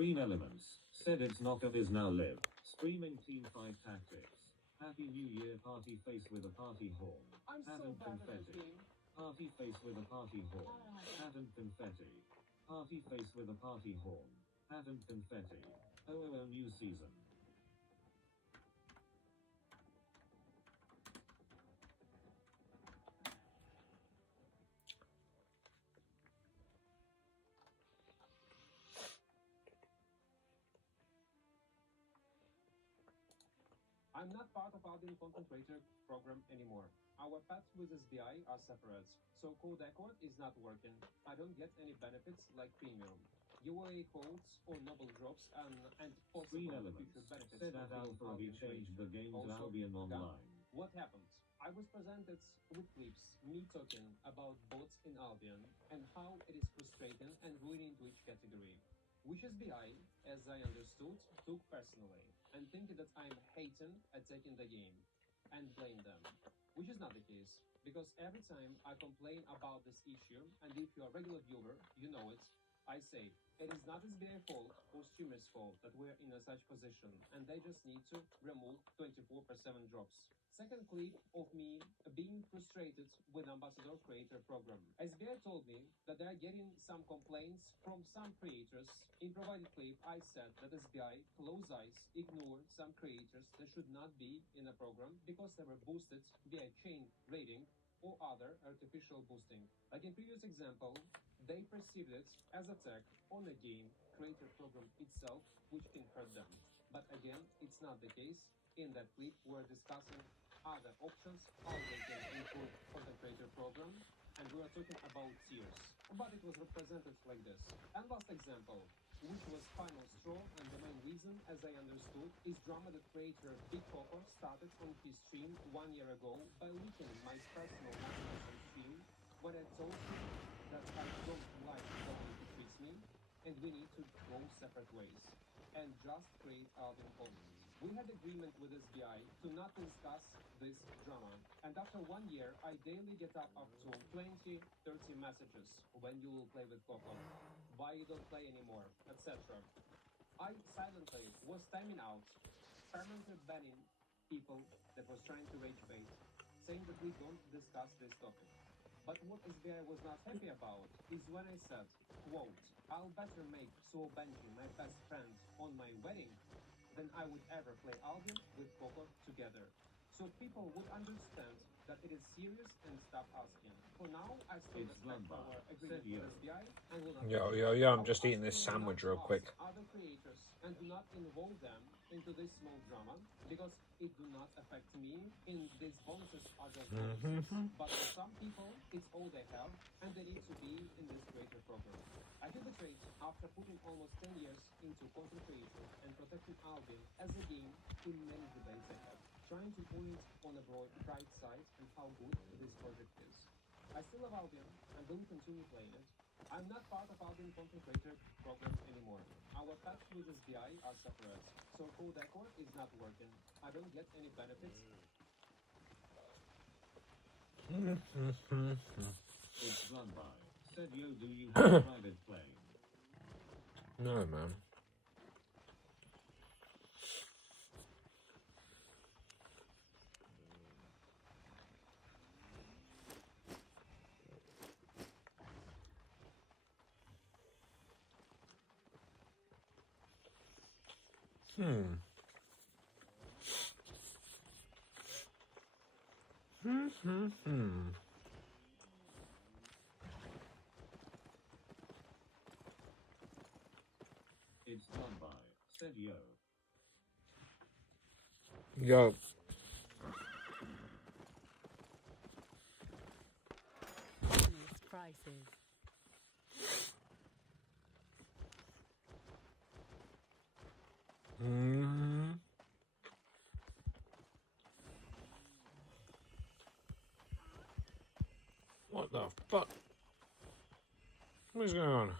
Stream Elements said its knockoff is now live. Streaming Teamfight Tactics. Happy New Year party face with a party horn. I'm Hat so and bad at this confetti. game. Party face with a party horn. Hat and confetti. Party face with a party horn. Hat and confetti. Oh, new season. I'm not part of Albion Content Creator program anymore. Our paths with SBI are separate, so code accord is not working. I don't get any benefits like premium, giveaway codes or noble drops, and possible future benefits. Said at Alpha we changed the game to Albion Online. What happened? I was presented with clips, me talking about bots in Albion and how it is frustrating and ruining to each category, which SBI, as I understood, took personally and thinking that I'm hating attacking the game and blame them, which is not the case, because every time I complain about this issue, and if you're a regular viewer, you know it, I say, it is not SBI fault or streamer's fault that we're in a such position, and they just need to remove 24/7 drops. Second clip of me being frustrated with Ambassador Creator program. SBI told me that they are getting some complaints from some creators. In provided clip, I said that SBI close eyes, ignore some creators that should not be in a program because they were boosted via chain rating or other artificial boosting. Like in previous example, they perceived it as attack on a game creator program itself, which can hurt them. But again, it's not the case. In that clip, we're discussing other options, how they can improve content creator program, and we are talking about tiers. But it was represented like this. And last example, which was final straw, and the main reason, as I understood, is drama that creator Big Coco started on his stream 1 year ago by leaking my personal messages on stream when I told him that I don't like the way he treats me, and we need to go separate ways, and just create Albion comments. We had agreement with SBI to not discuss this drama, and after 1 year, I daily get up to 20, 30 messages when you will play with Coco, why you don't play anymore, etc. I silently was timing out, permanently banning people that was trying to rage bait, saying that we don't discuss this topic. But what SBI was not happy about is when I said, quote, I'll better make Soul Benji my best friend on my wedding than I would ever play Albion with Coco together. So people would understand that it is serious and stop asking. For now, I still respect our agreement with SBI and will not Yo, I'm just eating this sandwich real quick. Other creators and do not involve them into this small drama because it do not affect me in these bonuses are just bonuses. But for some people, it's all they have and they need to be in this creator program. I feel betrayed after putting almost 10 years into content creation and protecting Albion as a game in many debates I have, trying to point on the bright side and how good this project is. I still love Albion and will continue playing it. I'm not part of Albion content creator program anymore. Our paths with SBI are separate, so code accord is not working. I don't get any benefits. It's run by. Said yo, do you have a private plane? No, man. It's done by. Said yo. Yo. Honest prices. What the fuck? What's going on?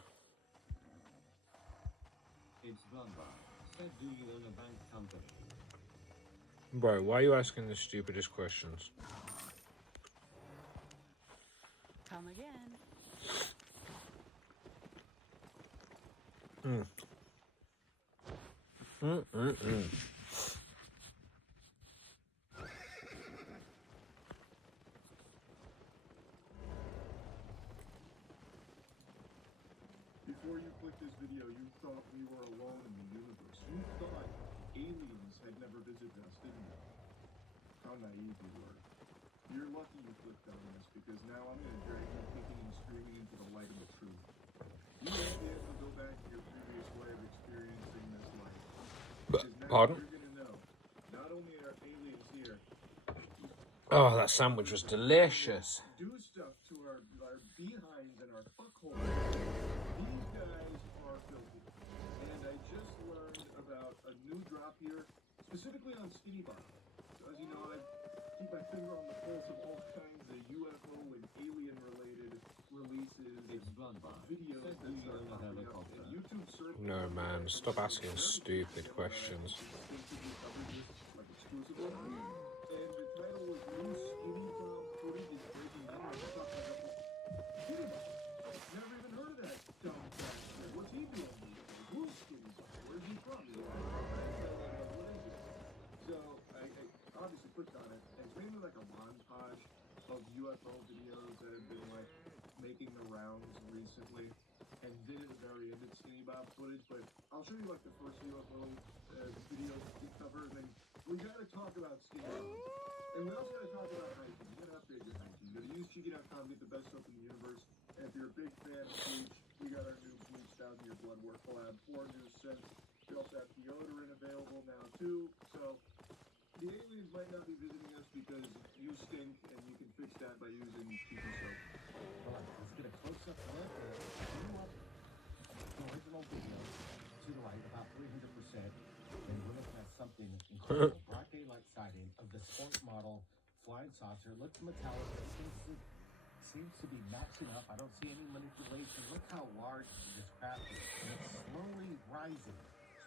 It's run by. Said do you own a bank company? Bro, why are you asking the stupidest questions? Come again. Before you clicked this video, you thought we were alone in the universe. You thought aliens had never visited us, didn't you? How naive you were. You're lucky you clicked on this, because now I'm going to drag you kicking and screaming into the light of the truth. You won't be able to go back to your previous way of experiencing this life. Because now Pardon? you're going to know, not only are aliens here, Oh, that sandwich was delicious. do stuff to our behinds and our fuckholes. These guys are filthy. And I just learned about a new drop here, specifically on Skinny Bar. So as you know, I keep my finger on the pulse of all kinds of UFO and alien-related releases, It's blood bar. videos that Said start you popping up. helicopter. And YouTube search. No, man, stop asking stupid questions. Extensively covered this, like, exclusively. And the title was New Skinny Bob Footage is Breaking Out. I thought, Skinny Bob? Never even heard of that dumb bastard. What's he doing these days? Who's Skinny Bob? Where's he from? Is he from what is it? So I obviously clicked on it, and it's mainly like a montage of UFO videos that have been like making the rounds recently. And then at the very end, it's Skinny Bob footage. But I'll show you like the first UFO video we cover, and then we gotta talk about Skinny Bob. And we also gotta talk about hiking. You gotta upgrade your hiking. Go to usecheeky.com, get the best soap in the universe. And if you're a big fan of bleach, we got our new Bleach Down to Your Blood Work collab, 4 new scents. We also have deodorant available now too. So the aliens might not be visiting us because you stink, and you can fix that by using cheaper soap. All right, let's get a close-up look at the original video to the right, about 300%. And we're looking at something incredible. Broad daylight sighting of the sport model flying saucer. Looks metallic. It seems to be matching up. I don't see any manipulation. Look how large this craft is. And it's slowly rising.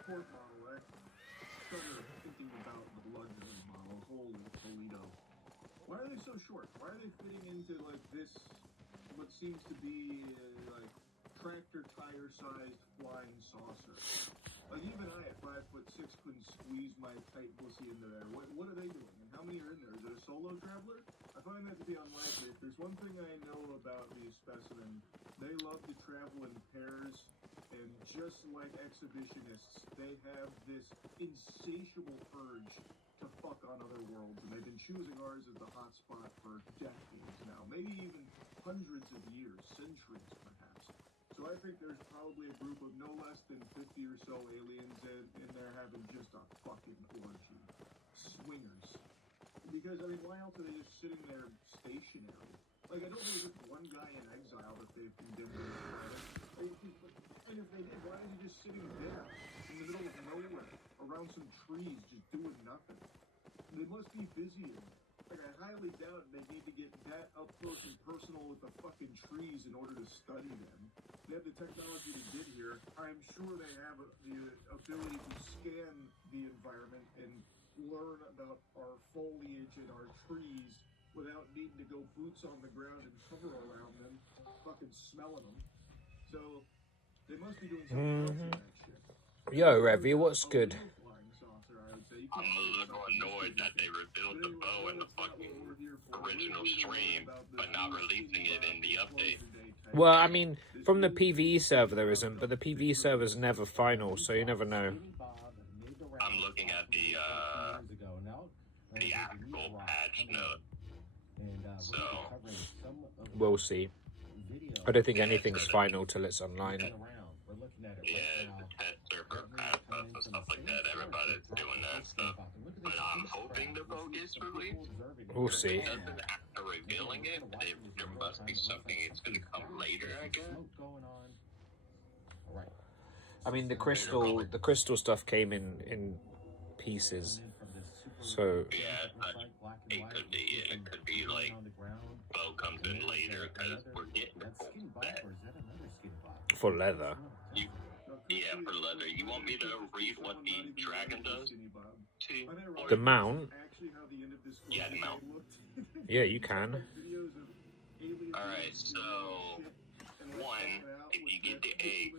Sport model, right? Started thinking about the luxury model. Holy Toledo. Why are they so short? Why are they fitting into like this, what seems to be like tractor tire sized flying saucer? Like even I at 5'6" couldn't squeeze my tight pussy into there. What are they doing? And how many are in there? Is it a solo traveler? I find that to be unlikely. If there's one thing I know about these specimens, they love to travel in pairs, and just like exhibitionists, they have this insatiable urge to fuck on other worlds, and they've been choosing ours as the hot spot for decades now, maybe even hundreds of years, centuries perhaps. So I think there's probably a group of no less than 50 or so aliens in there having just a fucking orgy. Swingers. Because, I mean, why else are they just sitting there stationary? Like, I don't know if it's one guy in exile that they've condemned on this planet. And if they did, why is he just sitting there in the middle of nowhere, around some trees, just doing nothing? They must be busy. Like, I highly doubt they need to get that up close and personal with the fucking trees in order to study them. They have the technology to get here. I'm sure they have the ability to scan the environment and learn about our foliage and our trees without needing to go boots on the ground and hover around them, fucking smelling them. So they must be doing something else with that shit. Yo, Revy, what's good? I'm a little annoyed that they revealed the bow in the fucking original stream, but not releasing it in the update. Well, I mean, from the PvE server there isn't, but the PvE server's never final, so you never know. I'm looking at the actual patch note. So We'll see. I don't think anything's final till it's online. yeah, the test server patch stuff and stuff like that. Everybody's doing that stuff. But I'm hoping the bow gets released. We'll see. It doesn't after revealing it. There must be something it's gonna come later, I guess. I mean, the crystal stuff came in pieces, so Yeah, it could be, and it could be like bow comes in later because we're getting the full set. for leather. Yeah, for leather. You want me to read what the dragon does? The mount? Yeah, the mount. Yeah, you can. Alright, so one, if you get the egg,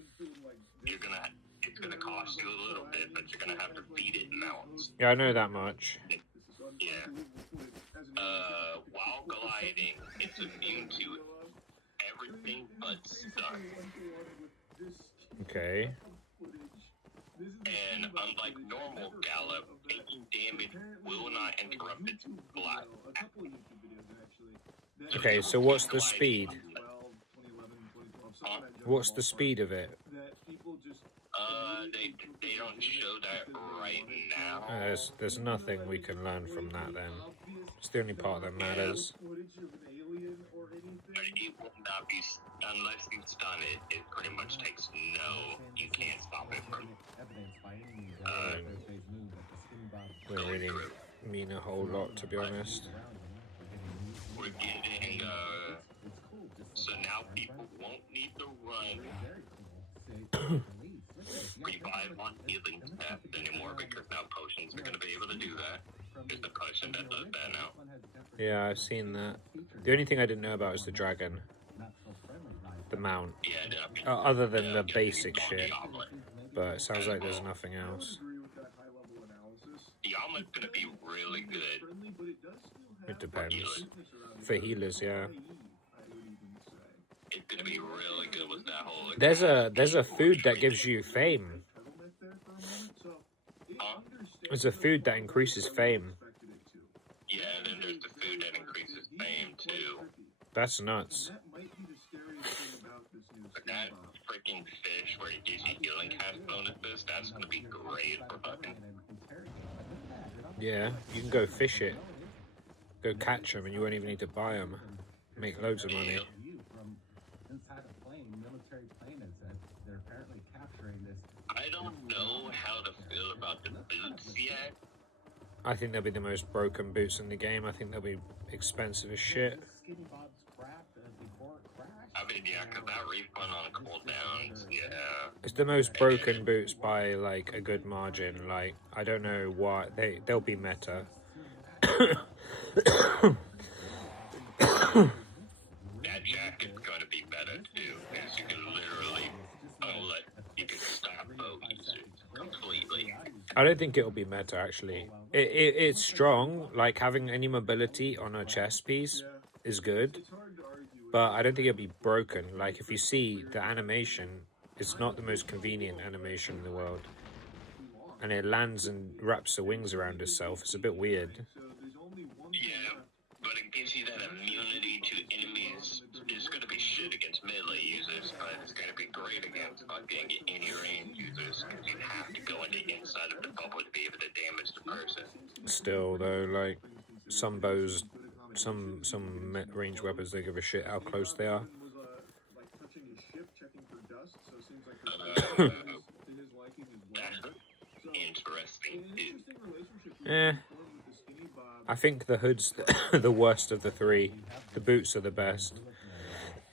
you're gonna, if it's gonna cost you a little bit, but you're gonna have to feed it mounts. Yeah, I know that much. Yeah. While gliding, it's immune to everything but stun. Okay. And unlike normal gallop, taking damage will not interrupt its glide. Okay, so what's the speed? Huh? What's the speed of it? They don't show that right now. There's nothing we can learn from that then. It's the only part that matters. But it will not be, unless you stun it, it pretty much takes no, you can't stop it from Don't really mean a whole lot, to be honest. we're getting, so now people won't need to run revive on healing steps anymore, because now potions are going to be able to do that. There's a potion that does that now. Yeah, I've seen that. The only thing I didn't know about is the dragon. The mount. Yeah, Other than the basic shit. But it sounds like there's nothing else. The omelet's going to be really good. It depends. For healers, yeah. It's going to be really good with that whole... There's a food that gives you fame. There's a food that increases fame. Yeah, and then there's the food that increases fame, too. That's nuts. But that freaking fish where it gives you healing cast bonuses, that's going to be great for fucking... Yeah, you can go fish it. Go catch them and you won't even need to buy them. Make loads of money. I don't know how to feel about the boots yet. I think they'll be the most broken boots in the game. I think they'll be expensive as shit. I mean, yeah, because that refund on cooldowns, yeah. It's the most broken boots by like a good margin. Like, I don't know why they'll be meta. That jacket's going to be better too, because you can literally you can stop bow users completely. I don't think it'll be meta actually. It's strong. Like having any mobility on a chest piece is good, but I don't think it'll be broken. Like if you see the animation, it's not the most convenient animation in the world, and it lands and wraps the wings around itself. It's a bit weird. Yeah, but it gives you that immunity to enemies. It's going to be shit against melee users, but it's going to be great against fucking any range users, because you have to go on the inside of the bubble to be able to damage the person. Still though, like some bows, some range weapons, they give a shit how close they are. Interesting. I think the hood's the worst of the three. The boots are the best.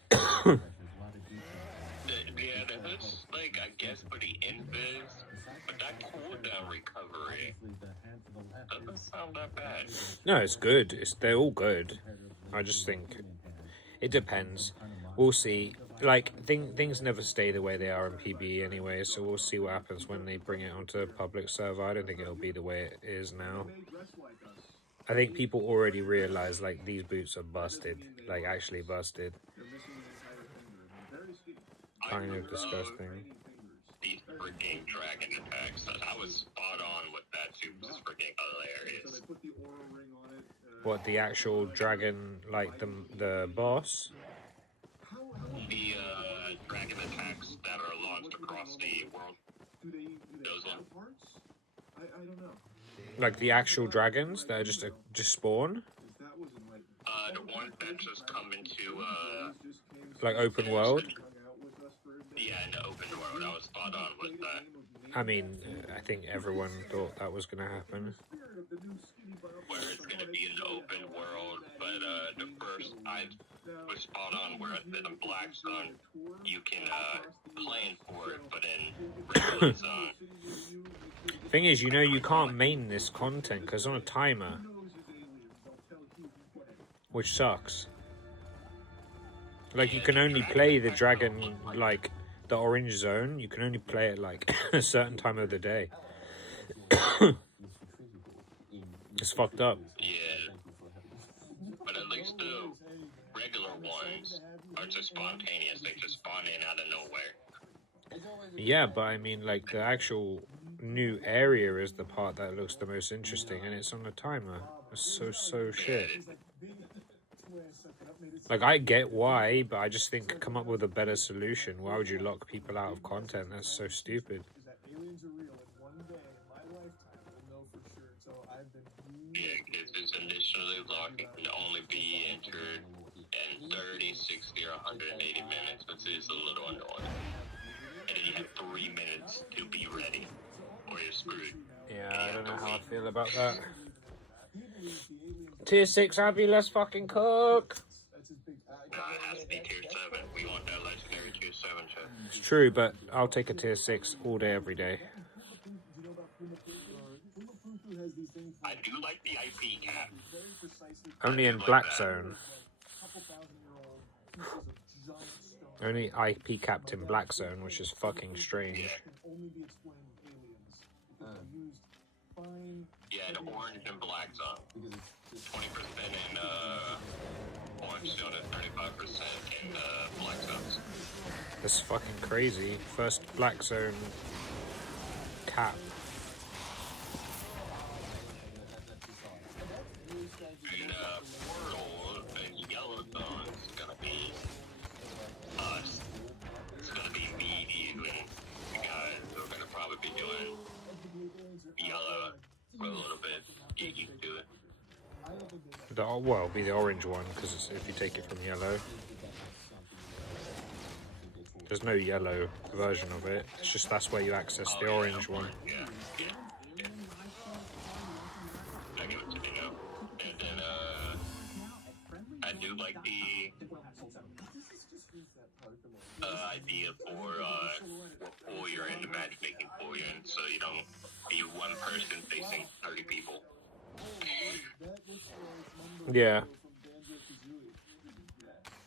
Yeah, the hood's like, I guess, for the invis, but that cooldown recovery doesn't sound that bad. No, it's good. They're all good. I just think it depends. We'll see. Like things never stay the way they are in PBE anyway, so we'll see what happens when they bring it onto a public server. I don't think it'll be the way it is now. I think people already realize like these boots are busted, like actually busted. Kind of disgusting. These freaking dragon attacks, I was spot on with that too. It's freaking hilarious. What, the actual dragon, like the boss? The dragon attacks that are launched across the world. Those ones. Like the actual dragons that are just spawn? The ones that just come into Like open world? Yeah, in the open world. I was spot on with that. I mean, I think everyone thought that was going to happen. Where it's going to be in the open world, but the first I was spot on where it said in Black Sun, you can plan for it, but in regular Sun. Thing is, you can't main this content because it's on a timer, which sucks. Like, you can only play the dragon, like, the orange zone, you can only play it like a certain time of the day. It's fucked up. Yeah, but at least the regular ones are just spontaneous. They just spawn in out of nowhere. Yeah, but I mean, like, the actual new area is the part that looks the most interesting, and it's on a timer. It's so shit. Like, I get why, but I just think come up with a better solution. Why would you lock people out of content? That's so stupid. Is that aliens are real, and one day in my lifetime we'll know for sure. So I've been Yeah, because it's initially locked can only be entered in 30, 60, or 180 minutes, which is a little annoying. And then you have 3 minutes to be ready, or you're screwed. Yeah, I don't know how I feel about that. Tier 6 Abby, let's fucking cook! It has to be tier 7. We want that legendary tier 7 shit. It's true, but I'll take a tier 6 all day, every day. I do like the IP cap. Only in Black Zone. Only IP capped in Black Zone, which is fucking strange. Yeah, the orange and black zone. 20% in orange zone and 35% in black zones. That's fucking crazy. First Black Zone cap. And portal and yellow zone is gonna be us. It's gonna be me, you, and the guys who are gonna probably be doing yellow for a little bit. Get used to it. Well, be the orange one, because if you take it from yellow. There's no yellow version of it. It's just that's where you access the orange one. Yeah. I get what you mean now. And then, I do like the idea for what pool you're in, the matchmaking pool you're in, so you don't be one person facing 30 people. Yeah.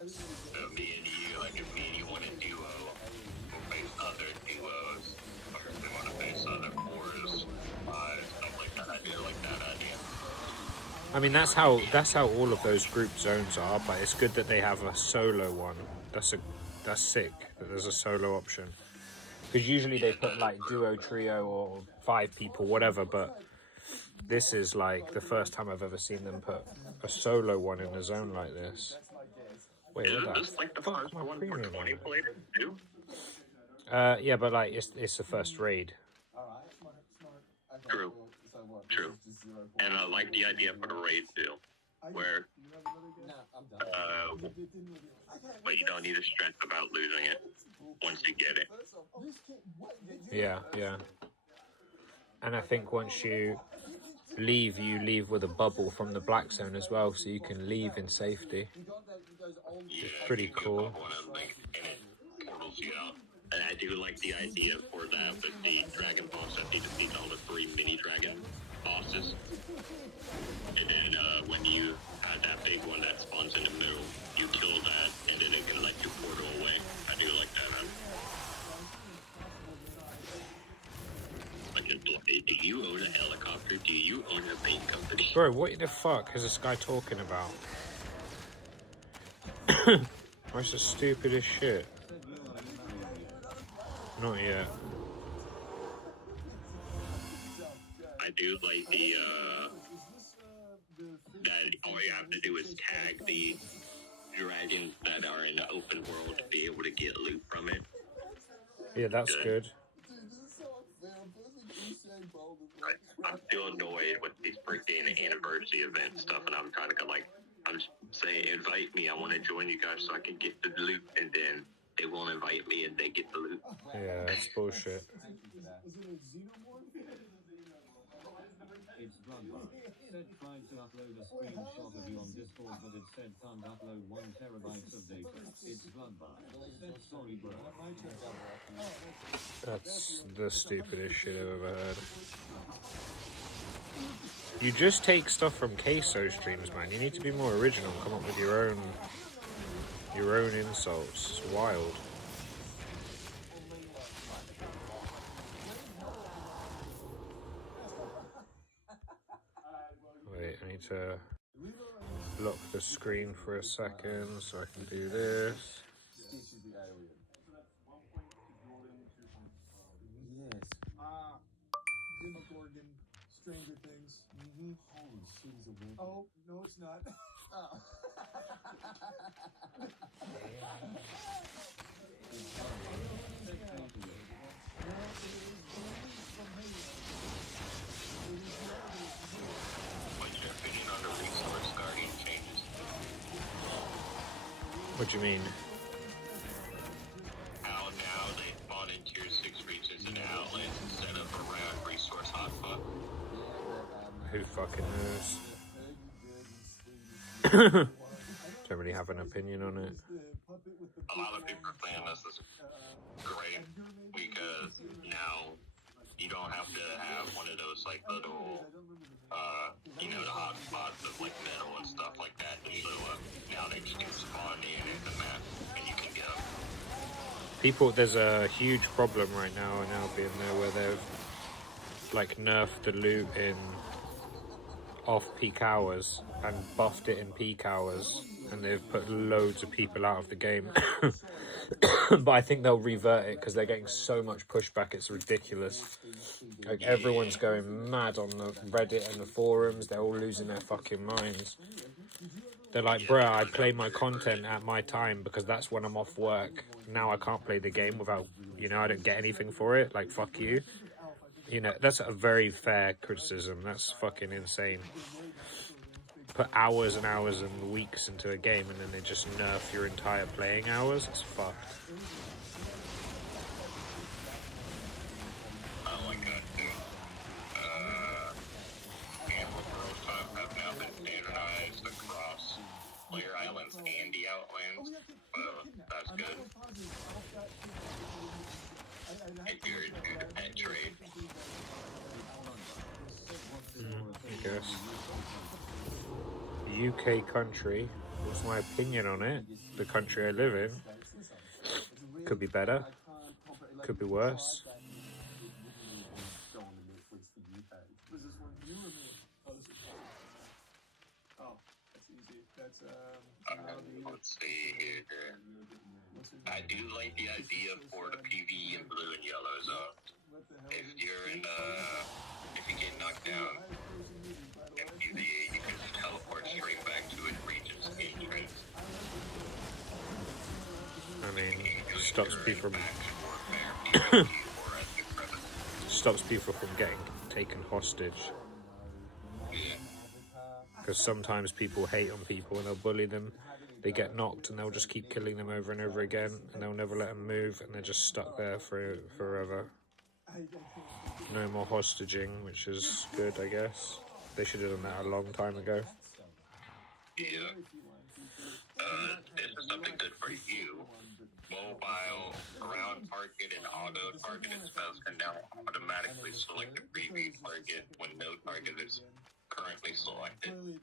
So me and you, like if me and you want a duo, we'll face other duos, or if they want to face other fours, stuff like that. I do like that idea. I mean, that's how all of those group zones are, but it's good that they have a solo one. That's sick that there's a solo option. Because usually they put like duo, trio, or 5 people, whatever, but this is like the first time I've ever seen them put a solo one in a zone like this. Wait, Isn't what this like the fuck first my one for premium 20 on? players too? Yeah, but like it's the first raid. True. And I like the idea for the raid too, where but you don't need to stress about losing it once you get it. Yeah. And I think once you leave with a bubble from the Black Zone as well, so you can leave in safety. Yeah, Pretty cool. And it portals you out. And I do like the idea for that with the Dragon Boss that you defeat all the 3 mini dragon bosses. And then when you have that big one that spawns in the middle, you kill that, and then it can let you portal away. I do like that. Do you own a helicopter? Do you own a paint company? Bro, what the fuck is this guy talking about? That's the stupidest shit. Not yet. I do like the, that all you have to do is tag the dragons that are in the open world to be able to get loot from it. Yeah, that's good. I'm still annoyed with these birthday and anniversary event stuff, and I'm trying to go like, I'm just saying, invite me, I want to join you guys so I can get the loot, and then they won't invite me and they get the loot. Yeah, that's bullshit. It's Bloodbath. Said tried to upload a screenshot of you on Discord, but it said can't upload 1 terabyte of data. It's Bloodbath. Said sorry, bro. That's the stupidest shit I've ever heard. You just take stuff from queso streams, man. You need to be more original. Come up with your own insults. It's wild. to lock the screen for a second so I can do this. Stitch is the alien. So that's 1 point to Jordan, 2 points to Charlie. Yes. Demogorgon, Stranger Things. Holy shit, he's a weird. Oh, no, it's not. Oh. What's your opinion on the resource guarding changes? What do you mean? How now they spawn in tier 6 regions and outlets instead of around resource hotspot? Who fucking knows? Don't really have an opinion on it. A lot of people are saying this is great because now you don't have to have one of those like little, you know, the hotspots of like metal and stuff like that to show up. Now they just can spawn in the map and you can get them. People, there's a huge problem right now in Albion there where they've like nerfed the loot in off-peak hours and buffed it in peak hours, and they've put loads of people out of the game. But I think they'll revert it because they're getting so much pushback, it's ridiculous. Like, everyone's going mad on the Reddit and the forums, they're all losing their fucking minds. They're like, bruh, I play my content at my time because that's when I'm off work. Now I can't play the game without, you know, I don't get anything for it. Like, fuck you. You know, that's a very fair criticism. That's fucking insane. Put hours and hours and weeks into a game and then they just nerf your entire playing hours. It's fucked. I like that too. Animal growth have now been standardized across Player Islands and the Outlands. Well, that's good. If you're into the pet trade. I guess. The UK country, what's my opinion on it? The country I live in. Could be better. Could be worse. Was this one you or me? Oh, this is Oh, that's easy. That's Let's see here. I do like the idea for the PvE in blue and yellow zone. If you're in if you get knocked down in PvE, you can teleport straight back to it region's entrance. I mean, stops people from getting taken hostage. Yeah. Because sometimes people hate on people and they'll bully them. They get knocked and they'll just keep killing them over and over again, and they'll never let them move, and they're just stuck there forever. No more hostaging, which is good, I guess. They should have done that a long time ago. Yeah. This is something good for you. Mobile, ground target, and auto targeted spells can now automatically select the preview target when no target is currently selected.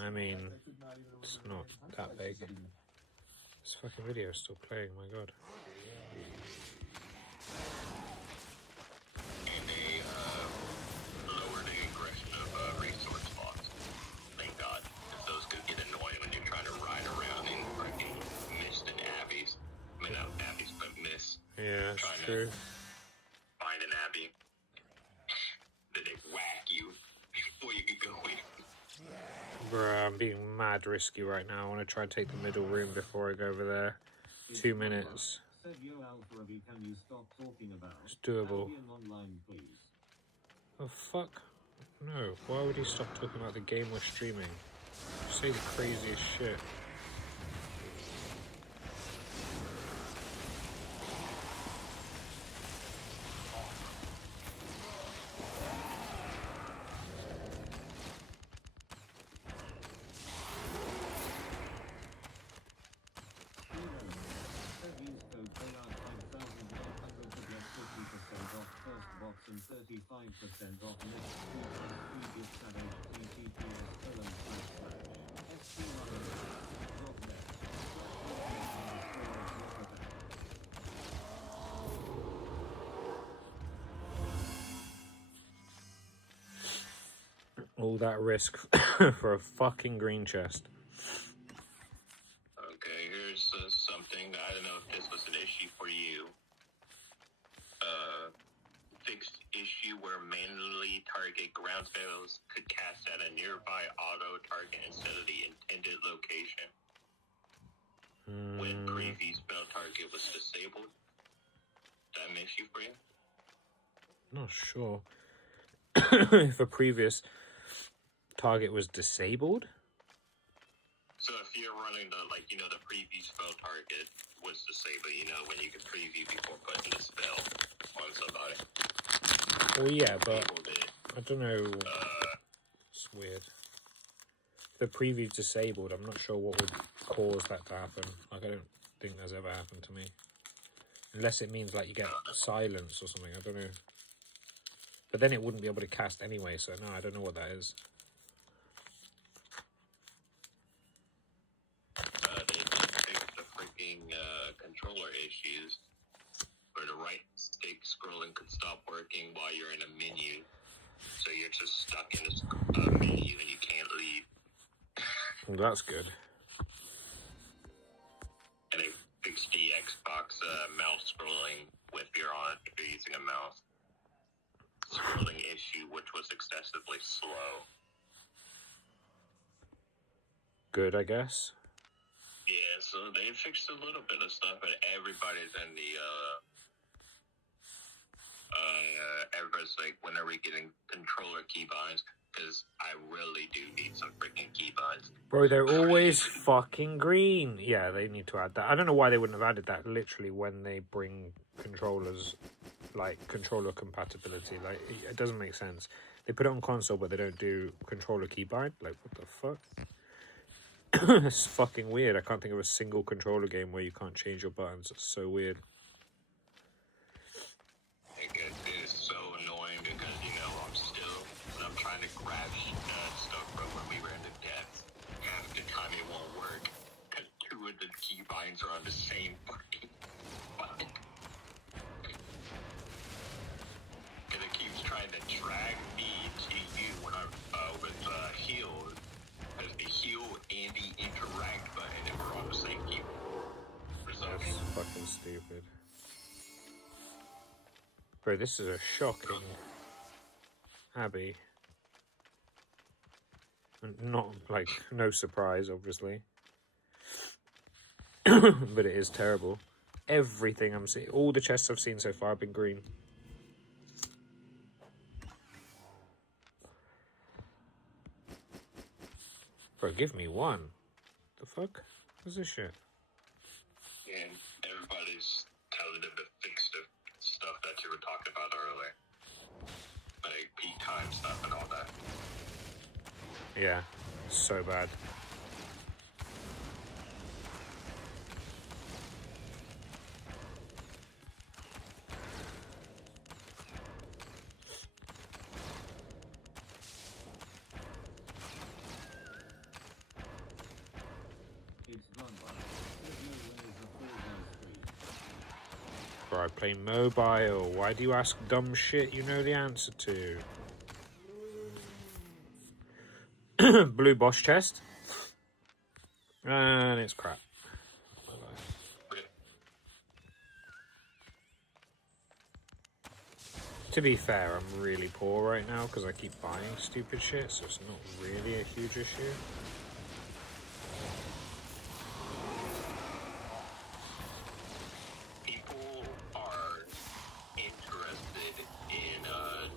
I mean, it's not that big. This fucking video is still playing, my god. And they lower the aggression of resource loss. Thank God. Because those could get annoying when you're trying to ride around in freaking mist and abbeys. I mean, not abbeys, but mist. Yeah, it's true. Find an abbey. Then they whack you before you can go in. Bruh, I'm being mad risky right now. I want to try and take the middle room before I go over there. 2 minutes. Said Yo Alpha, can you stop talking about It's doable. Albion Online, please? Oh, fuck. No. Why would he stop talking about the game we're streaming? Say the craziest shit. And 35% off next free gifts at https://xc1.net. All that risk for a fucking green chest. Okay, here's something. I don't know if this was an issue for you. Fixed issue where manually target ground spells could cast at a nearby auto target instead of the intended location. When previous spell target was disabled. Is that an issue for you? Not sure. If a previous target was disabled? So if you're running the, like, you know, the preview spell target was disabled, you know, when you can preview before putting the spell on somebody. Well, yeah, but Disabled it. I don't know. It's weird. If the preview's disabled, I'm not sure what would cause that to happen. Like, I don't think that's ever happened to me. Unless it means, like, you get silence or something. I don't know. But then it wouldn't be able to cast anyway, so no, I don't know what that is. They fixed the freaking controller issues where the right stick scrolling could stop working while you're in a menu. So you're just stuck in this menu and you can't leave. Well, that's good. And they fixed the Xbox mouse scrolling if you're using a mouse. Scrolling issue, which was excessively slow. Good, I guess. Yeah, so they fixed a little bit of stuff, but everybody's in the everybody's like, when are we getting controller keybinds? Because I really do need some freaking keybinds. Bro, they're always fucking green. Yeah, they need to add that. I don't know why they wouldn't have added that literally when they bring controllers, like controller compatibility. Like, it doesn't make sense. They put it on console, but they don't do controller keybind. Like, what the fuck? It's fucking weird. I can't think of a single controller game where you can't change your buttons. It's so weird. It is so annoying because, you know, when I'm trying to grab stuff from when we were in the depths, half the time it won't work because two of the keybinds are on the same fucking button. And it keeps trying to drag me to you when I'm with heal, because the heal and the interact button and we're on the same keyboard. For some That's reason. fucking stupid. Bro, this is a shocking Abbey. Not, like, no surprise, obviously. But it is terrible. Everything I'm seeing, all the chests I've seen so far have been green. Bro, give me one. The fuck? What's this shit? And everybody's telling them to fix the stuff that you were talking about earlier. Like peak time stuff and all that. Yeah, so bad. It's run by. There's no way the full street. Bro, I play mobile. Why do you ask dumb shit you know the answer to? Blue boss chest. And it's crap. To be fair, I'm really poor right now because I keep buying stupid shit, so it's not really a huge issue. People are interested in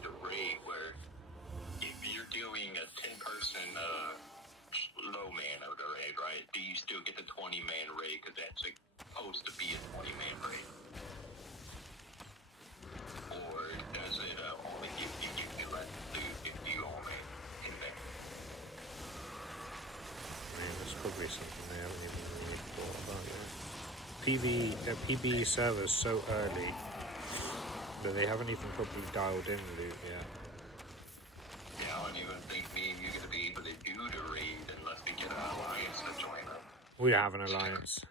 the raid where if you're doing a 10-person low man of the raid, right? Do you still get the 20-man raid? Because that's supposed to be a 20-man raid. Or does it only give you less loot if you only in there? I mean, there's probably something they haven't even really thought about yet. PB server's so early that they haven't even properly dialed in loot yet. Yeah, I don't even think me and you're going to be able to do the raid unless we get an alliance to join up. We have an alliance.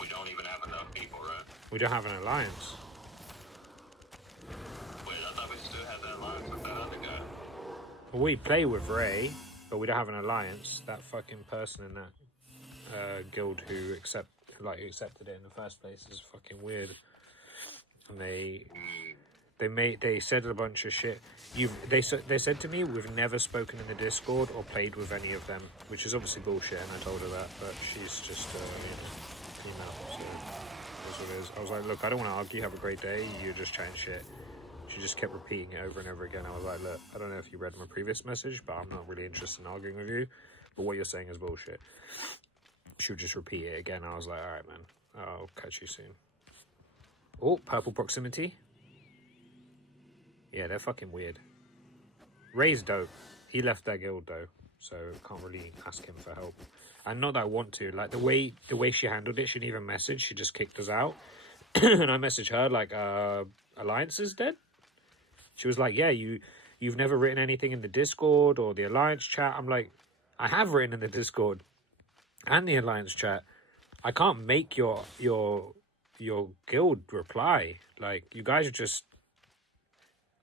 We don't even have enough people, right? We don't have an alliance. Wait, I thought we still had that alliance. We play with Ray, but we don't have an alliance. That fucking person in that guild who accepted it in the first place is fucking weird. And they said a bunch of shit. They said to me, we've never spoken in the Discord or played with any of them, which is obviously bullshit, and I told her that, but she's just female, so that's what it is. I was like, look, I don't want to argue, have a great day, you're just chatting shit. She just kept repeating it over and over again. I was like, look, I don't know if you read my previous message, but I'm not really interested in arguing with you, but what you're saying is bullshit. She would just repeat it again. I was like, alright, man, I'll catch you soon. Oh, purple proximity. Yeah, they're fucking weird. Ray's dope. He left their guild though, so can't really ask him for help. And not that I want to. Like the way she handled it, she didn't even message. She just kicked us out. And I messaged her like, Alliance is dead. She was like, yeah, you've never written anything in the Discord or the Alliance chat. I'm like, I have written in the Discord and the Alliance chat. I can't make your guild reply. Like, you guys are just...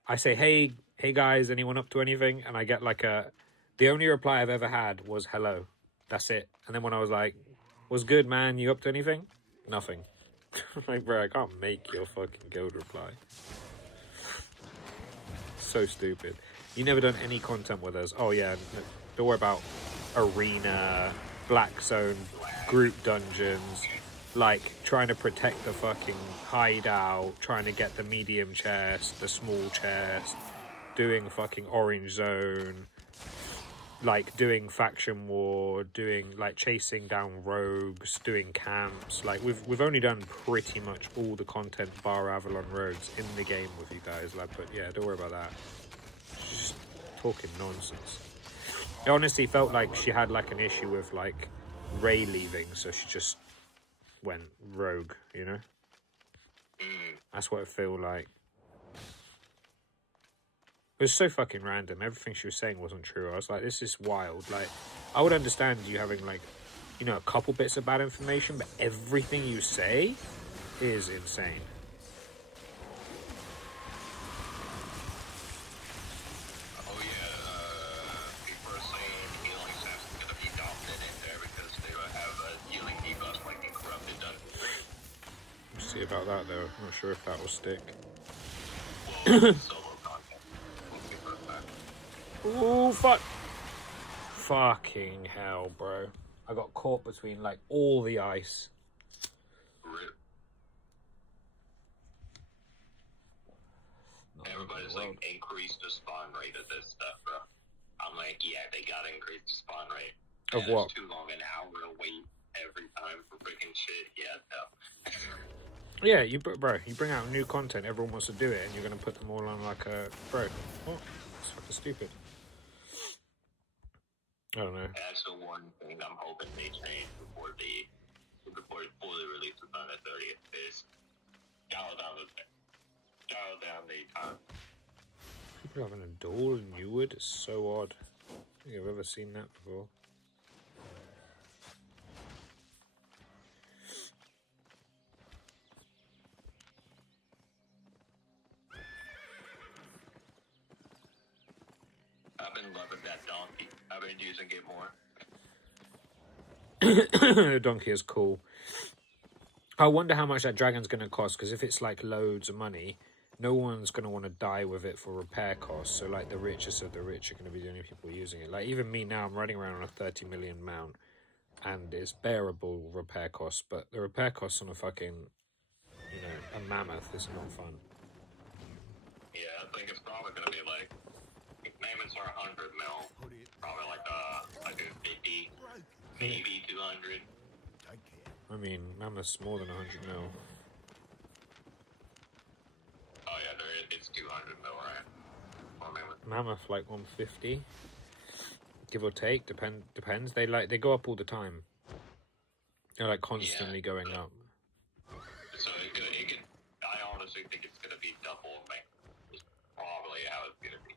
I say, hey guys, anyone up to anything? And I get like the only reply I've ever had was hello. That's it. And then when I was like, what's good, man? You up to anything? Nothing. Like, bro, I can't make your fucking guild reply. So stupid. You never done any content with us. Oh yeah, don't worry about arena, black zone, group dungeons, like trying to protect the fucking hideout, trying to get the medium chest, the small chest, doing fucking orange zone, like doing faction war, doing like chasing down rogues, doing camps. Like we've only done pretty much all the content bar Avalon Roads in the game with you guys. Like, but yeah, don't worry about that. Just talking nonsense. It honestly felt like she had like an issue with like Ray leaving, so she just went rogue, you know? That's what it felt like. It was so fucking random. Everything she was saying wasn't true. I was like, this is wild. Like, I would understand you having like, you know, a couple bits of bad information, but everything you say is insane. Oh yeah, people are saying healing sense is gonna be dominant in there because they will have a healing debuff like in Corrupted Dungeon. We'll see about that though. I'm not sure if that will stick. Well, solo content. We'll see for a fact. Ooh, fuck. Fucking hell, bro. I got caught between like all the ice. Rip. Everybody's like, increase the spawn rate of this stuff, bro. I'm like, yeah, they gotta increase the spawn rate. Of And what? It's too long an hour to wait every time for freaking shit. Yeah, no. Yeah, you bring out new content, everyone wants to do it, and you're gonna put them all on like a... Bro, what? It's fucking stupid. I don't know. That's the one thing I'm hoping they change before it fully releases on the 30th is dial down the time. People having a duel in Newwood is so odd. I don't think I've ever seen that before. I've been loving that donkey. I've been using it more. The donkey is cool. I wonder how much that dragon's going to cost, because if it's like loads of money, no one's going to want to die with it for repair costs. So like the richest of the rich are going to be the only people using it. Like even me now, I'm riding around on a 30 million mount and it's bearable repair costs, but the repair costs on a fucking, you know, a mammoth is not fun. Yeah, I think it's probably going to be like, payments are 100 mil, probably like a 50, maybe 200. I mean, mammoth's more than 100 mil. Oh yeah, it's 200 mil, right? For mammoth. Mammoth like 150, give or take. Depends. They go up all the time. They're like constantly going up. So it could. I honestly think it's gonna be double mammoth. Is probably how it's gonna be.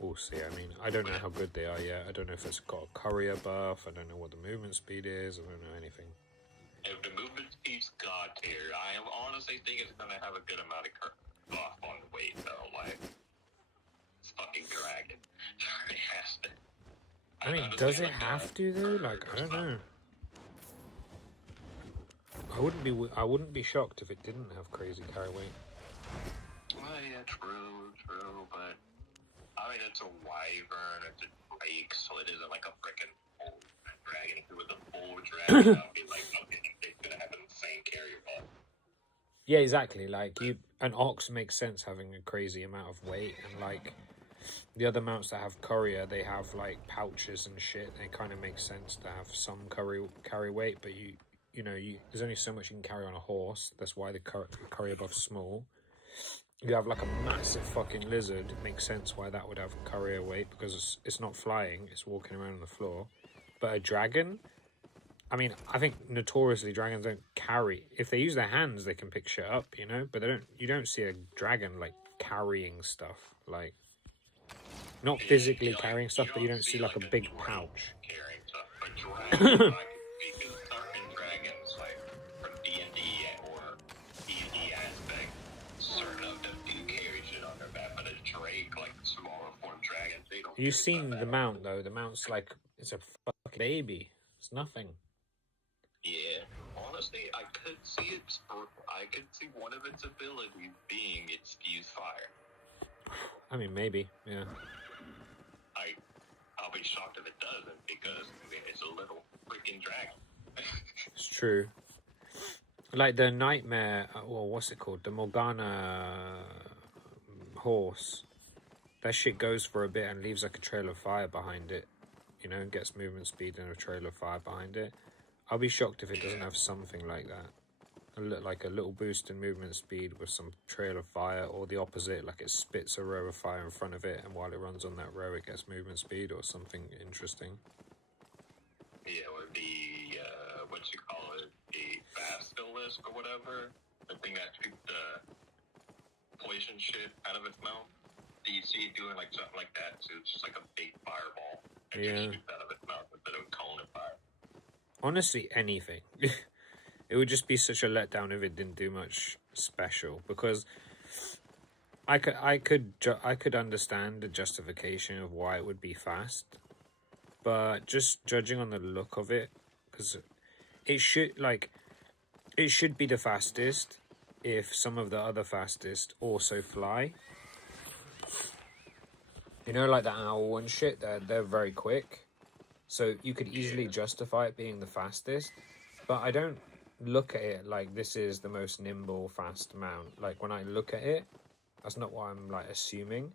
We'll see. I mean, I don't know how good they are yet. I don't know if it's got a courier buff. I don't know what the movement speed is. I don't know anything. If the movement speed's god tier, I honestly think it's gonna have a good amount of buff on the weight though. Like, fucking dragon. It has to. I mean, does it have to though? Like, I don't know. I wouldn't be shocked if it didn't have crazy carry weight. Well, yeah, true, but I mean, it's a wyvern, it's a drake, so it isn't like a freaking full dragon. If it was a full dragon, I'd be like, okay, it's gonna have an insane carrier buff. Yeah, exactly. Like an ox makes sense having a crazy amount of weight, and like the other mounts that have courier, they have like pouches and shit. It kind of makes sense to have some carry weight, but you know, there's only so much you can carry on a horse. That's why the courier buff's small. You have like a massive fucking lizard. It makes sense why that would have courier weight, because it's not flying, it's walking around on the floor. But a dragon, I mean, I think notoriously dragons don't carry. If they use their hands, they can pick shit up, you know. But you don't see a dragon like carrying stuff, like not physically carrying stuff, but you don't see like a big pouch. Carrying stuff, but dragons, like, because certain dragons, like from D&D or D&D aspect, certain of them do carry shit on their back, but a drake, like smaller form dragons, they don't. You've seen the mount though. The mount's like, it's a fucking baby. It's nothing. Yeah, honestly, I could see one of its abilities being it spews fire. I mean, maybe, yeah. I'll be shocked if it doesn't, because I mean, it's a little freaking dragon. It's true. Like the nightmare, well, what's it called? The Morgana horse. That shit goes for a bit and leaves like a trail of fire behind it. You know, gets movement speed and a trail of fire behind it. I'll be shocked if it doesn't have something like that. Like a little boost in movement speed with some trail of fire, or the opposite, like it spits a row of fire in front of it, and while it runs on that row it gets movement speed, or something interesting. Yeah, or the, what you call it, the basilisk or whatever, the thing that shoots the poison shit out of its mouth. Do you see it doing like something like that? So it's just like a big fireball that just shoots out of its mouth instead of a cone of fire. Honestly, anything. It would just be such a letdown if it didn't do much special, because I could understand the justification of why it would be fast, but just judging on the look of it, because it should be the fastest if some of the other fastest also fly. You know, like the owl and shit, they're very quick, so you could easily justify it being the fastest, but I don't look at it like this is the most nimble, fast mount. Like when I look at it, that's not what I'm like assuming.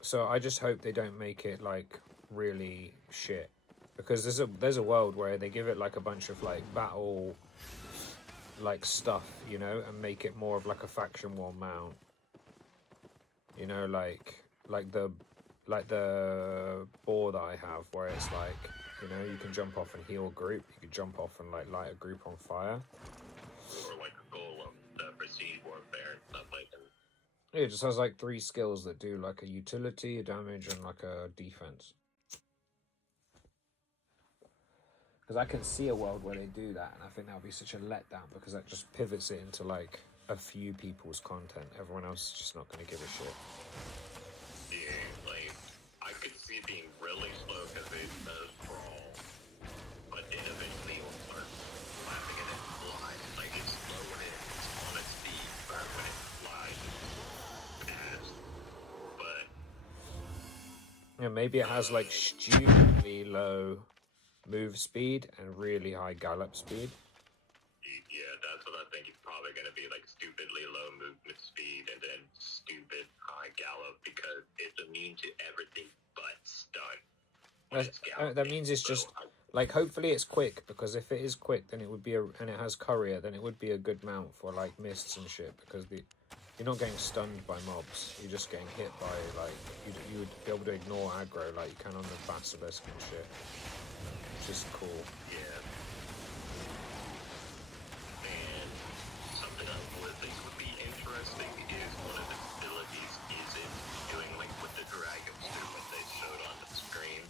So I just hope they don't make it like really shit, because there's a world where they give it like a bunch of like battle like stuff, you know, and make it more of like a faction war mount. You know, like the boar that I have, where it's like, you know, you can jump off and heal a group. You can jump off and like light a group on fire. Or like a golem, the prestige warfare and stuff like that. Yeah, it just has like 3 skills that do like a utility, a damage, and like a defense. Because I can see a world where they do that, and I think that would be such a letdown, because that just pivots it into like a few people's content. Everyone else is just not going to give a shit. Yeah, like, I could see it being really slow because it does crawl, but then eventually it'll start laughing and it flies. Like, it's slow when it's on its feet, but when it flies, it's fast. But yeah, maybe it has like stupidly low move speed and really high gallop speed. yeah, that's what I think. It's probably going to be like stupidly low movement speed and then stupid high gallop, because it's immune to everything but stun. That means it's just like, hopefully it's quick, because if it is quick, then it would be and it has courier, then it would be a good mount for like mists and shit, because you're not getting stunned by mobs, you're just getting hit by like you would be able to ignore aggro like you can on the basilisk and shit, which is cool. Yeah. And something else I would think would be interesting is one of the abilities is it doing like what the dragons do when they showed on the screen,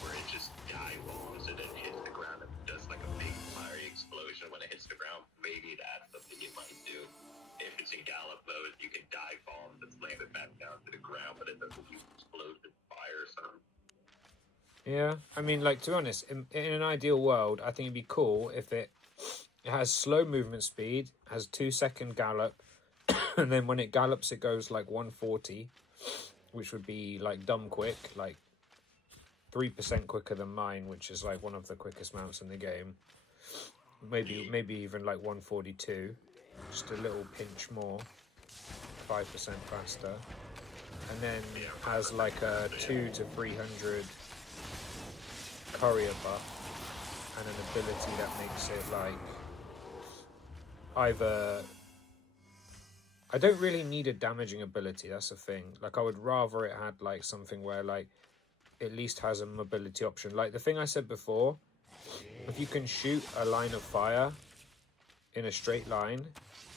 where it just dive bombs and then hits the ground and does like a big fiery explosion when it hits the ground. Maybe that's something you might do. If it's in gallop mode, you can dive bomb and slam it back down. Yeah, I mean, like, to be honest, in an ideal world, I think it'd be cool if it has slow movement speed, has 2-second gallop, and then when it gallops, it goes like 140, which would be like dumb quick, like 3% quicker than mine, which is like one of the quickest mounts in the game. Maybe even like 142, just a little pinch more, 5% faster, and then has like a 200 to 300 courier buff and an ability that makes it like either. I don't really need a damaging ability, that's the thing. Like, I would rather it had like something where like at least has a mobility option. Like the thing I said before, if you can shoot a line of fire in a straight line,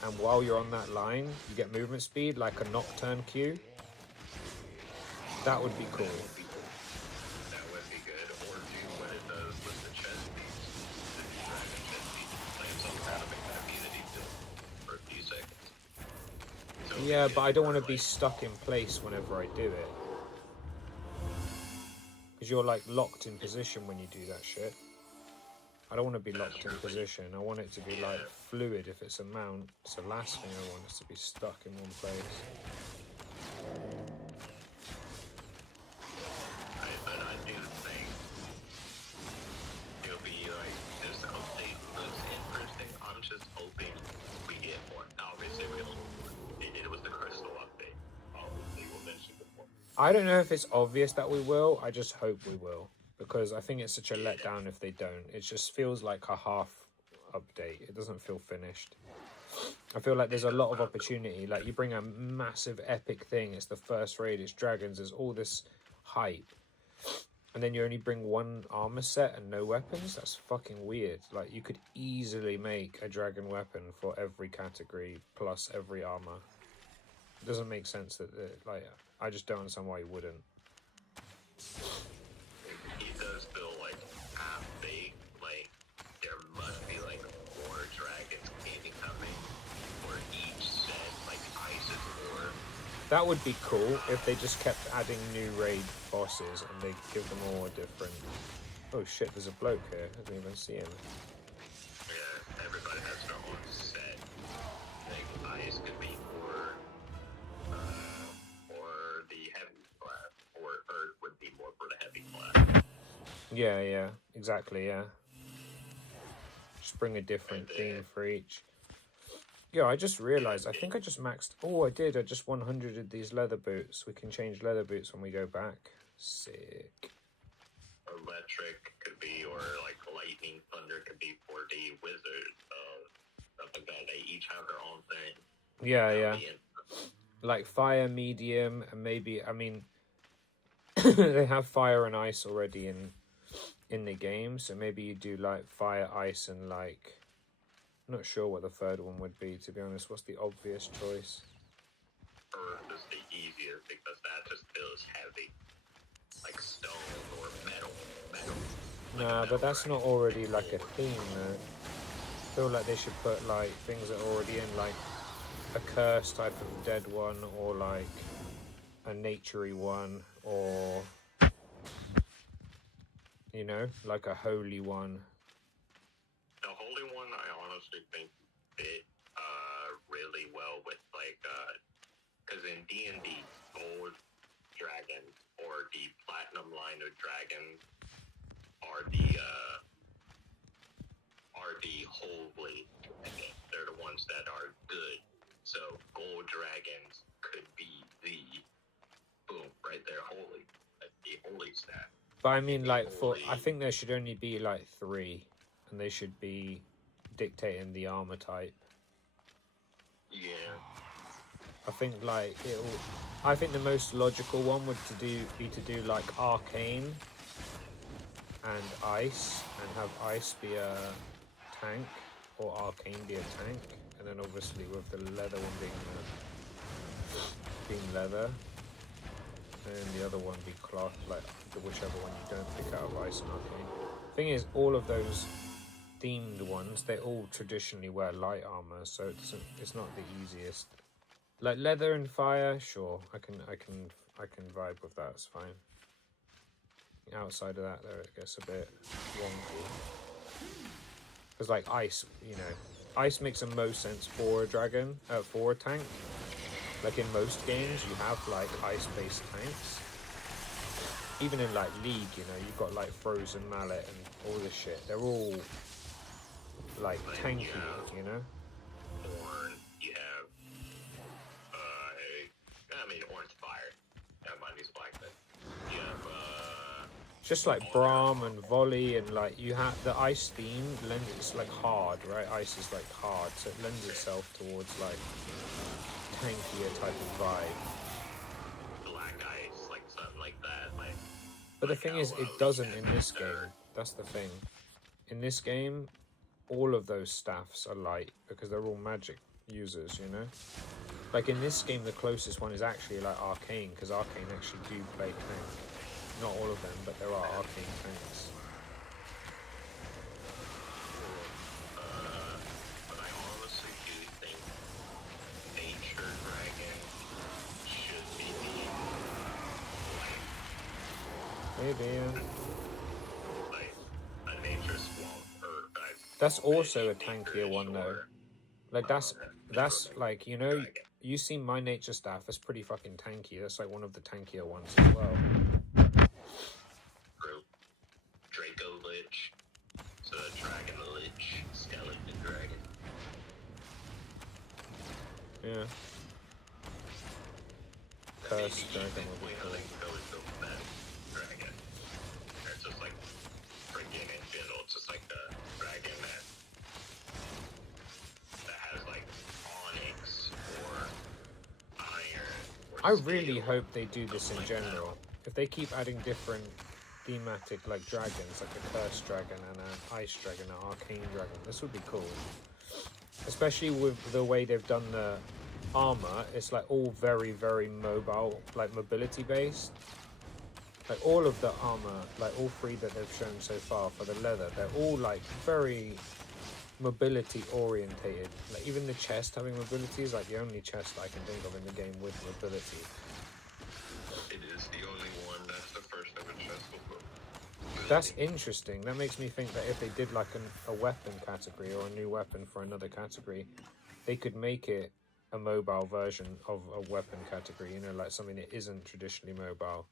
and while you're on that line, you get movement speed like a Nocturne Q, that would be cool. That would be good. Or do what it does with the chest piece. The dragon chest piece plants on kind of immunity for a few seconds. So Yeah, but I don't want to be stuck in place whenever I do it. Because you're like locked in position when you do that shit. I don't want to be locked in position. I want it to be like fluid if it's a mount. It's the last thing I want is to be stuck in one place. But I do think it'll be like this update looks interesting. I'm just hoping we get more. Obviously, it was the crystal update. Obviously, we'll mention before. I don't know if it's obvious that we will. I just hope we will. Because I think it's such a letdown if they don't. It just feels like a half update. It doesn't feel finished. I feel like there's a lot of opportunity. Like, you bring a massive epic thing. It's the first raid. It's dragons. There's all this hype. And then you only bring one armor set and no weapons? That's fucking weird. Like, you could easily make a dragon weapon for every category plus every armor. It doesn't make sense that, like, I just don't understand why you wouldn't. It does feel like half baked. Like there must be like more dragons maybe coming for each set, like Isis or. That would be cool if they just kept adding new raid bosses and they give them all a different. Oh shit, there's a bloke here. I didn't even see him. Yeah, everybody has their own set. Like Ice could be for the heavy class, or Earth would be more for the heavy class. Yeah, exactly, yeah. Just bring a different theme for each. Yeah, I just realised, I think I just maxed... Oh, I did, I just 100'd these leather boots. We can change leather boots when we go back. Sick. Electric could be, or like lightning, thunder could be for the wizard. Stuff like that. They each have their own thing. Yeah. Like fire, medium, and maybe... I mean, they have fire and ice already in the game, so maybe you do like fire, ice, and like... I'm not sure what the third one would be, to be honest. What's the obvious choice? Earth is the easiest because that just feels heavy. Like stone or metal. Nah, but that's not already like a theme though. I feel like they should put like things that are already in, like a curse type of dead one, or like a naturey one, or you know, like a holy one. The holy one, I honestly think fit really well with like, because in D&D, gold dragons or the platinum line of dragons are the holy. They're the ones that are good. So gold dragons could be the boom right there, holy, like the holy stat. But I mean, like I think there should only be like 3, and they should be dictating the armor type. Yeah. I think like I think the most logical one would be to do like arcane and ice, and have ice be a tank or arcane be a tank, and then obviously with the leather one being leather, and the other one be cloth, like whichever one you don't pick out of ice and arcane. Thing is, all of those themed ones, they all traditionally wear light armor, so it's not the easiest. Like leather and fire, sure, I can vibe with that. It's fine. Outside of that, though, it gets a bit wonky. Because, like, ice, you know, ice makes the most sense for a dragon, for a tank. Like, in most games, you have, like, ice-based tanks. Even in, like, League, you know, you've got, like, Frozen Mallet and all this shit. They're all, like, tanky, you know? Horn, you have, I mean, Orange Fire. Never mind, he's black, but you have, Just like Braum and Volley, and like you have the ice theme lends, it's like hard, right? Ice is like hard, so it lends itself towards like tankier type of vibe. Black Ice, like something like that. Like, But the thing is, it doesn't in this game. That's the thing. In this game, all of those staffs are light because they're all magic users, you know? Like in this game, the closest one is actually like Arcane, because Arcane actually do play tank. Not all of them, but there are Arcane tanks. but I honestly do think Nature Dragon should be Maybe, yeah. like a Nature Swamp or That's also a tankier one though. Like that's like, you know, you see my nature staff, that's pretty fucking tanky. That's like one of the tankier ones as well. Draco Lich, so Dragon Lich, Skeleton Dragon. Yeah. Cursed Dragon would be cool. Go with the best dragon. Or it's just like freaking in general, it's just like the dragon that has like onyx or iron. Or I really hope they do this in general. If they keep adding different thematic like dragons, like a cursed dragon and an ice dragon, an arcane dragon, this would be cool. Especially with the way they've done the armor, it's like all very, very mobile, like mobility based. Like all of the armor, like all three that they've shown so far for the leather, they're all like very mobility orientated. Like even the chest having mobility is like the only chest I can think of in the game with mobility. It is the only one. That's the first ever chest before. That's interesting. That makes me think that if they did like a weapon category or a new weapon for another category, they could make it a mobile version of a weapon category, you know, like something that isn't traditionally mobile,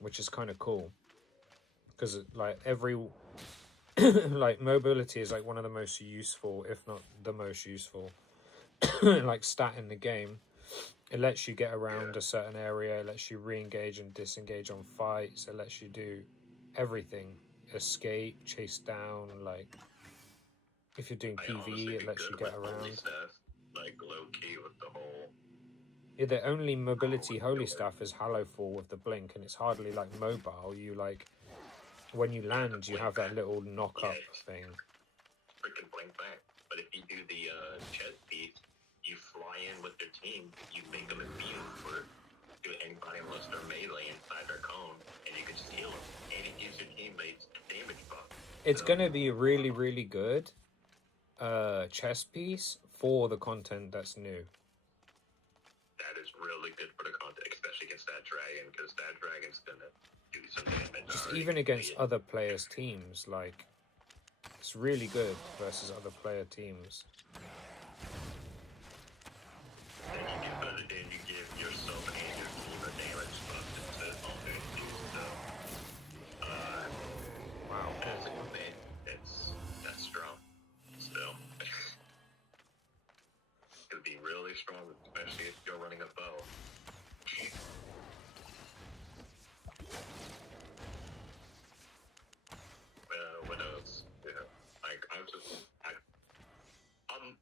which is kind of cool. Because like every like mobility is like one of the most useful, if not the most useful, like stat in the game. It lets you get around a certain area, it lets you re-engage and disengage on fights, it lets you do everything. Escape, chase down, like if you're doing PvE, it lets you get around. Stuff, like low key with the whole. Yeah, the only mobility holy staff is Hallowfall with the blink, and it's hardly like mobile. You like when you land, you have that little knock up thing. Freaking blink back. But if you do the chest piece, you fly in with their team, you make them immune to anybody unless they're melee inside their cone, and you can just heal them. And it gives your teammates damage buff. It's gonna be a really, really good chess piece for the content that's new. That is really good for the content, especially against that dragon, because that dragon's gonna do some damage. Just even against other players' teams, like it's really good versus other player teams. Then you give yourself and your team a damage buff instead of all doing so. Wow. That's strong. Still. It would be really strong, especially if you're running a bow. What else? Yeah. Like, I'm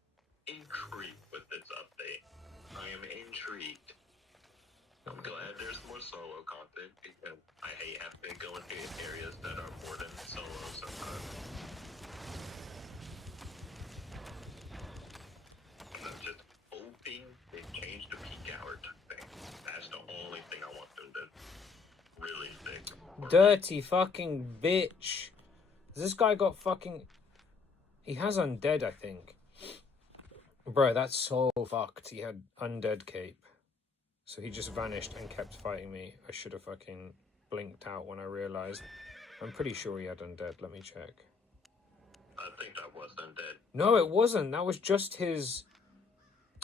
intrigued with this update. I am intrigued. I'm glad there's more solo content because I hate having to go into areas that are more than solo sometimes. I'm just hoping they change the peak hour thing. That's the only thing I want them to really fix. Dirty fucking bitch. This guy got fucking... He has undead, I think. Bro, that's so fucked. He had undead cape. So he just vanished and kept fighting me. I should have fucking blinked out when I realized. I'm pretty sure he had undead. Let me check. I think that was undead. No, it wasn't. That was just his...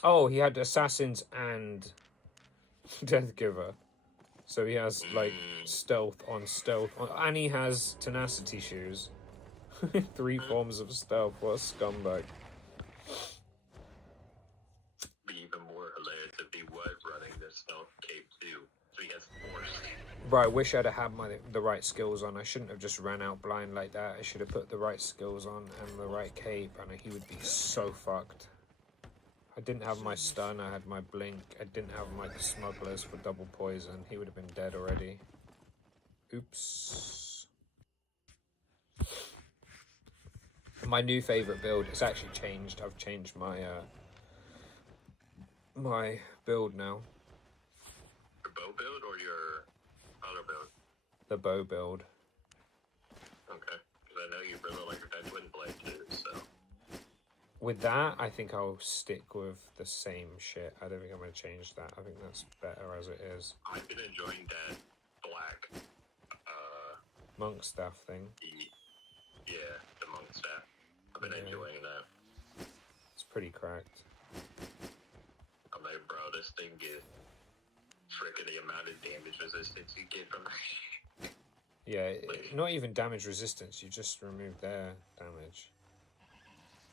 Oh, he had assassins and Deathgiver. So he has, like, stealth on stealth. And he has tenacity shoes. 3 forms of stealth. What a scumbag. Be even more hilarious if he was running the stealth cape too. So he has force. Bro, I wish I'd have had the right skills on. I shouldn't have just ran out blind like that. I should have put the right skills on and the right cape, and he would be so fucked. I didn't have my stun, I had my blink. I didn't have my smugglers for double poison. He would have been dead already. Oops. My new favorite build, it's actually changed. I've changed my my build now. Your bow build or your other build? The bow build. Okay. Because I know you really like that twin blade too, so. With that, I think I'll stick with the same shit. I don't think I'm going to change that. I think that's better as it is. I've been enjoying that black, monk staff thing. The monk staff. I've been enjoying that. It's pretty cracked. I'm like, bro, this thing gets freaking the amount of damage resistance you get from Yeah, not even damage resistance. You just remove their damage.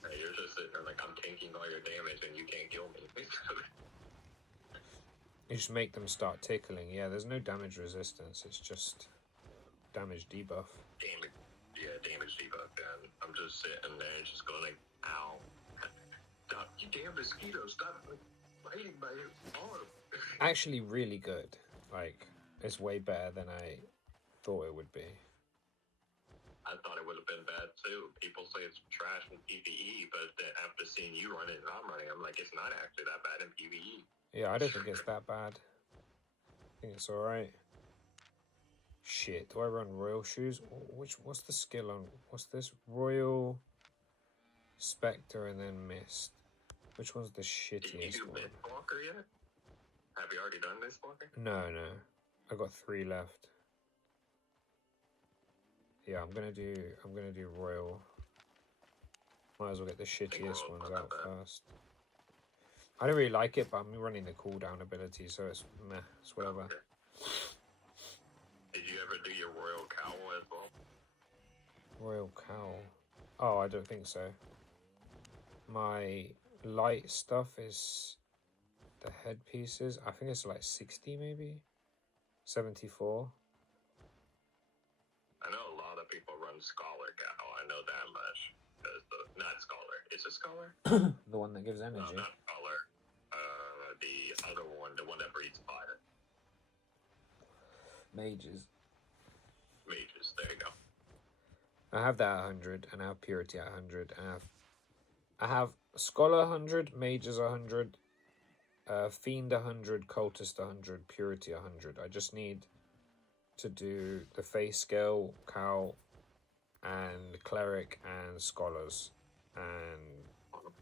You're just sitting there like, I'm tanking all your damage and you can't kill me. You just make them start tickling. Yeah, there's no damage resistance. It's just damage debuff. Damage debuff. And I'm just sitting there just going like, ow. Stop, you damn mosquito. Stop biting my arm. Actually really good. Like, it's way better than I thought it would be. I thought it would have been bad too. People say it's trash in PvE, but then after seeing you run it and I'm running, I'm like, it's not actually that bad in PvE. Yeah, I don't think it's that bad. I think it's alright. Shit, do I run Royal Shoes? What's the skill on? What's this? Royal, Spectre, and then Mist. Which one's the shittiest Did you do one? Mistwalker yet? Have you already done Mistwalker? No. I got 3 left. Yeah, I'm gonna do Royal. Might as well get the shittiest ones out first. I don't really like it, but I'm running the cooldown ability, so it's meh. It's whatever. Okay. Did you ever do your Royal Cowl as well? Royal Cowl. Oh, I don't think so. My light stuff is the headpieces. I think it's like 60 maybe? 74. I know a lot of people run Scholar Cowl. I know that much. Not Scholar. Is it Scholar? The one that gives energy. No, not Scholar. The other one, the one that breathes fire. Mages. There you go. I have that at 100, and I have Purity at 100, and I have Scholar 100, Mages 100, Fiend 100, Cultist 100, Purity 100. I just need to do the Face Scale, Cowl, and Cleric, and Scholars, and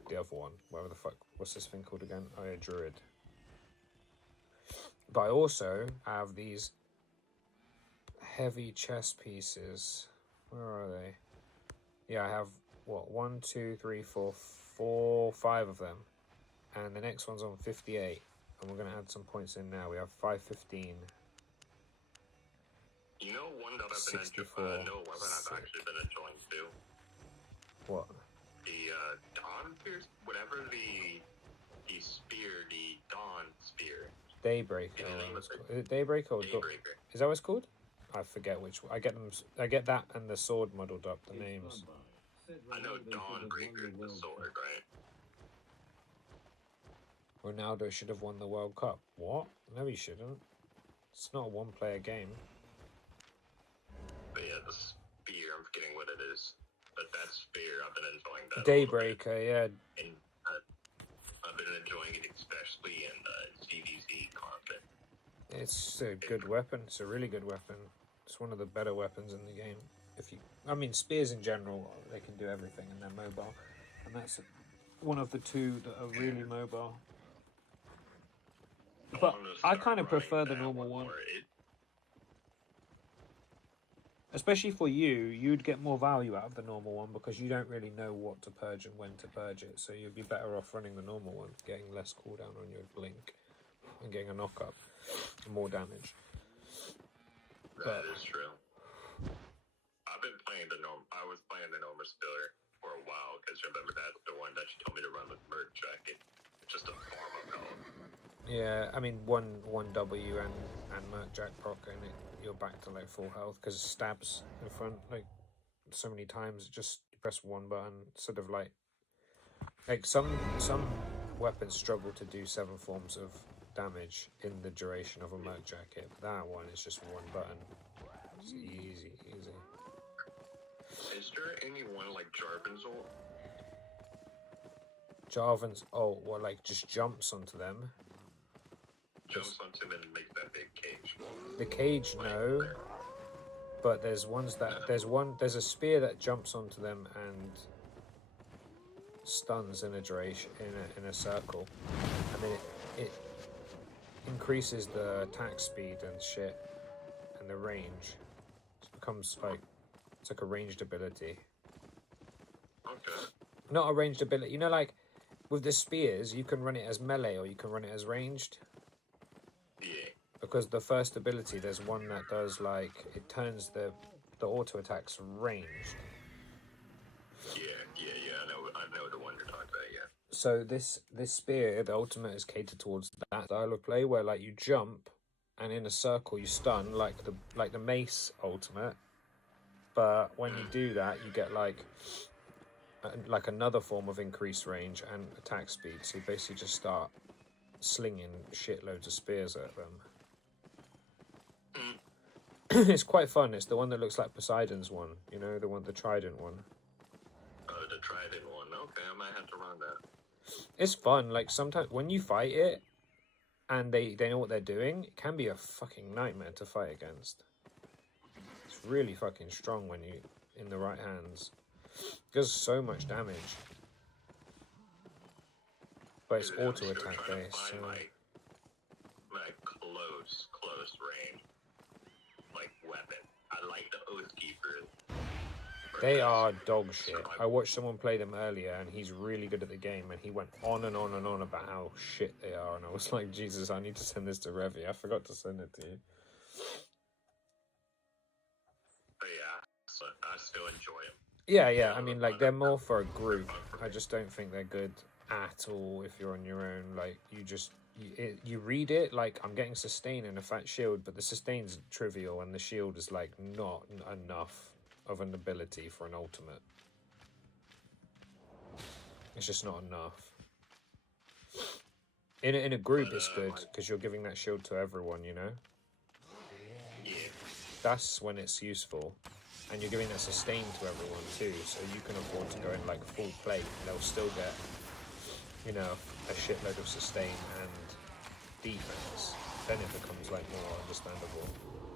the other one, whatever the fuck, what's this thing called again? Oh yeah, Druid. But I also have these heavy chest pieces. Where are they? Yeah, I have, what, 1, 2, 3, 4, 5 of them. And the next one's on 58. And we're going to add some points in now. We have 515. You know one that I've been 64. no weapon I've actually been enjoying too? What? The Dawn Pierce? Whatever the spear, the Dawn Spear. Daybreaker. Is it Daybreaker or Daybreaker. Is that what it's called? I forget which one. I get them. I get that and the sword muddled up. The names. I know Dawnbreaker is the sword, right? Ronaldo should have won the World Cup. What? No, he shouldn't. It's not a one-player game. But yeah, the spear, I'm forgetting what it is. But that spear, I've been enjoying that. Daybreaker, yeah. And I've been enjoying it, especially in CDZ content. It's a good weapon. It's a really good weapon. It's one of the better weapons in the game. I mean, spears in general, they can do everything and they're mobile. And that's one of the 2 that are really mobile. But I kind of prefer the normal one. especially for you, you'd get more value out of the normal one because you don't really know what to purge and when to purge it. So you'd be better off running the normal one, getting less cooldown on your blink and getting a knock up, more damage. That is true. I've been playing I was playing the normal spiller for a while because remember that's the one that you told me to run with Merc Jacket. It's just a farm of health. Yeah, I mean one W and Merc Jack proc and you're back to like full health because stabs in front like so many times. Just press one button instead of like some weapons struggle to do 7 forms of damage in the duration of a Merc Jacket. But that one is just one button. It's easy. Is there anyone like Jarvan's ult? Jarvan's ult, what, like just jumps onto them? Jumps onto them and makes that big cage. The cage, no. But there's ones that there's a spear that jumps onto them and stuns in a duration in a circle, and then it increases the attack speed and shit and the range. It becomes like it's like a ranged ability. Okay. Not a ranged ability. You know, like with the spears, you can run it as melee or you can run it as ranged. Yeah. Because the first ability, there's one that does like it turns the auto attacks ranged. Yeah. I know the one you're talking about. Yeah. So this spear, the ultimate, is catered towards that style of play where like you jump and in a circle you stun like the mace ultimate, but when you do that you get like another form of increased range and attack speed. So you basically just start slinging shitloads of spears at them. It's quite fun. It's the one that looks like Poseidon's one, you know, the trident one. Oh, the trident one. Okay, I might have to run that. It's fun. Like sometimes when you fight it and they know what they're doing, it can be a fucking nightmare to fight against. It's really fucking strong when you in the right hands. It does so much damage. But it's I'm auto still attack trying to based. find So. my close range like weapon. I like the Oath Keepers. They are dog shit. I watched someone play them earlier and he's really good at the game and he went on and on and on about how shit they are and I was like, Jesus, I need to send this to Revy. I forgot to send it to you. But yeah, so I still enjoy them. Yeah. I mean, like, they're more for a group. I just don't think they're good at all if you're on your own. Like, you read it, like, I'm getting sustain and a fat shield, but the sustain's trivial and the shield is, like, not enough of an ability for an ultimate. It's just not enough. In a group, it's good, because you're giving that shield to everyone, you know? Yeah. That's when it's useful. And you're giving that sustain to everyone too, so you can afford to go in like full plate and they'll still get, you know, a shitload of sustain and defense. Then it becomes like more understandable.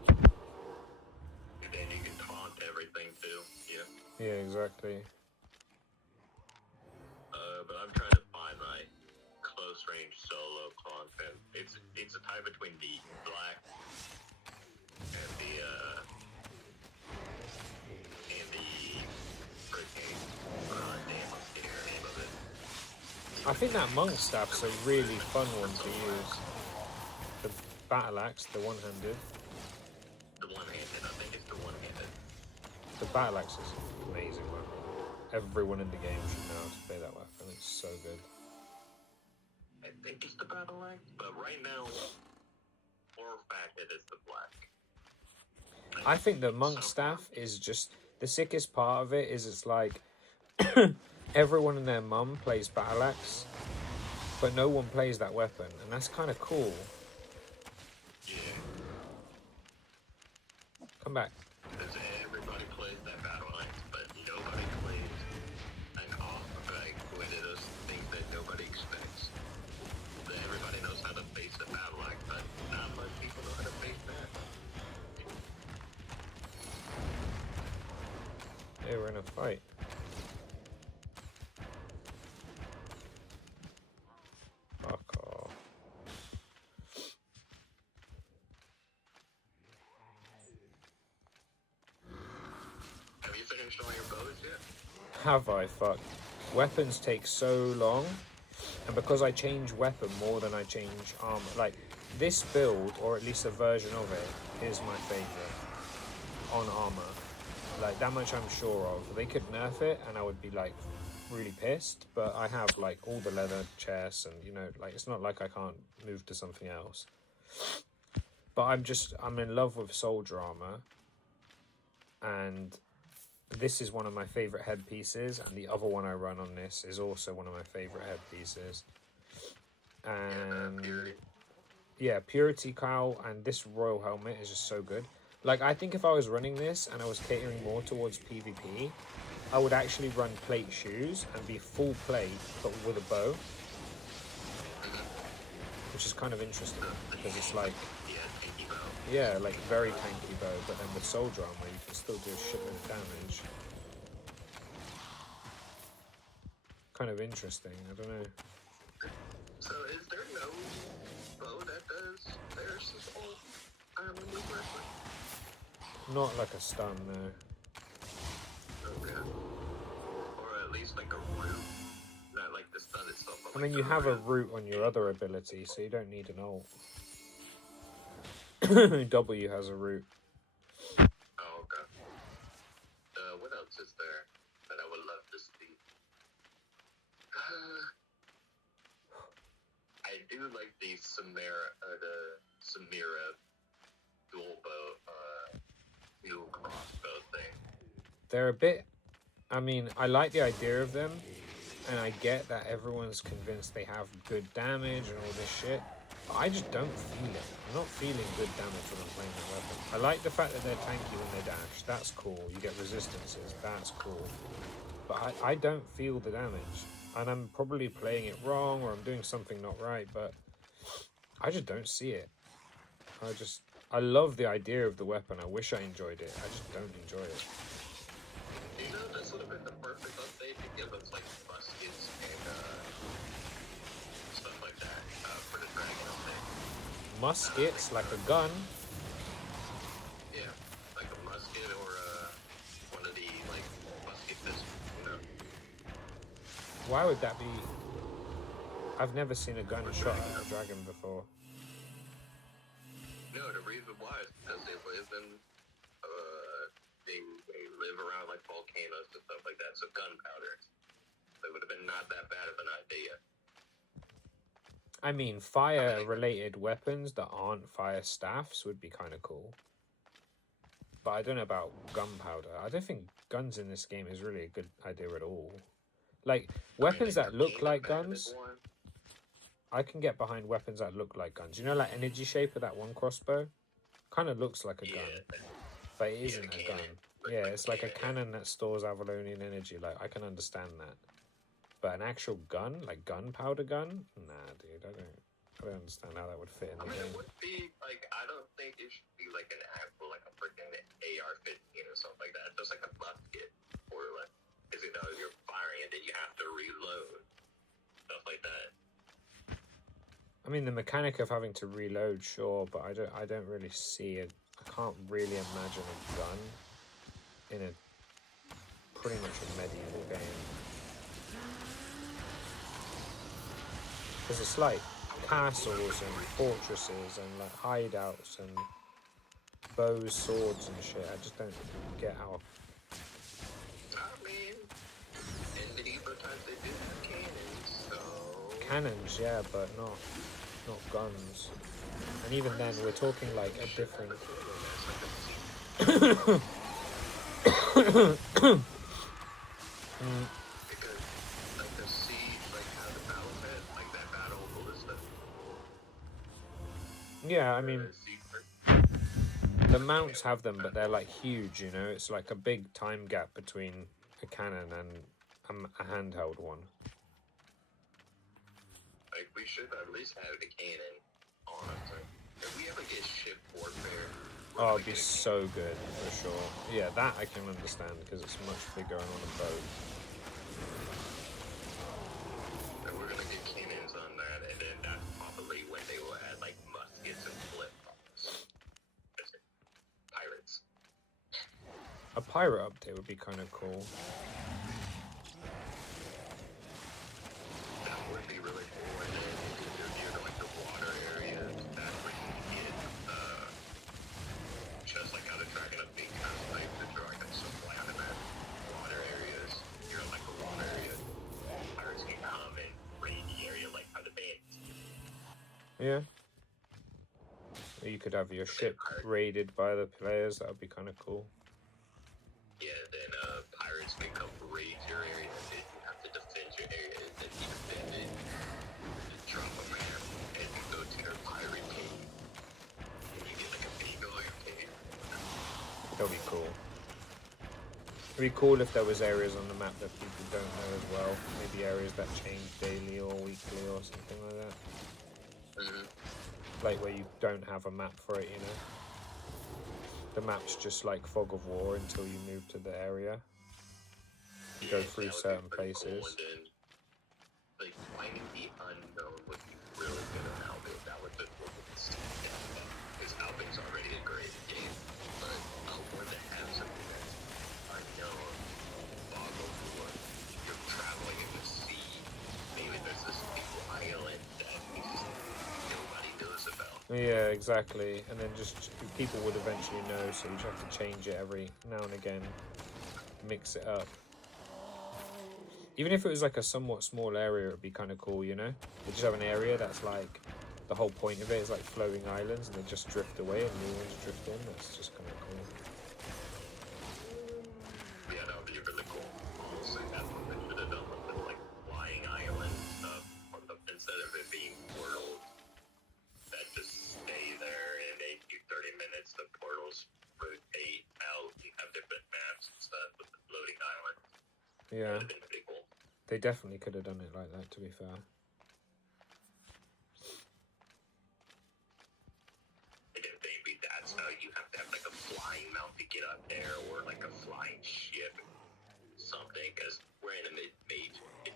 And then you can taunt everything too. Yeah. Yeah, exactly. But I'm trying to find my close range solo content. It's a tie between the black and the freaking damn, I'm scared the name of it. I think that monk staff's a really fun one to use. The battle axe, the one-handed. The one-handed, I think it's the one-handed. The battle axe is an amazing weapon. Everyone in the game should know how to play that weapon. It's so good. I think it's the battle axe, but right now, for a fact, it is the black. I think the monk staff is just the sickest part of it. Is it's like everyone and their mum plays battle axe, but no one plays that weapon, and that's kind of cool. Yeah. Come back. Because everybody plays that battle axe, but nobody plays an off, like one of those things that nobody expects. Everybody knows how to face the battle axe, but not much people know how to face that. They were in a fight. Fuck off. finished all your bows yet? Have I? Fuck. Weapons take so long, and because I change weapon more than I change armor, like this build, or at least a version of it, is my favorite on armor. Like that much I'm sure of. They could nerf it, and I would be like really pissed. But I have like all the leather chests, and you know, like it's not like I can't move to something else. But I'm in love with soldier armor, and this is one of my favorite headpieces, and the other one I run on this is also one of my favorite headpieces. And yeah, Purity Cowl and this Royal Helmet is just so good. Like, I think if I was running this and I was catering more towards PvP, I would actually run plate shoes and be full plate, but with a bow. Which is kind of interesting, because it's like, yeah, like very tanky bow, but then with soldier armor, you can still do a shitload of damage. Kind of interesting, I don't know. So is there no bow that does there's all when you work with? Not like a stun, no. Okay. Or at least like a root. Not like the stun itself. But I mean, you have a root on your other ability, so you don't need an ult. W has a root. Oh, okay. What else is there that I would love to see? I do like the Samira dual bow, dual crossbow thing. They're a bit, I mean, I like the idea of them, and I get that everyone's convinced they have good damage and all this shit, but I just don't feel it. I'm not feeling good damage when I'm playing that weapon. I like the fact that they're tanky when they dash, that's cool. You get resistances, that's cool. But I don't feel the damage, and I'm probably playing it wrong, or I'm doing something not right, but I just don't see it. I love the idea of the weapon. I wish I enjoyed it. I just don't enjoy it. You know, this would have been the perfect update to give us like muskets and stuff like that for the dragon update. Muskets, like a gun? Yeah, like a musket or one of the like musket pistols, you know. Why would that be? I've never seen a gun shot at a dragon before. No, the reason why is because they live in, they live around like volcanoes and stuff like that, so gunpowder. It would have been not that bad of an idea. I mean, fire-related weapons that aren't fire staffs would be kind of cool. But I don't know about gunpowder. I don't think guns in this game is really a good idea at all. Like, weapons that look like guns, I can get behind weapons that look like guns. You know, like Energy Shaper, that one crossbow? Kind of looks like a gun, but it isn't a gun. Yeah, it's like a cannon that stores Avalonian energy. Like, I can understand that. But an actual gun, like gunpowder gun? Nah, dude, I don't understand how that would fit in the I mean, game. it would be, like, I don't think it should be like an actual, like a freaking AR-15 or something like that. Just like a musket, or like, because you know, you're firing and then you have to reload. Stuff like that. I mean, the mechanic of having to reload, sure, but I don't really see it. I can't really imagine a gun in a pretty much a medieval game. Because it's like castles and fortresses and like hideouts and bows, swords and shit. I just don't get how. I mean, in medieval times they did have cannons, so... Cannons, yeah, but not guns. And even then, we're talking like a different... Because, like, the siege, like, how the battle went, like, that battle ballista. Yeah, I mean, the mounts have them, but they're like huge, you know? It's like a big time gap between a cannon and a handheld one. Like, we should at least have the cannon on us. Like, if we ever get ship warfare... Oh, it'd be so good, for sure. Yeah, that I can understand, because it's much bigger and on a boat. And we're gonna get cannons on that, and then that's probably when they will add, like, muskets and flip-flops. Pirates. pirate update would be kind of cool. That would be really cool. And then if you're near like the water areas, that's where you can get just like how they're tracking a big kind of like the drawing that's supply on the map. Water areas, you're in like a water area. Pirates can come and raid the area like how the bands. Yeah. Or you could have your ship raided by the players. That would be kind of cool. Yeah, then pirates can come raid your area, and then you have to defend your area, and then you defend it, and drop a map, and you go to their pirate cave, and you get like a big oil cave. That'd be cool. It'd be cool if there was areas on the map that people don't know as well. Maybe areas that change daily or weekly or something like that. Like where you don't have a map for it, you know. The map's just like Fog of War until you move to the area. You go through certain places. Cool. And then, like, finding the unknown would be really good on Albion. That would be because Albion's already a great game, but I want to have something that's unknown. Fog of War. You're traveling in the sea. Maybe there's this big island that nobody knows about. Yeah, exactly. And then just people would eventually know, so you just have to change it every now and again, mix it up. Even if it was like a somewhat small area, it'd be kind of cool, you know? You just have an area that's like, the whole point of it is like floating islands and they just drift away and new ones drift in. That's just kind of cool. Yeah, that would be really cool. So that's what they should have done with the like flying island stuff, instead of it being portals that just stay there and they do 30 minutes. The portals rotate out and have different maps and stuff with the floating island. Yeah. That would have been pretty cool. They definitely could have done it like that, to be fair. And then maybe that's how you have to have like a flying mount to get up there, or like a flying ship, something. Because we're in a medieval age,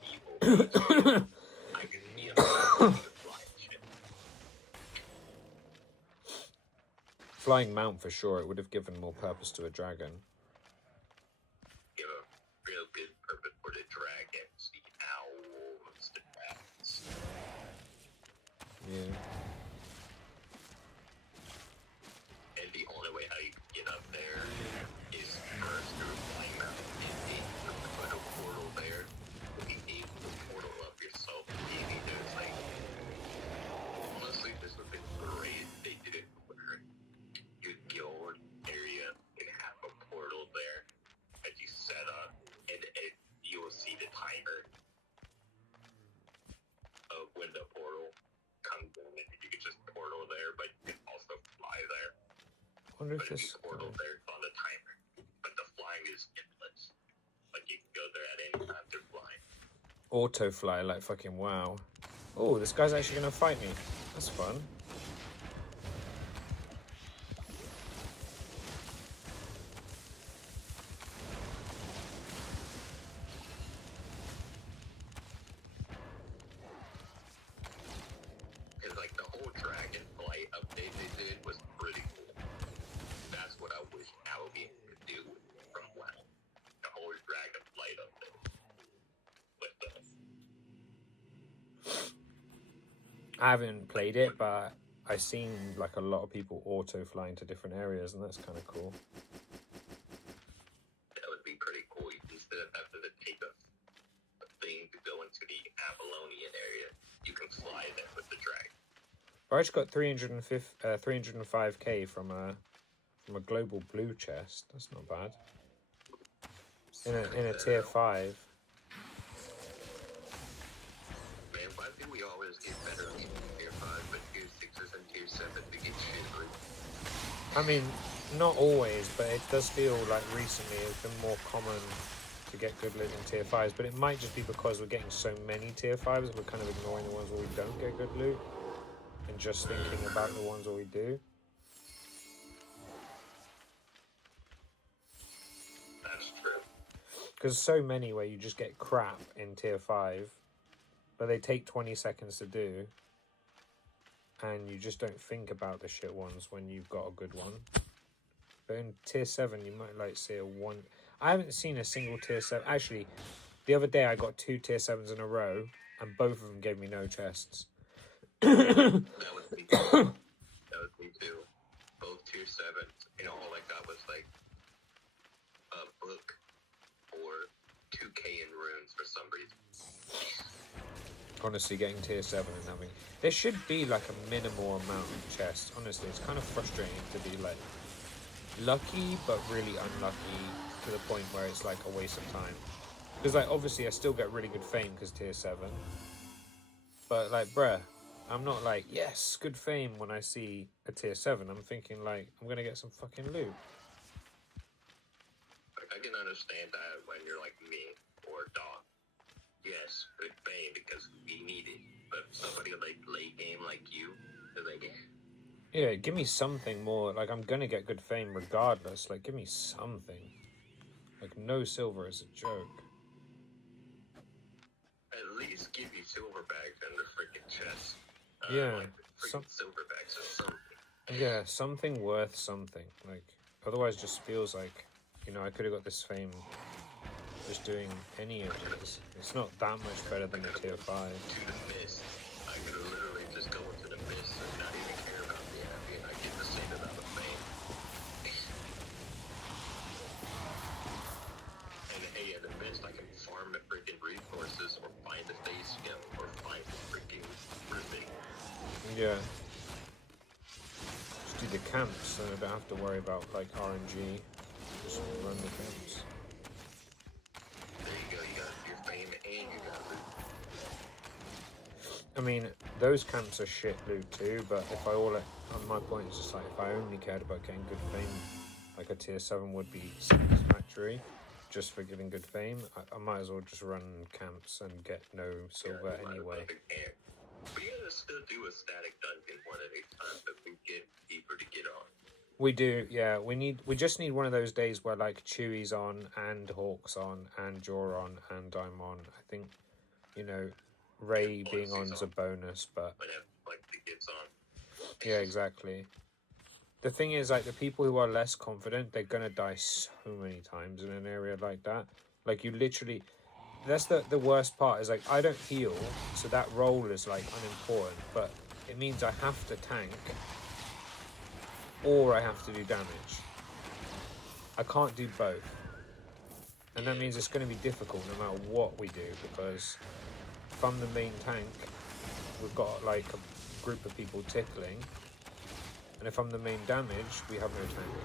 so I can see a flying ship. Flying mount for sure. It would have given more purpose to a dragon. Give a real good purpose for the dragons, the owls, the bats. Yeah. And the only way how you can get up there is first through a flying mountain. And then you have to put a portal there. You need to portal up yourself. Maybe there's like, honestly, this would have been great if they did it where your guild area can have a portal there that you set up, and you will see the timer of when the portal comes in, and you can just portal there, but you can also fly there. I wonder if But if this... you portal there, it's on the timer. But the flying is endless. Like, you can go there at any time they're flying. Auto fly, like fucking wow. Oh, this guy's actually gonna fight me. That's fun. Because, like, the whole Dragon Flight update they did was pretty cool. That's what I wish Albion could do from WoW. The whole Dragon Flight update. With the... I haven't played it, but I've seen like a lot of people auto flying to different areas, and that's kind of cool. That would be pretty cool. Instead of having to take a thing to go into the Apollonian area, you can fly there with the dragon. I just got 305k from a global blue chest. That's not bad. In a tier 5. Man, why do we always get better in tier 5, but tier 6s and tier 7s we get shit with? I mean, not always, but it does feel like recently it's been more common to get good loot in tier 5s, but it might just be because we're getting so many tier 5s that we're kind of ignoring the ones where we don't get good loot and just thinking about the ones where we do. That's true. Because so many where you just get crap in tier 5, but they take 20 seconds to do, and you just don't think about the shit ones when you've got a good one. But in tier 7, you might like see a one. I haven't seen a single tier 7. Actually, the other day I got 2 tier 7s in a row, and both of them gave me no chests. That was me too. That was me too. Both tier 7s. You know, all I got was like a book or 2k in runes for some reason. Honestly, getting tier 7 and having... There should be like a minimal amount of chests. Honestly, it's kind of frustrating to be like lucky, but really unlucky to the point where it's like a waste of time. Because like obviously I still get really good fame because tier 7. But like, bruh, I'm not like, yes, good fame when I see a tier 7. I'm thinking like, I'm going to get some fucking loot. Like, I can understand that when you're like me or Dog. Yes, good fame because we need it. But somebody like late game like you is like, Yeah, give me something more. Like, I'm going to get good fame regardless. Like, give me something. Like, no silver is a joke. at least give you silver bags and the freaking chest. Yeah, like freaking silver bags or something. Yeah, something worth something. Like, otherwise it just feels like, you know, I could have got this fame just doing any of these. It's not that much better than a tier 5. To the mist. I could literally just go into the mist and not even care about the happy, and I get the same amount of fame. And hey, at the mist, I can farm the freaking resources or find the face gem or find the freaking ribbon. Yeah. Just do the camps, so I don't have to worry about, like, RNG. Just run the camps. There you go, you got your fame and you got loot. I mean, those camps are shit loot too, but if I all... On my point, it's just like, if I only cared about getting good fame, like a tier 7 would be satisfactory, just for getting good fame. I might as well just run camps and get no silver anyway. We gotta still do a static dungeon one of these times if we get deeper to get on. We do, yeah. We just need one of those days where like Chewie's on and Hawk's on and Jaw on and I'm on. I think, you know, Ray being on is a bonus, but Whenever like it gets on. yeah, exactly. The thing is, like, the people who are less confident, they're gonna die so many times in an area like that. Like, you literally... That's the worst part, is, like, I don't heal, so that role is, like, unimportant. But it means I have to tank, or I have to do damage. I can't do both. And that means it's going to be difficult no matter what we do, because if I'm the main tank, we've got, like, a group of people tickling. And if I'm the main damage, we have no tank.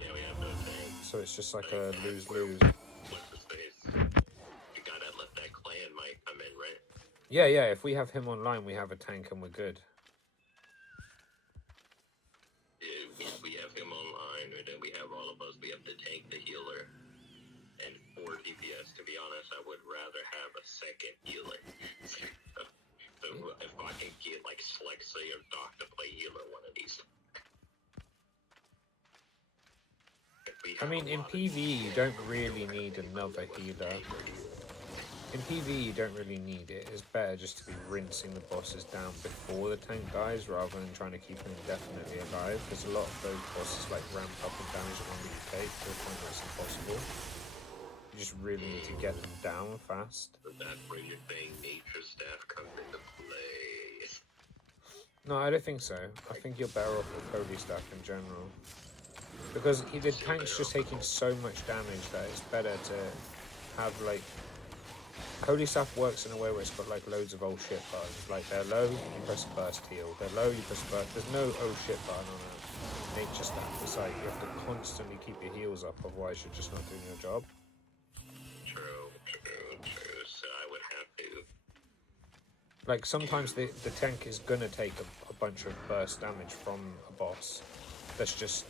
Yeah, we have no tank. So it's just like a lose-lose. What's his face? The guy that left that clan might come in, right? Yeah, yeah, if we have him online, we have a tank and we're good. Yeah, we have him online, and then we have all of us. We have the tank, the healer, and 4 DPS. To be honest, I would rather have a second healer. So if I can get like Slexay or Doc to play healer one of these. I mean, in PvE, you don't really need another healer. In PvE, you don't really need it. It's better just to be rinsing the bosses down before the tank dies, rather than trying to keep them indefinitely alive, because a lot of those bosses like ramp up in damage at 1 to the point where it's impossible. You just really need to get them down fast. That's where your thing, nature staff, comes into play. No, I don't think so. I think you're better off with Holy Staff in general. Because the tank's just taking so much damage that it's better to have, like... Holy Staff works in a way where it's got, like, loads of oh shit buttons. Like, they're low, you press burst heal. They're low, you press burst... There's no oh shit button on a nature staff. It's like, you have to constantly keep your heals up, otherwise you're just not doing your job. True. So I would have to. Like, sometimes the tank is gonna take a bunch of burst damage from a boss. That's just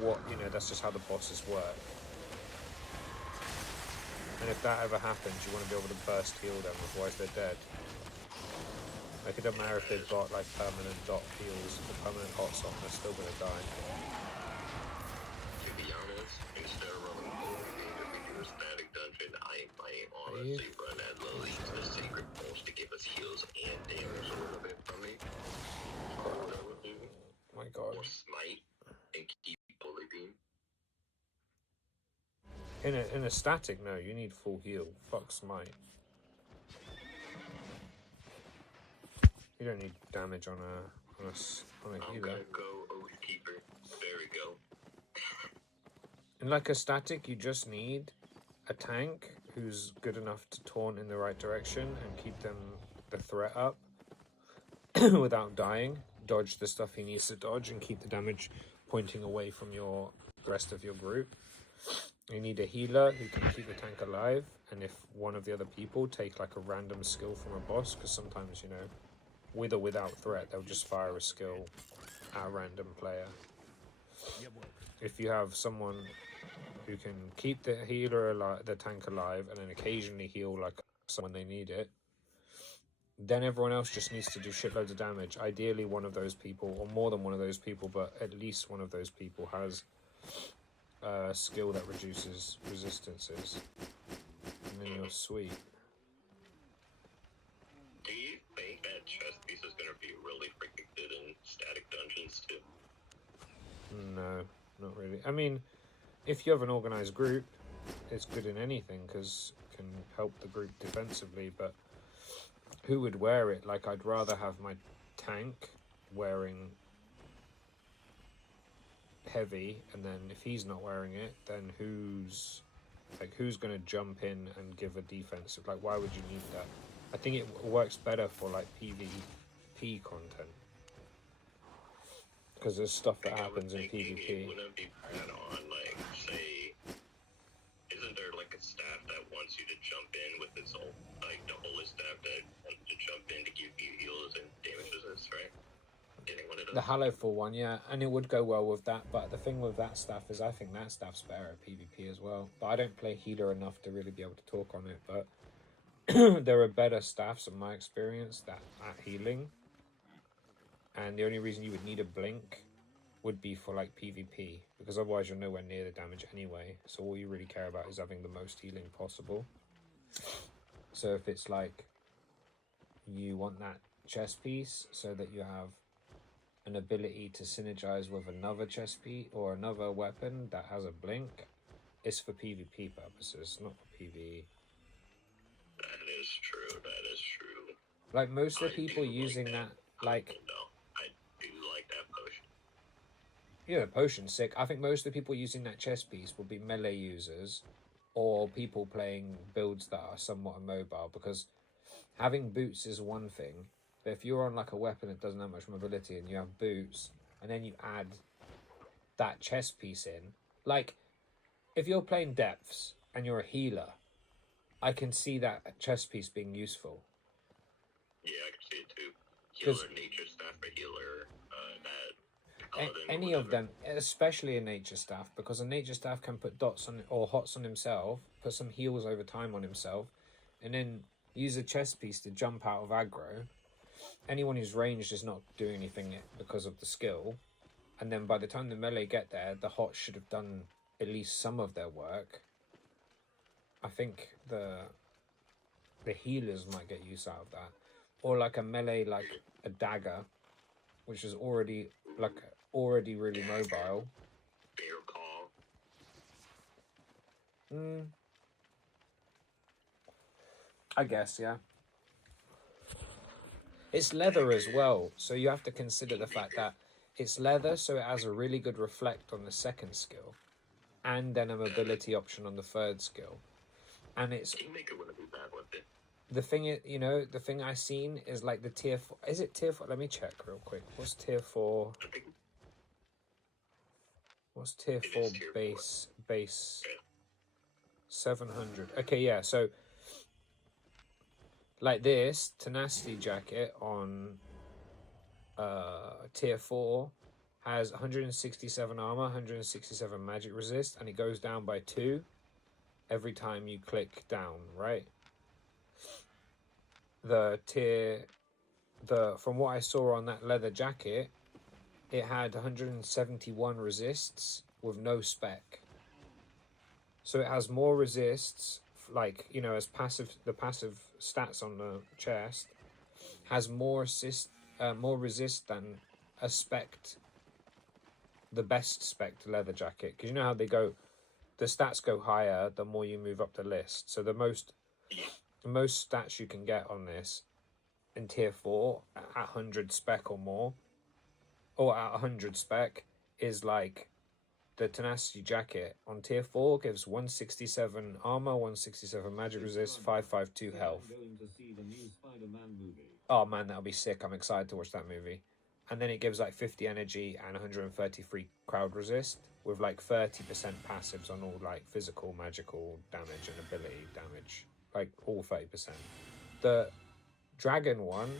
what, you know, that's just how the bosses work. And if that ever happens, you want to be able to burst heal them, otherwise they're dead. Like, it doesn't matter if they've got, like, permanent dot heals or permanent hots on, they're still gonna die. To be honest, instead of running full game, if we do a static dungeon, I might honestly run at least the sacred pulse to give us heals and damage a little bit from me. My god. Or smite and keep In a static, no, you need full heal. Fuck smite. You don't need damage on a I'm healer. gonna go Oathkeeper. There we go. In like a static, you just need a tank who's good enough to taunt in the right direction and keep the threat up without dying. Dodge the stuff he needs to dodge and keep the damage pointing away from the rest of your group. You need a healer who can keep the tank alive, and if one of the other people take like a random skill from a boss, because sometimes, you know, with or without threat, they'll just fire a skill at a random player. If you have someone who can keep the healer alive, the tank alive, and then occasionally heal like someone they need it, then everyone else just needs to do shitloads of damage. Ideally, one of those people, or more than one of those people, but at least one of those people has a skill that reduces resistances, and then you're sweet. Do you think that chest piece is gonna be really freaking good in static dungeons too? No, not really. I mean, if you have an organized group, it's good in anything because it can help the group defensively, but who would wear it? Like, I'd rather have my tank wearing heavy, and then if he's not wearing it, then who's going to jump in and give a defensive? Like, why would you need that? I think it works better for like PvP content, because there's stuff that happens in PvP. Wouldn't it be bad on, like, say, isn't there like a staff that wants you to jump in with its ult, like the holy staff that wants to jump in to give you heals and damage resist, right? The Hallowfall one, yeah, and it would go well with that, but the thing with that staff is I think that staff's better at PvP as well. But I don't play healer enough to really be able to talk on it, but there are better staffs in my experience at healing, and the only reason you would need a blink would be for like PvP, because otherwise you're nowhere near the damage anyway, so all you really care about is having the most healing possible. So if it's like you want that chest piece so that you have an ability to synergize with another chest piece or another weapon that has a blink, it's for PvP purposes, not for PvE. That is true, that is true. Like, most of the people using that, like... No, I do like that potion. Yeah, the potion's sick. I think most of the people using that chest piece will be melee users or people playing builds that are somewhat immobile, because having boots is one thing, but if you're on like a weapon that doesn't have much mobility and you have boots, and then you add that chest piece in, like, if you're playing depths and you're a healer, I can see that chest piece being useful. Yeah, I can see it too. Healer, nature staff, or healer, any of them, especially a nature staff, because a nature staff can put dots on or hots on himself, put some heals over time on himself, and then use a chest piece to jump out of aggro. Anyone who's ranged is not doing anything because of the skill, and then by the time the melee get there, the hots should have done at least some of their work. I think the healers might get use out of that, or like a melee, like a dagger, which is already really mobile. Bear call. I guess, yeah. It's leather as well, so you have to consider the fact that it's leather, so it has a really good reflect on the second skill, and then a mobility option on the third skill. And it's... Kingmaker wouldn't be bad with it. The thing is, you know, the thing I've seen is like the tier 4... Is it tier 4? Let me check real quick. What's tier 4? What's tier 4 base? Base 700. Okay, yeah, so... Like this, Tenacity Jacket on tier 4 has 167 armor, 167 magic resist, and it goes down by 2 every time you click down, right? From what I saw on that leather jacket, it had 171 resists with no spec. So it has more resists, like, you know, as the passive stats on the chest has more resist than a spec, the best spec leather jacket. Because you know how they go the stats go higher the more you move up the list. So the most stats you can get on this in tier 4 at 100 spec or more, or at 100 spec, is like the tenacity jacket on tier 4 gives 167 armor, 167 magic resist, 552 health. Going to see the new Spider-Man movie. Oh man, that'll be sick. I'm excited to watch that movie. And then it gives like 50 energy and 133 crowd resist with like 30% passives on all like physical, magical damage and ability damage. Like all 30%. The dragon one,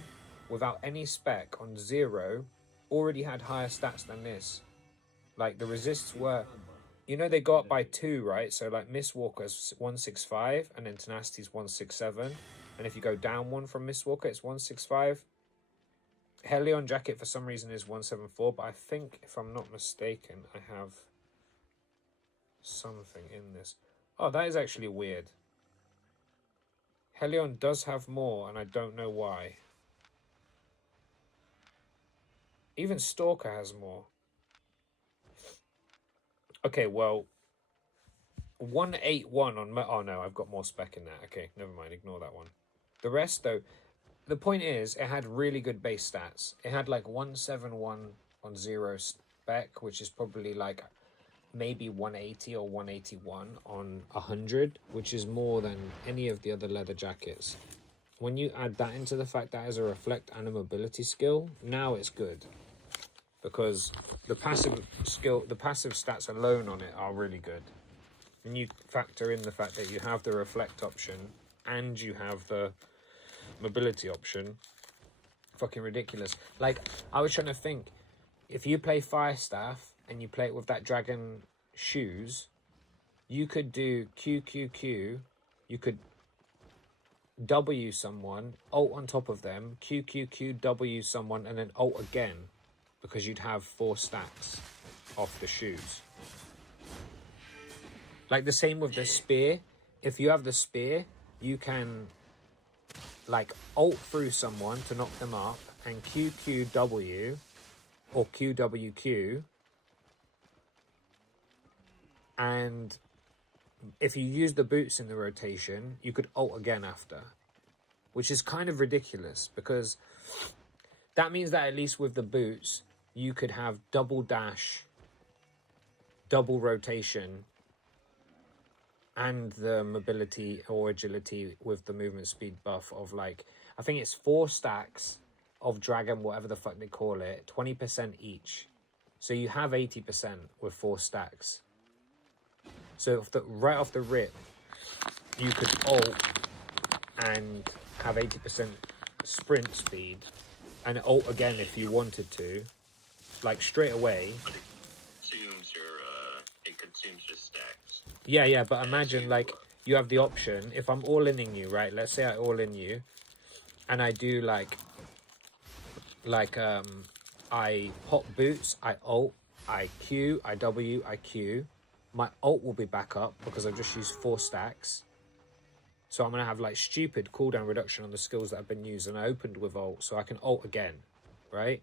without any spec on 0, already had higher stats than this. Like the resists were, you know, they go up by 2, right? So like Mistwalker's 165 and then Tenacity's 167. And if you go down 1 from Mistwalker, it's 165. Helion Jacket for some reason is 174, but I think, if I'm not mistaken, I have something in this. Oh, that is actually weird. Helion does have more, and I don't know why. Even Stalker has more. Okay, well, 181 on... Oh, no, I've got more spec in that. Okay, never mind. Ignore that one. The rest, though... The point is, it had really good base stats. It had, like, 171 on 0 spec, which is probably, like, maybe 180 or 181 on 100, which is more than any of the other leather jackets. When you add that into the fact that it has a reflect and a mobility skill, now it's good. Because the passive stats alone on it are really good. And you factor in the fact that you have the reflect option and you have the mobility option. Fucking ridiculous. Like, I was trying to think, if you play Firestaff and you play it with that dragon shoes, you could do QQQ, you could W someone, ult on top of them, QQQ, W someone, and then ult again. Because you'd have 4 stacks off the shoes. Like the same with the spear. If you have the spear, you can like ult through someone to knock them up and QQW or QWQ. And if you use the boots in the rotation, you could ult again after. Which is kind of ridiculous because that means that at least with the boots, you could have double dash, double rotation, and the mobility or agility with the movement speed buff of like, I think it's 4 stacks of dragon, whatever the fuck they call it, 20% each. So you have 80% with 4 stacks. So if right off the rip, you could ult and have 80% sprint speed and ult again if you wanted to. Like straight away. But it consumes your stacks. Yeah, but imagine like you have the option, if I'm all-inning you, right? Let's say I all-in you and I do like I pop boots, I ult, I Q, I W, I Q. My ult will be back up because I've just used 4 stacks. So I'm going to have like stupid cooldown reduction on the skills that have been used, and I opened with ult, so I can ult again, right?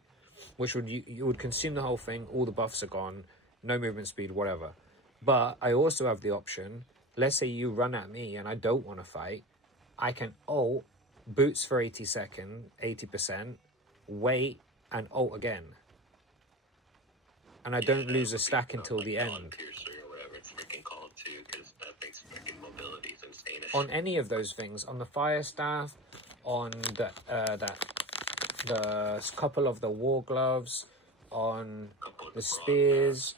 Which would you would consume the whole thing, all the buffs are gone, no movement speed, whatever. But I also have the option, let's say you run at me and I don't want to fight, I can ult, boots for 80%, wait, and ult again. And I don't lose a stack until the end. Or whatever it's freaking called too, because that thing's freaking mobility is insane. On any of those things, on the Firestaff, on the couple of the war gloves, on the spears,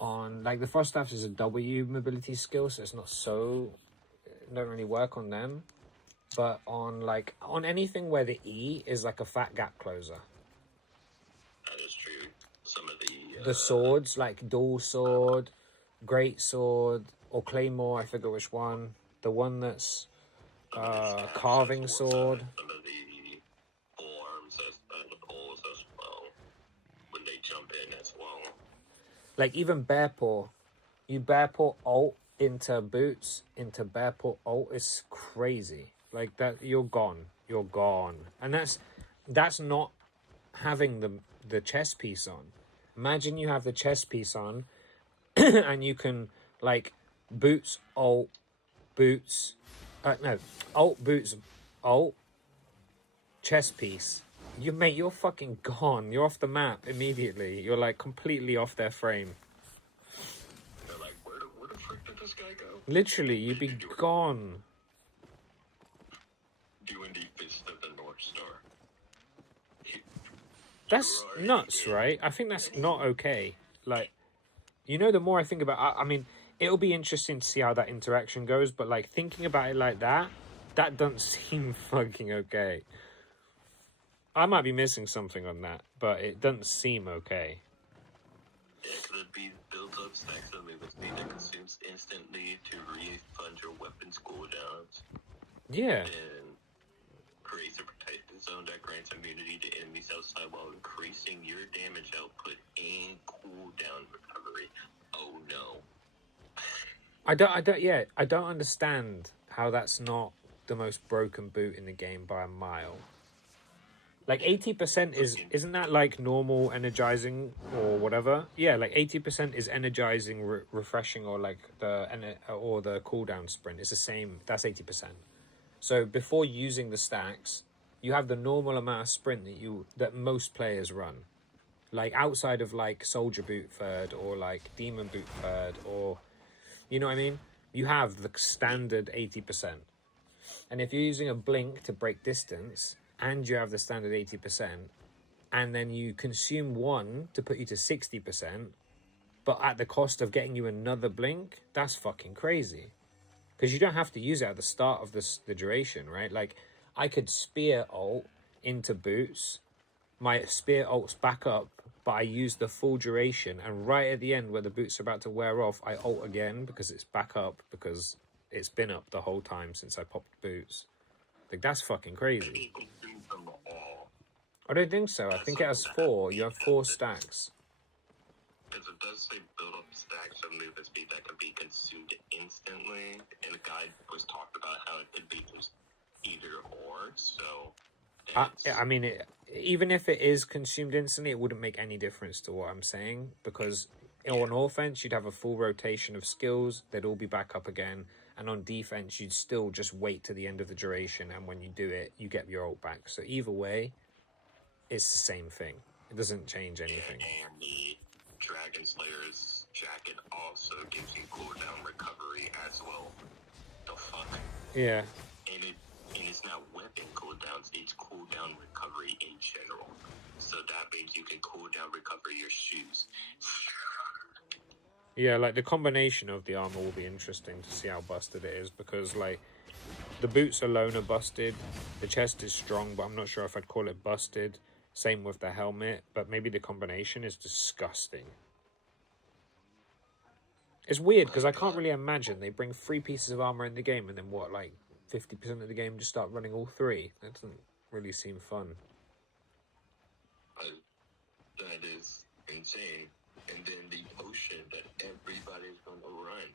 on like the Froststaff is a W mobility skill, so it's not so, don't really work on them. But on like on anything where the E is like a fat gap closer. That is true. Some of the swords, like dual sword, great sword, or claymore, I forget which one. The one that's carving sword. Some of the polearms and the poles as well, when they jump in as well. Like even bear paw, you bear paw ult into boots, into bear paw ult is crazy. Like that, you're gone, and that's not having the chest piece on. Imagine you have the chest piece on, and you can like boots, alt, boots. No, alt, boots, alt, chest piece. Mate, you're fucking gone. You're off the map immediately. You're like completely off their frame. They're like, where the frick did this guy go? Literally, you'd be gone. Doing the fist of the North Star. That's nuts, right? I think that's not okay. Like, you know, the more I think about I mean, it'll be interesting to see how that interaction goes, but like thinking about it like that doesn't seem fucking okay. I might be missing something on that, but it doesn't seem okay. Yeah, could it be built up stacks of movement speed that consumes instantly to refund your weapon's cooldowns? Yeah. And creates a protected zone that grants immunity to enemies outside while increasing your damage output and cooldown recovery. Oh no. I don't understand how that's not the most broken boot in the game by a mile. Like 80% isn't that like normal energizing or whatever? Yeah, like 80% is energizing, refreshing, or like the cooldown sprint. It's the same. That's 80%. So before using the stacks, you have the normal amount of sprint that most players run. Like outside of like soldier boot third or like demon boot third, or you know what I mean? You have the standard 80%. And if you're using a blink to break distance and you have the standard 80%, and then you consume one to put you to 60%, but at the cost of getting you another blink, that's fucking crazy. Because you don't have to use it at the start of the duration, right? Like, I could spear ult into boots. My spear ult's back up, but I use the full duration. And right at the end, where the boots are about to wear off, I ult again because it's back up, because it's been up the whole time since I popped boots. Like, that's fucking crazy. I don't think so. I think it has 4. You have 4 stacks. Because it does say build up stacks of movement speed that can be consumed instantly, and the guide was talked about how it could be just either or, so... I mean, even if it is consumed instantly, it wouldn't make any difference to what I'm saying, because on offense, you'd have a full rotation of skills, they'd all be back up again, and on defense, you'd still just wait to the end of the duration, and when you do it, you get your ult back. So either way, it's the same thing. It doesn't change anything. And the Dragon Slayer's jacket also gives you cooldown recovery as well. The fuck? Yeah. And it's not weapon cooldowns, it's cooldown recovery in general. So that means you can cooldown recover your shoes. Yeah, like the combination of the armor will be interesting to see how busted it is, because like the boots alone are busted, the chest is strong, but I'm not sure if I'd call it busted. Same with the helmet, but maybe the combination is disgusting. It's weird because I can't really imagine they bring 3 pieces of armor in the game and then what, like 50% of the game just start running all 3. That doesn't really seem fun. That is insane. And then the potion that everybody's gonna run.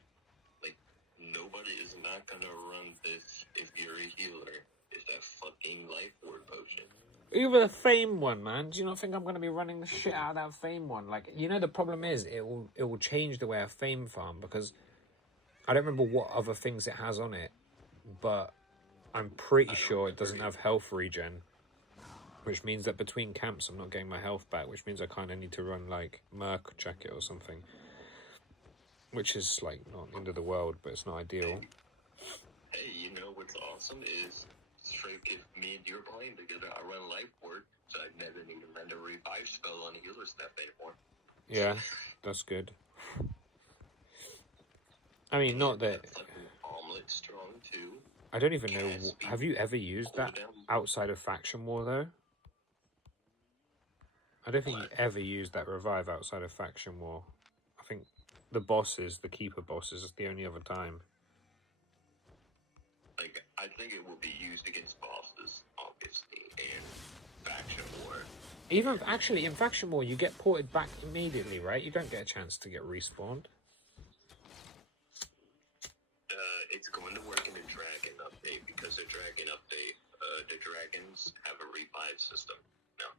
Like, nobody is not gonna run this if you're a healer. It's that fucking life ward potion. Even the fame one, man. Do you not think I'm going to be running the shit out of that fame one? Like, you know, the problem is it will change the way I fame farm, because I don't remember what other things it has on it, but I'm pretty sure it doesn't have health regen, which means that between camps I'm not getting my health back, which means I kind of need to run like Merc jacket or something, which is like not the end of the world, but it's not ideal. Hey, you know what's awesome is straight if me and you're playing together, I run life ward, so I never need to run a revive spell on a healer step anymore. Yeah, that's good. I mean, not that... Omelet strong too. I don't even know... Have you ever used that outside of Faction War, though? I don't think you ever used that revive outside of Faction War. I think the bosses, the keeper bosses, is the only other time. Like, I think it will be used against bosses, obviously, and Faction War. Even, actually, in Faction War, you get ported back immediately, right? You don't get a chance to get respawned. It's going to work in the Dragon update, because the Dragon update, the Dragons have a revive system now.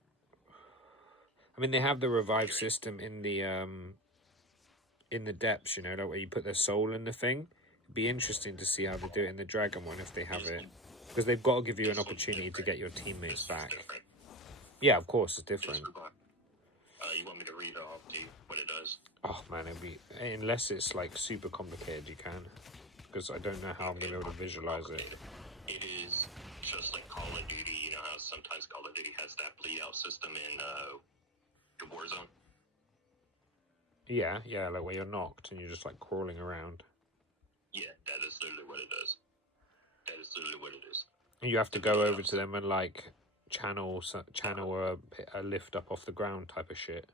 I mean, they have the revive system in the in the depths, you know, like where you put their soul in the thing. It'd be interesting to see how they do it in the dragon one if they have it, because they've got to give you an opportunity to get your teammates back. Yeah, of course, it's different. You want me to read it off to you what it does? Oh man, it'd be, unless it's like super complicated, you can, because I don't know how I'm gonna be able to visualize it. It is just like Call of Duty. You know how sometimes Call of Duty has that bleed out system in the Warzone? Yeah, like where you're knocked and you're just like crawling around. Yeah, that is literally what it does. That is literally what it is. You have to go over to them and like channel a lift up off the ground type of shit.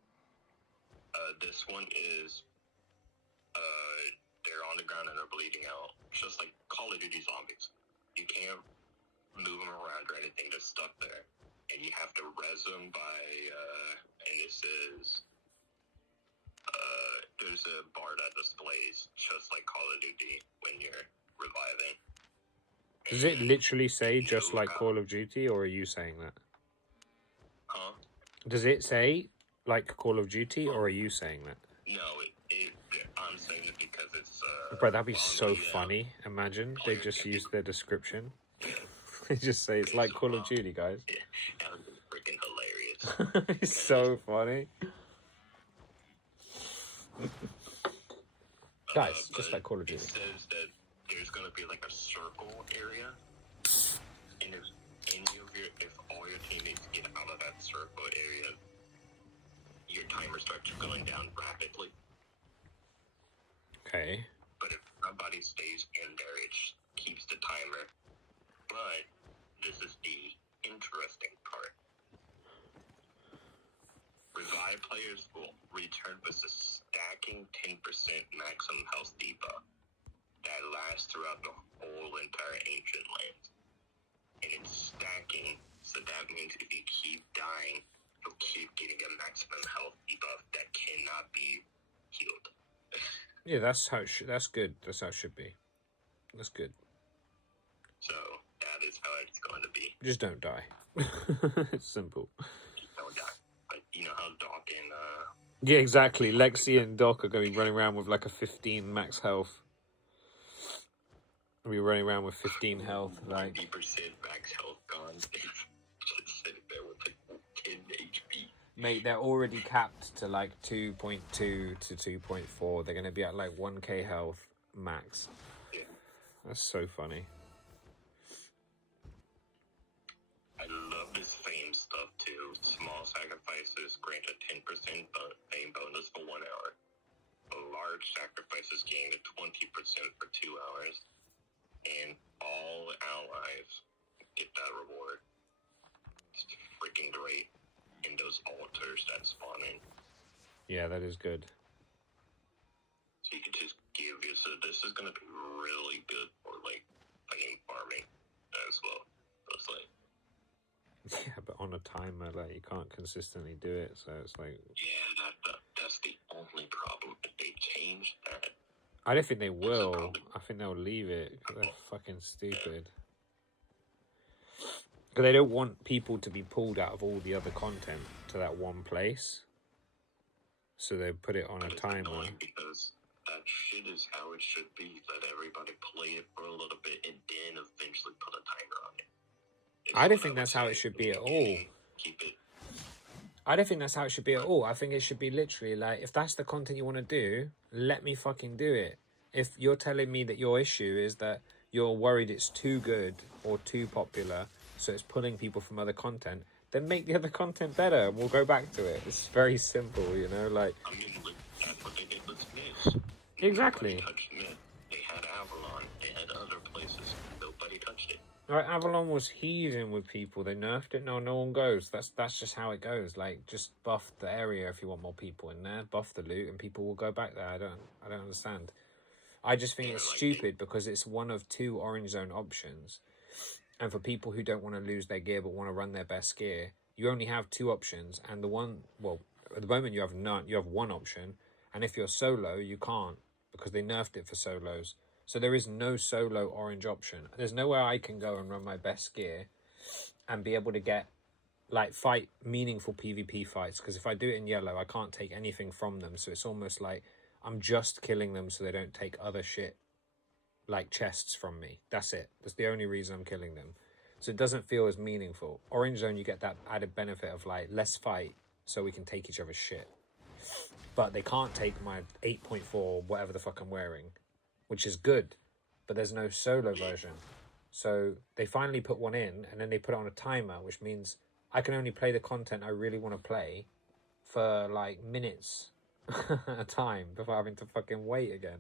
This one is they're on the ground and they're bleeding out, just like Call of Duty zombies. You can't move them around or anything; they're stuck there, and you have to res them by. And this is there's a bar that displays just like Call of Duty when you're reviving. Does it literally say just like Call of Duty, or are you saying that? Huh? Does it say like Call of Duty, or are you saying that? No, I'm saying it because it's. Bro, that'd be so funny. Imagine they just use their description. They just say it's like Call of Duty, guys. Yeah, that would be freaking hilarious. It's so funny. Guys, just like Call of Duty. It says that there's gonna be like a circle area, and if all your teammates get out of that circle area, your timer starts going down rapidly. Okay. But if somebody stays in there, it keeps the timer. But this is the interesting part. Revive players will return with a stacking 10% maximum health debuff that lasts throughout the whole entire ancient land. And it's stacking, so that means if you keep dying, you'll keep getting a maximum health debuff that cannot be healed. Yeah, that's how it that's good. That's how it should be. That's good. So that is how it's going to be. Just don't die. It's simple. Don't die. But you know how Doc and Yeah, exactly. Lexi and Doc are going to be running around with like a 15 max health. We'll be running around with 15 health, like 90% max health gone. Just sitting there with like 10 HP. mate, they're already capped to like 2.2 to 2.4. They're going to be at like 1k health max. Yeah. That's so funny. I love this fame stuff too. Small sacrifices grant a 10% fame bonus for 1 hour. Large sacrifices gain a 20% for 2 hours. And all allies get that reward. It's freaking great. And those altars that spawn in. Yeah, that is good. So you can just give you. So this is going to be really good for like fame farming as well. So it's like. Yeah, but on a timer, like, you can't consistently do it, so it's like... Yeah, that's the only problem. If they change that... I don't think they will. I think they'll leave it, because they're fucking stupid. Because they don't want people to be pulled out of all the other content to that one place. So they put it on a timer. Because that shit is how it should be. Let everybody play it for a little bit, and then eventually put a timer on it. I don't think that's how it should be at all. I don't think that's how it should be at all. I think it should be literally like, if that's the content you want to do, let me fucking do it. If you're telling me that your issue is that you're worried it's too good or too popular, so it's pulling people from other content, then make the other content better and we'll go back to it. It's very simple, you know, like... I mean, that's what they did with Smiths. Exactly. Nobody touched Smith. They had Avalon. They had other places. Nobody touched it. Like, Avalon was heaving with people. They nerfed it. No one goes. That's just how it goes. Like, just buff the area if you want more people in there. Buff the loot, and people will go back there. I don't understand. I just think it's stupid because it's one of 2 orange zone options, and for people who don't want to lose their gear but want to run their best gear, you only have 2 options. And the one, well, at the moment you have none. You have 1 option, and if you're solo, you can't because they nerfed it for solos. So there is no solo orange option. There's nowhere I can go and run my best gear and be able to get, like, fight meaningful PvP fights. Because if I do it in yellow, I can't take anything from them. So it's almost like I'm just killing them so they don't take other shit, like chests from me. That's it. That's the only reason I'm killing them. So it doesn't feel as meaningful. Orange Zone, you get that added benefit of like, let's fight so we can take each other's shit. But they can't take my 8.4, whatever the fuck I'm wearing, which is good. But there's no solo version. So they finally put one in, and then they put it on a timer, which means I can only play the content I really want to play for like minutes at a time before having to fucking wait again.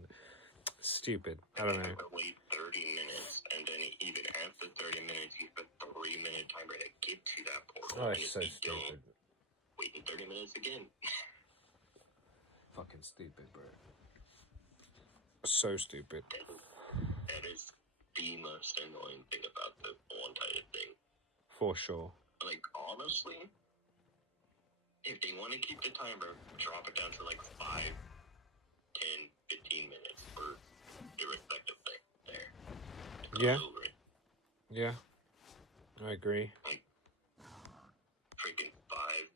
Stupid. I don't know. Wait 30 minutes, and then even after 30 minutes, you have a 3-minute timer to get to that portal. Oh, And it's if so you stupid. don't, waiting 30 minutes again. Fucking stupid, bro. So stupid. That is the most annoying thing about the whole entire thing. For sure. Like, honestly, if they want to keep the timer, drop it down to like 5, 10, 15 minutes for the respective thing there. Yeah. Over it. Yeah. I agree. Like, freaking 5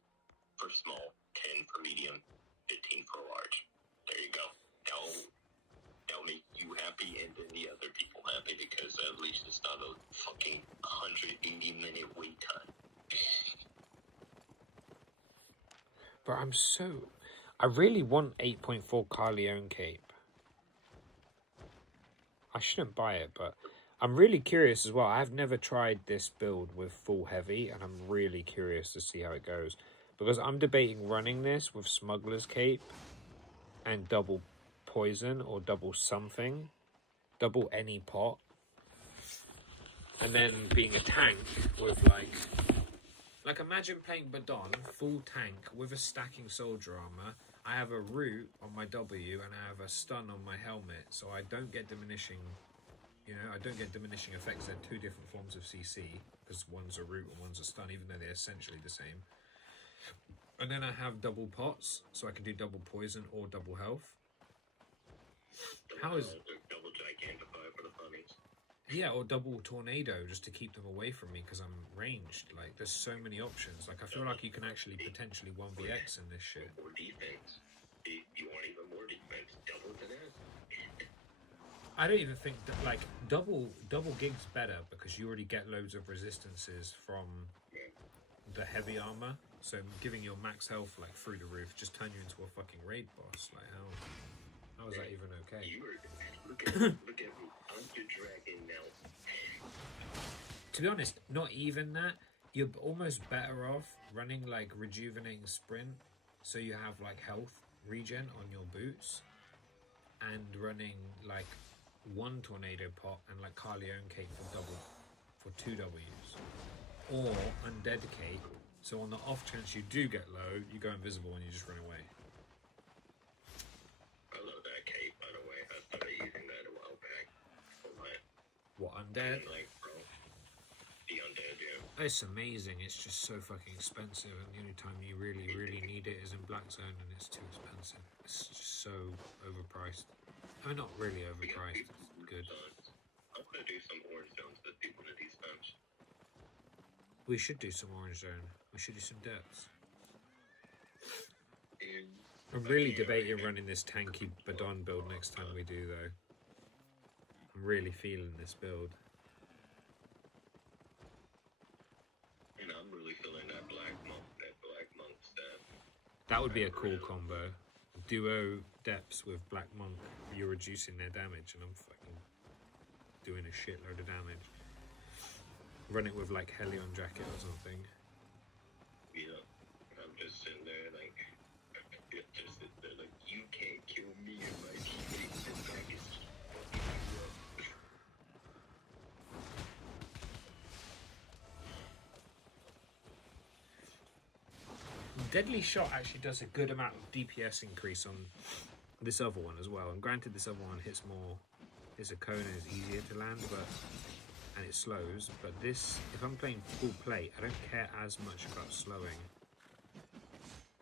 for small, 10 for medium, 15 for large. There you go. That'll make you happy and then the other people happy, because at least it's not a fucking 180-minute wait time. But I really want 8.4 Carleone cape. I shouldn't buy it, but I'm really curious as well. I've never tried this build with full heavy, and I'm really curious to see how it goes. Because I'm debating running this with Smuggler's Cape and double poison or double something. Double any pot. And then being a tank with like imagine playing Badon, full tank with a stacking soldier armor. I have a root on my W and I have a stun on my helmet, so I don't get diminishing, I don't get diminishing effects. They're two different forms of CC, because one's a root and one's a stun, even though they're essentially the same. And then I have double pots, so I can do double poison or double health. How is... Double gigantify for the funnies. Yeah, or double tornado, just to keep them away from me, because I'm ranged. Like, there's so many options. Like, I feel like you can actually potentially 1vx in this shit. More defense. If you want even more defense, double to that. I don't even think that, like, double gig's better, because you already get loads of resistances from the heavy armor. So giving your max health, like, through the roof, just turn you into a fucking raid boss. Like, how is that even okay? Look at me. I'm the dragon now. To be honest, not even that. You're almost better off running like rejuvenating sprint, so you have like health regen on your boots, and running like 1 tornado pot and like Carleone cape for 2 W's, or undead cape. So on the off chance you do get low, you go invisible and you just run away. I love that cape, by the way. I started using that a while back. For my... What, undead? Like, bro. The undead, yeah. It's amazing. It's just so fucking expensive, and the only time you really need it is in Black Zone, and it's too expensive. It's just so overpriced. I mean, not really overpriced. It's good. I'm gonna do some orange zones with people one of these times. We should do some Orange Zone. We should do some depths. I'm really debating running this tanky Badon build next time we do, though. I'm really feeling this build. And I'm really feeling that black monk stuff. That would be a cool combo. Duo depths with Black Monk. You're reducing their damage, and I'm fucking doing a shitload of damage. Run it with like Helion jacket or something. Yeah, I'm just sitting there like, you can't kill me and my teammates and I can fucking you up. Deadly Shot actually does a good amount of DPS increase on this other one as well. And granted, this other one hits more, his Akona is easier to land, and it slows. But this, if I'm playing full plate, I don't care as much about slowing.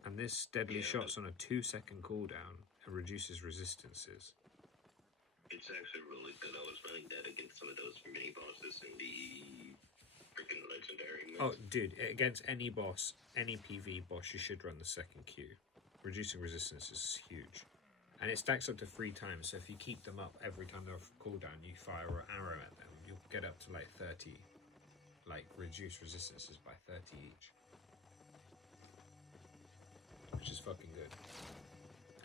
And this Deadly Shot's on a 2-second cooldown and reduces resistances. It's actually really good. I was running that against some of those mini bosses in the freaking legendary Oh, mode. dude, against any boss, any PV boss, you should run the second Q. Reducing resistance is huge. And it stacks up to 3 times, so if you keep them up every time they're off cooldown, you fire an arrow at them, you'll get up to like 30, like reduce resistances by 30 each. Which is fucking good.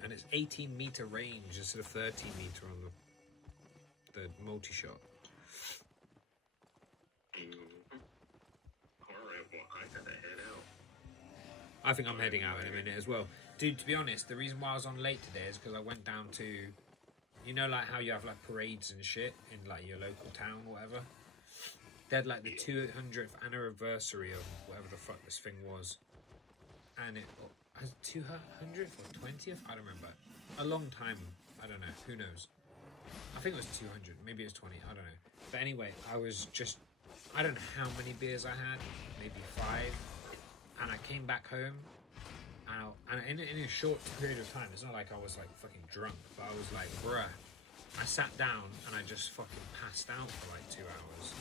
And it's 18 meter range instead of 13 meter on the multi-shot. Alright, well, I gotta head out. I think I'm heading out in a minute as well. Dude, to be honest, the reason why I was on late today is because I went down to, you know, like how you have like parades and shit in like your local town or whatever. They had like the 200th anniversary of whatever the fuck this thing was, and it has 200th or 20th. I don't remember. A long time. I don't know. Who knows? I think it was 200. Maybe it was 20. I don't know. But anyway, I was just, I don't know how many beers I had. Maybe 5. And I came back home. And in a short period of time, it's not like I was like fucking drunk, but I was like, bruh. I sat down and I just fucking passed out for like 2 hours.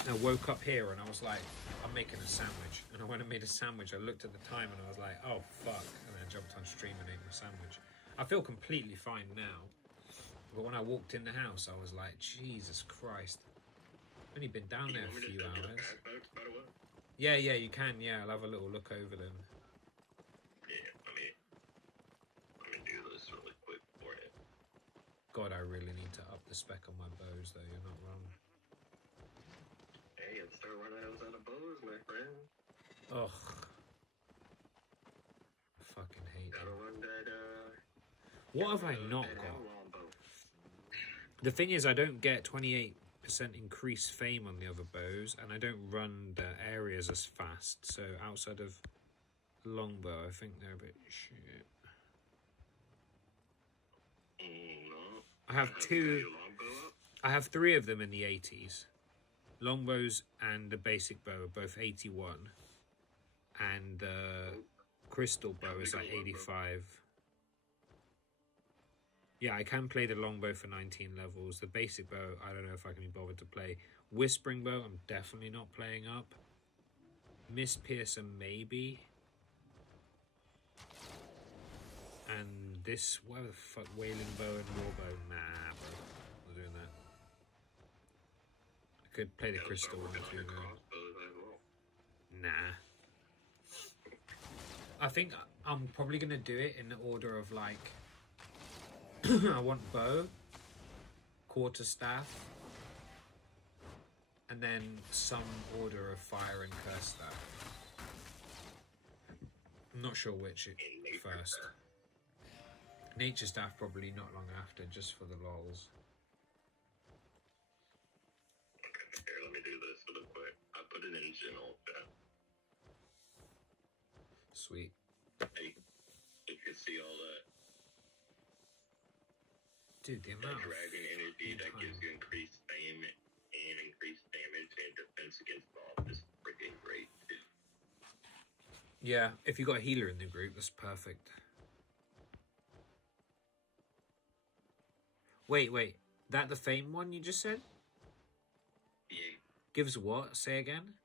And I woke up here and I was like, I'm making a sandwich. And when I made a sandwich, I looked at the time and I was like, oh fuck. And I jumped on stream and ate my sandwich. I feel completely fine now. But when I walked in the house, I was like, Jesus Christ. I've only been down there a few hours. Yeah, you can. Yeah, I'll have a little look over them. God, I really need to up the spec on my bows, though. You're not wrong. Hey, let's start running out of bows, my friend. Ugh. I fucking hate Gotta them. run that, What have I not got? The thing is, I don't get 28% increased fame on the other bows, and I don't run the areas as fast. So outside of longbow, I think they're a bit shit. No. I have 2. I have 3 of them in the 80s. Longbows and the basic bow are both 81, and the crystal bow is like 85. Yeah, I can play the longbow for 19 levels. The basic bow, I don't know if I can be bothered to play. Whispering bow, I'm definitely not playing up. Miss Piercer, maybe. And this, whatever the fuck, Wailing Bow and Warbow, nah, bro. I'm not doing that. I could play the crystal one too, though. Nah. I think I'm probably going to do it in the order of, like, I want bow, quarterstaff, and then some order of fire and curse staff. I'm not sure which first. Nature staff probably not long after, just for the lols. Okay, here, let me do this real quick. I put it in general chat. Sweet. Hey, you can see all that. Dude, the amount of dragon energy that gives you increased fame and increased damage and defense against mobs is freaking great, too. Yeah, if you got a healer in the group, that's perfect. Wait. That the fame one you just said? Yeah. Gives what? Say again?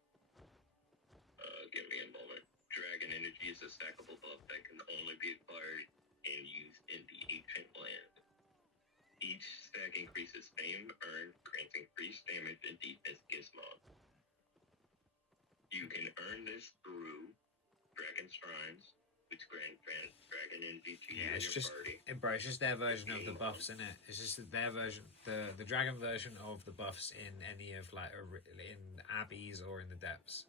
Give me a moment. Dragon energy is a stackable buff that can only be acquired and used in the ancient land. Each stack increases fame earned, grants increased damage and defense against mobs. You can earn this through dragon shrines, which grant dragon energy to you and your party. Bro, it's just their version of the buffs, isn't it? It's just their version, the dragon version of the buffs in any of like in abbeys or in the depths.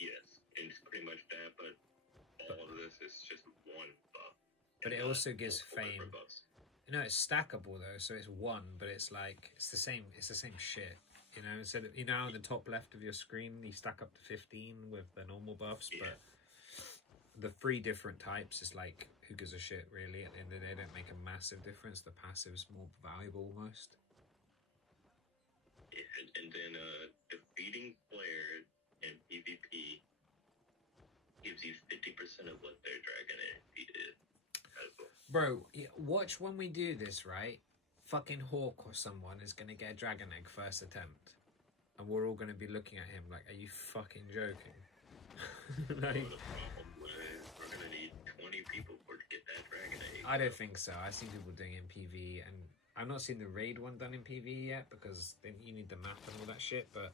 Yes, it's pretty much that, but all of this is just one buff. But it also gives fame. You know, it's stackable though, so it's 1, but it's like it's the same shit. You know, instead of, you know, on the top left of your screen, you stack up to 15 with the normal buffs, but the 3 different types is like, who gives a shit really? At the end of the day, they don't make a massive difference. The passive's more valuable almost. Yeah, and then defeating players in PvP gives you 50% of what their dragon energy is. Bro, watch when we do this, right? Fucking Hawk or someone is going to get a dragon egg first attempt. And we're all going to be looking at him like, are you fucking joking? Like, the problem is we're going to need 20 people to get that dragon egg. I don't think so. I've seen people doing it in PvE, and I've not seen the raid one done in PvE yet because then you need the map and all that shit. But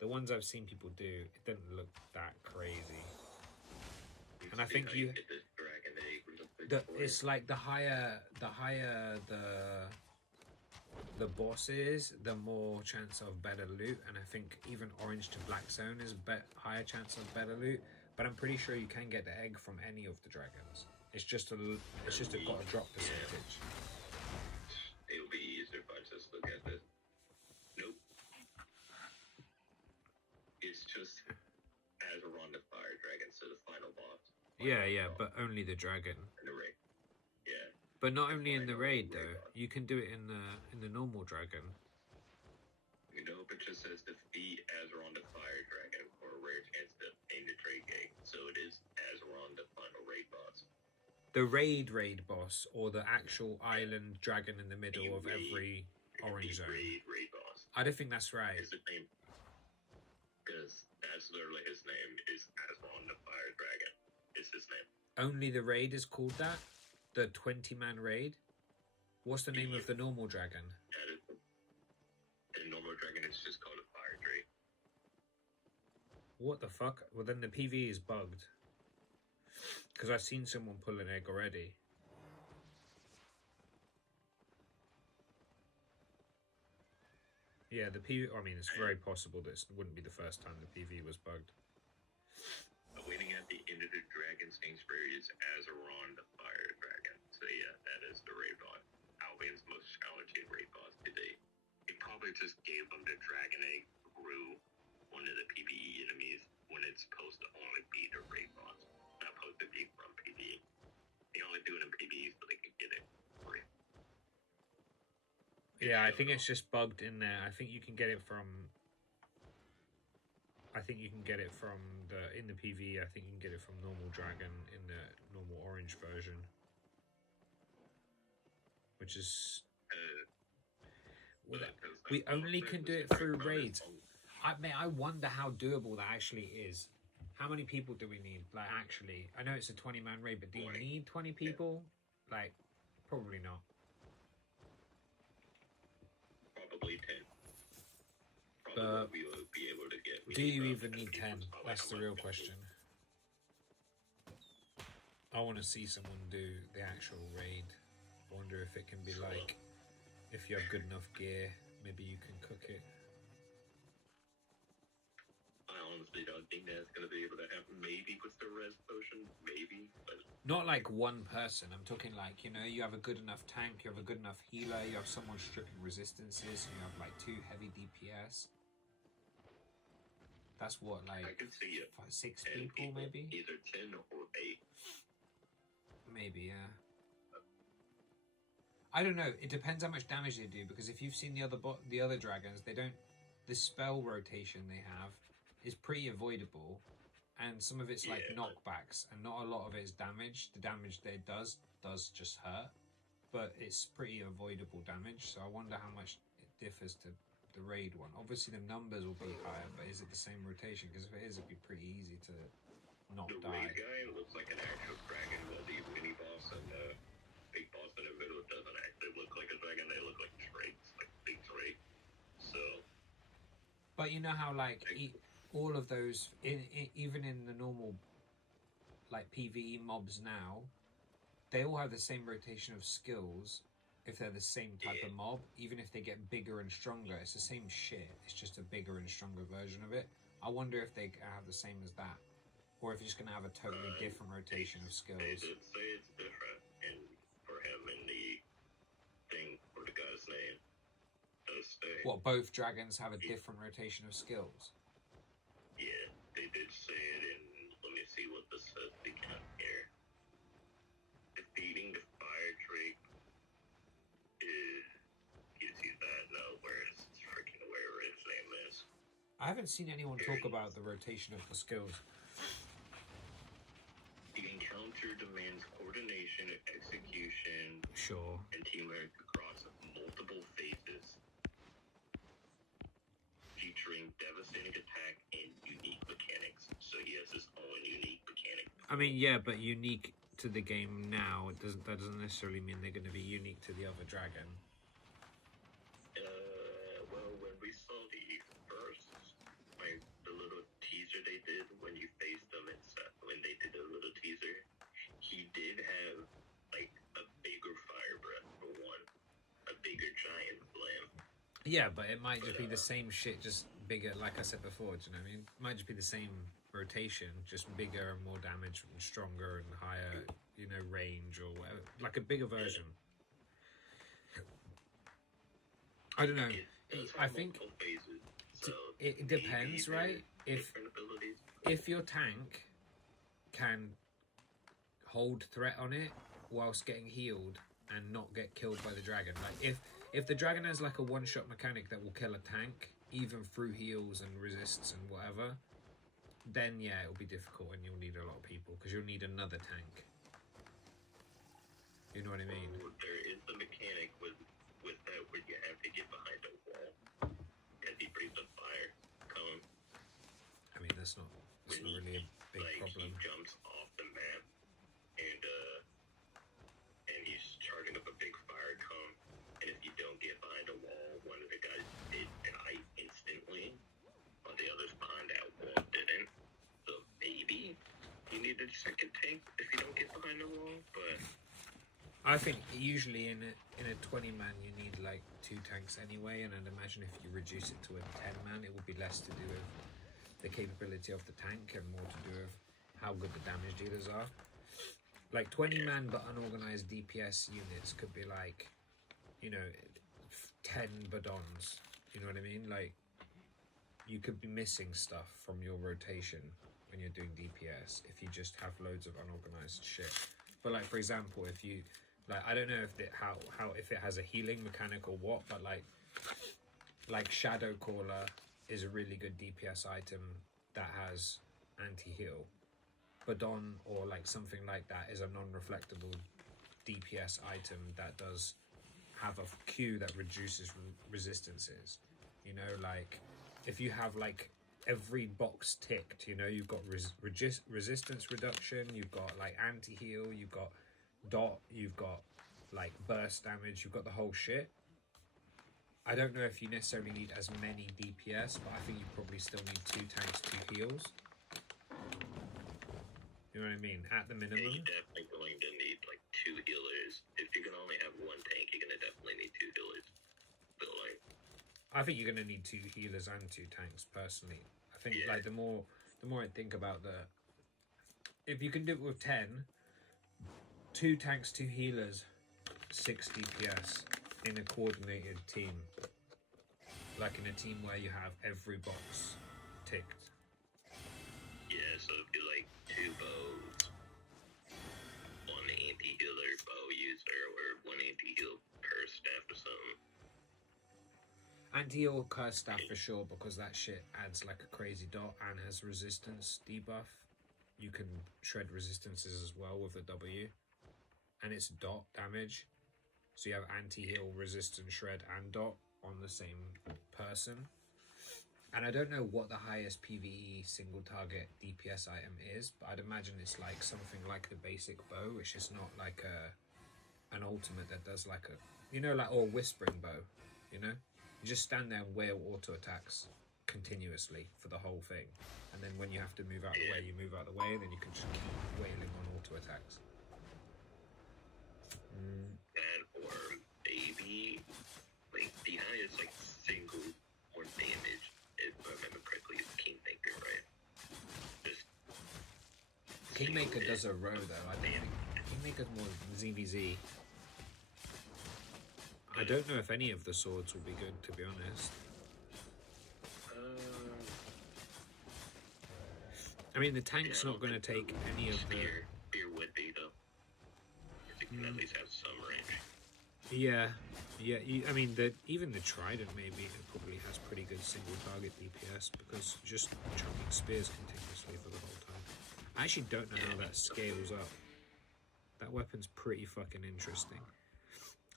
the ones I've seen people do, it doesn't look that crazy. And I think you, it's like the higher the boss is, the more chance of better loot. And I think even orange to black zone is higher chance of better loot. But I'm pretty sure you can get the egg from any of the dragons. It's just got a drop percentage. It'll be easier if I just look at this. Nope. It's just as around the fire dragon, so the final boss. Yeah, but only the dragon. In the raid. Yeah. But not only in the raid though. You can do it in the normal dragon. You know, it just says defeat Azeron the Fire Dragon for a rare chance to obtain the Drake Egg. So it is Azeron the final raid boss. The raid boss, or the actual island dragon in the middle of every orange zone. Raid boss. I don't think that's right. Is his name? Because that's literally his name. Is Azeron the Fire Dragon. Is his name? Only the raid is called that? The 20-man raid? What's the name of the normal dragon? The normal dragon is just called a fire drake. What the fuck? Well, then the PvE is bugged. Because I've seen someone pull an egg already. Yeah, the PvE... I mean, it's very possible this wouldn't be the first time the PvE was bugged. Waiting at the end of the dragon's name spirit is Azeron the Fire Dragon. So yeah, that is the raid boss. Albion's most challenging raid boss today. He probably just gave them the dragon egg through one of the PvE enemies when it's supposed to only be the raid boss. Not supposed to be from PvE. They only do it in PvE so they can get it free. Yeah, I think it's just bugged in there. I think you can get it from... in the PvE, I think you can get it from normal dragon in the normal orange version. Which is... we only can do it through raids. I wonder how doable that actually is. How many people do we need? Like, actually, I know it's a 20-man raid, but do you need 20 people? Like, probably not. Probably 10. Probably we will be able to get. Do you even need 10? That's the real question. I want to see someone do the actual raid. I wonder if it can be like, if you have good enough gear, maybe you can cook it. I honestly don't think that's going to be able to happen. Maybe with the res potion, maybe, but... Not like one person. I'm talking like, you know, you have a good enough tank, you have a good enough healer, you have someone stripping resistances, you have like 2 heavy DPS. That's what, like, I can see it. 6 people maybe? Either 10 or 8. Maybe, yeah. I don't know. It depends how much damage they do, because if you've seen the other dragons, they don't... The spell rotation they have is pretty avoidable, and some of it's like knockbacks, and not a lot of it is damage. The damage that it does just hurt, but it's pretty avoidable damage, so I wonder how much it differs to the raid one. Obviously the numbers will be higher, but is it the same rotation? Because if it is, it'd be pretty easy to not die. The raid guy looks like an actual dragon, while the mini boss and the big boss in the middle doesn't actually look like a dragon. They look like drakes, like big drake. So, but you know how like all of those, even in the normal like PvE mobs now, they all have the same rotation of skills. If they're the same type of mob, even if they get bigger and stronger, it's the same shit. It's just a bigger and stronger version of it. I wonder if they have the same as that, or if you're just gonna have a totally different rotation of skills. They did say it's different, and for him in the thing for the guy's name does say. What, both dragons have a different rotation of skills? Yeah, they did say it in. Let me see what this says again here. Defeating the fire drake gives you that. No, where his name is. I haven't seen anyone talk about the rotation of the skills. The encounter demands coordination, execution, and teamwork across multiple phases, featuring devastating attack and unique mechanics. So he has his own unique mechanic. I mean, yeah, but unique to the game now, that doesn't necessarily mean they're going to be unique to the other dragon. Well, when we saw the first, like the little teaser they did when you faced them and stuff, when they did a little teaser, he did have like a bigger fire breath for one, a bigger giant flame. Yeah, but it might just be the same shit, just bigger. Like I said before, do you know what I mean? It might just be the same rotation, just bigger and more damage and stronger and higher, you know, range or whatever, like a bigger version. I don't know. I think phases, so it depends, right? If your tank can hold threat on it whilst getting healed and not get killed by the dragon, like if the dragon has like a one-shot mechanic that will kill a tank even through heals and resists and whatever, then yeah, it'll be difficult and you'll need a lot of people because you'll need another tank. You know what I mean? There is the mechanic with that where you have to get behind a wall because he breathes a fire cone. I mean, that's not really a big problem. He jumps off the map and he's charging up a big fire cone, and if you don't get behind a wall, one of the guys did die instantly, while the others behind that wall didn't. So maybe you need a second tank if you don't get behind the wall, but I think usually in a 20-man you need like 2 tanks anyway, and I'd imagine if you reduce it to a 10-man, it will be less to do with the capability of the tank and more to do with how good the damage dealers are. Like 20-man but unorganized DPS units could be like, you know, 10 Badons. You know what I mean? Like, you could be missing stuff from your rotation when you're doing DPS if you just have loads of unorganized shit. But like, for example, if you like, I don't know if it if it has a healing mechanic or what, but like Shadow Caller is a really good DPS item that has anti-heal. Badon or like something like that is a non-reflectable DPS item that does have a Q that reduces resistances. You know, like if you have like every box ticked, you know, you've got resistance reduction, you've got like anti-heal, you've got dot, you've got like burst damage, you've got the whole shit. I don't know if you necessarily need as many DPS, but I think you probably still need 2 tanks, 2 heals. You know what I mean? At the minimum. Yeah, you're definitely going to need like 2 healers. If you can only have 1 tank, you're going to definitely need 2 healers. But like, I think you're going to need 2 healers and 2 tanks personally. I think like the more I think about if you can do it with 10, 2 tanks, 2 healers, 6 DPS in a coordinated team. Like in a team where you have every box ticked. yeah, so it'd be like 2 bows, 1 anti-healer bow user, or 1 anti-heal curse staff or something. Anti-heal curse staff for sure, because that shit adds like a crazy dot and has resistance debuff. You can shred resistances as well with the W, and it's dot damage, so you have anti-heal, resistance, shred, and dot on the same person. And I don't know what the highest PvE single target DPS item is, but I'd imagine it's like something like the basic bow, which is not like an ultimate that does like a, you know, like, or whispering bow, you know? You just stand there and wail auto attacks continuously for the whole thing. And then when you have to move out of the way, you move out of the way, and then you can just keep wailing on auto attacks. And or maybe like the highest like single or damage, if I remember correctly, is Kingmaker, right? Just Kingmaker does a row though. I don't think Kingmaker's more ZVZ. I don't know if any of the swords will be good, to be honest. I mean, the tank's not going to take any of the... Spear would be, though. It can at least have some range. Yeah. I mean, even the Trident maybe probably has pretty good single target DPS, because just chucking spears continuously for the whole time. I actually don't know how that scales up. That weapon's pretty fucking interesting.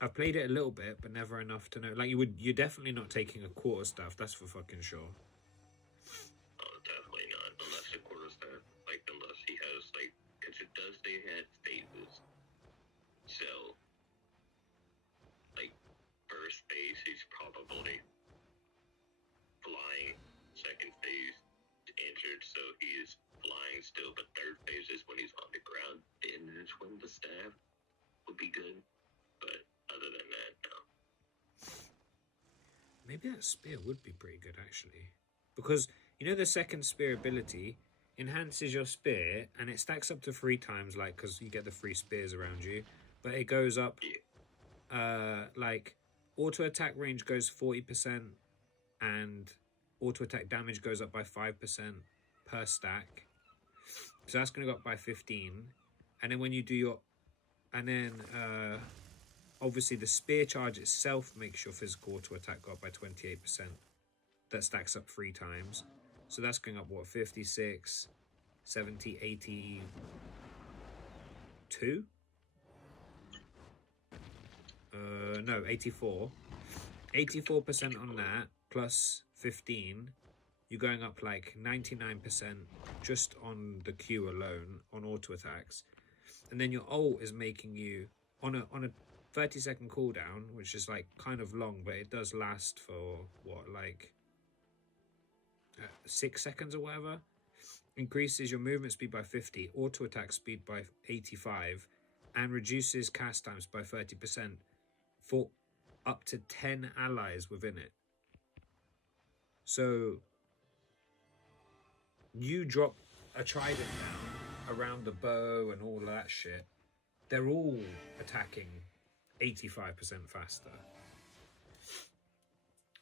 I've played it a little bit, but never enough to know. Like, you're definitely not taking a quarterstaff, that's for fucking sure. Oh, definitely not. Unless the quarterstaff, like, unless he has, like, because it does say he had Fate so he is flying still, but third phase is when he's on the ground. Then is when the stab would be good. But other than that, no. Maybe that spear would be pretty good, actually. Because, you know, the second spear ability enhances your spear, and it stacks up to 3 times, like, because you get the 3 spears around you. But it goes up, like, auto attack range goes 40%, and auto attack damage goes up by 5% per stack. So that's going to go up by 15. And then when you do your... And then, obviously, the spear charge itself makes your physical auto attack go up by 28%. That stacks up 3 times. So that's going up, what, 56, 70, 82? No, 84. 84% on that, plus 15. You're going up like 99% just on the Q alone, on auto attacks. And then your ult is making you, on a 30-second cooldown, which is like kind of long, but it does last for, what, like 6 seconds or whatever. Increases your movement speed by 50, auto attack speed by 85, and reduces cast times by 30% for up to 10 allies within it. So you drop a trident down around the bow and all that shit, they're all attacking 85% faster.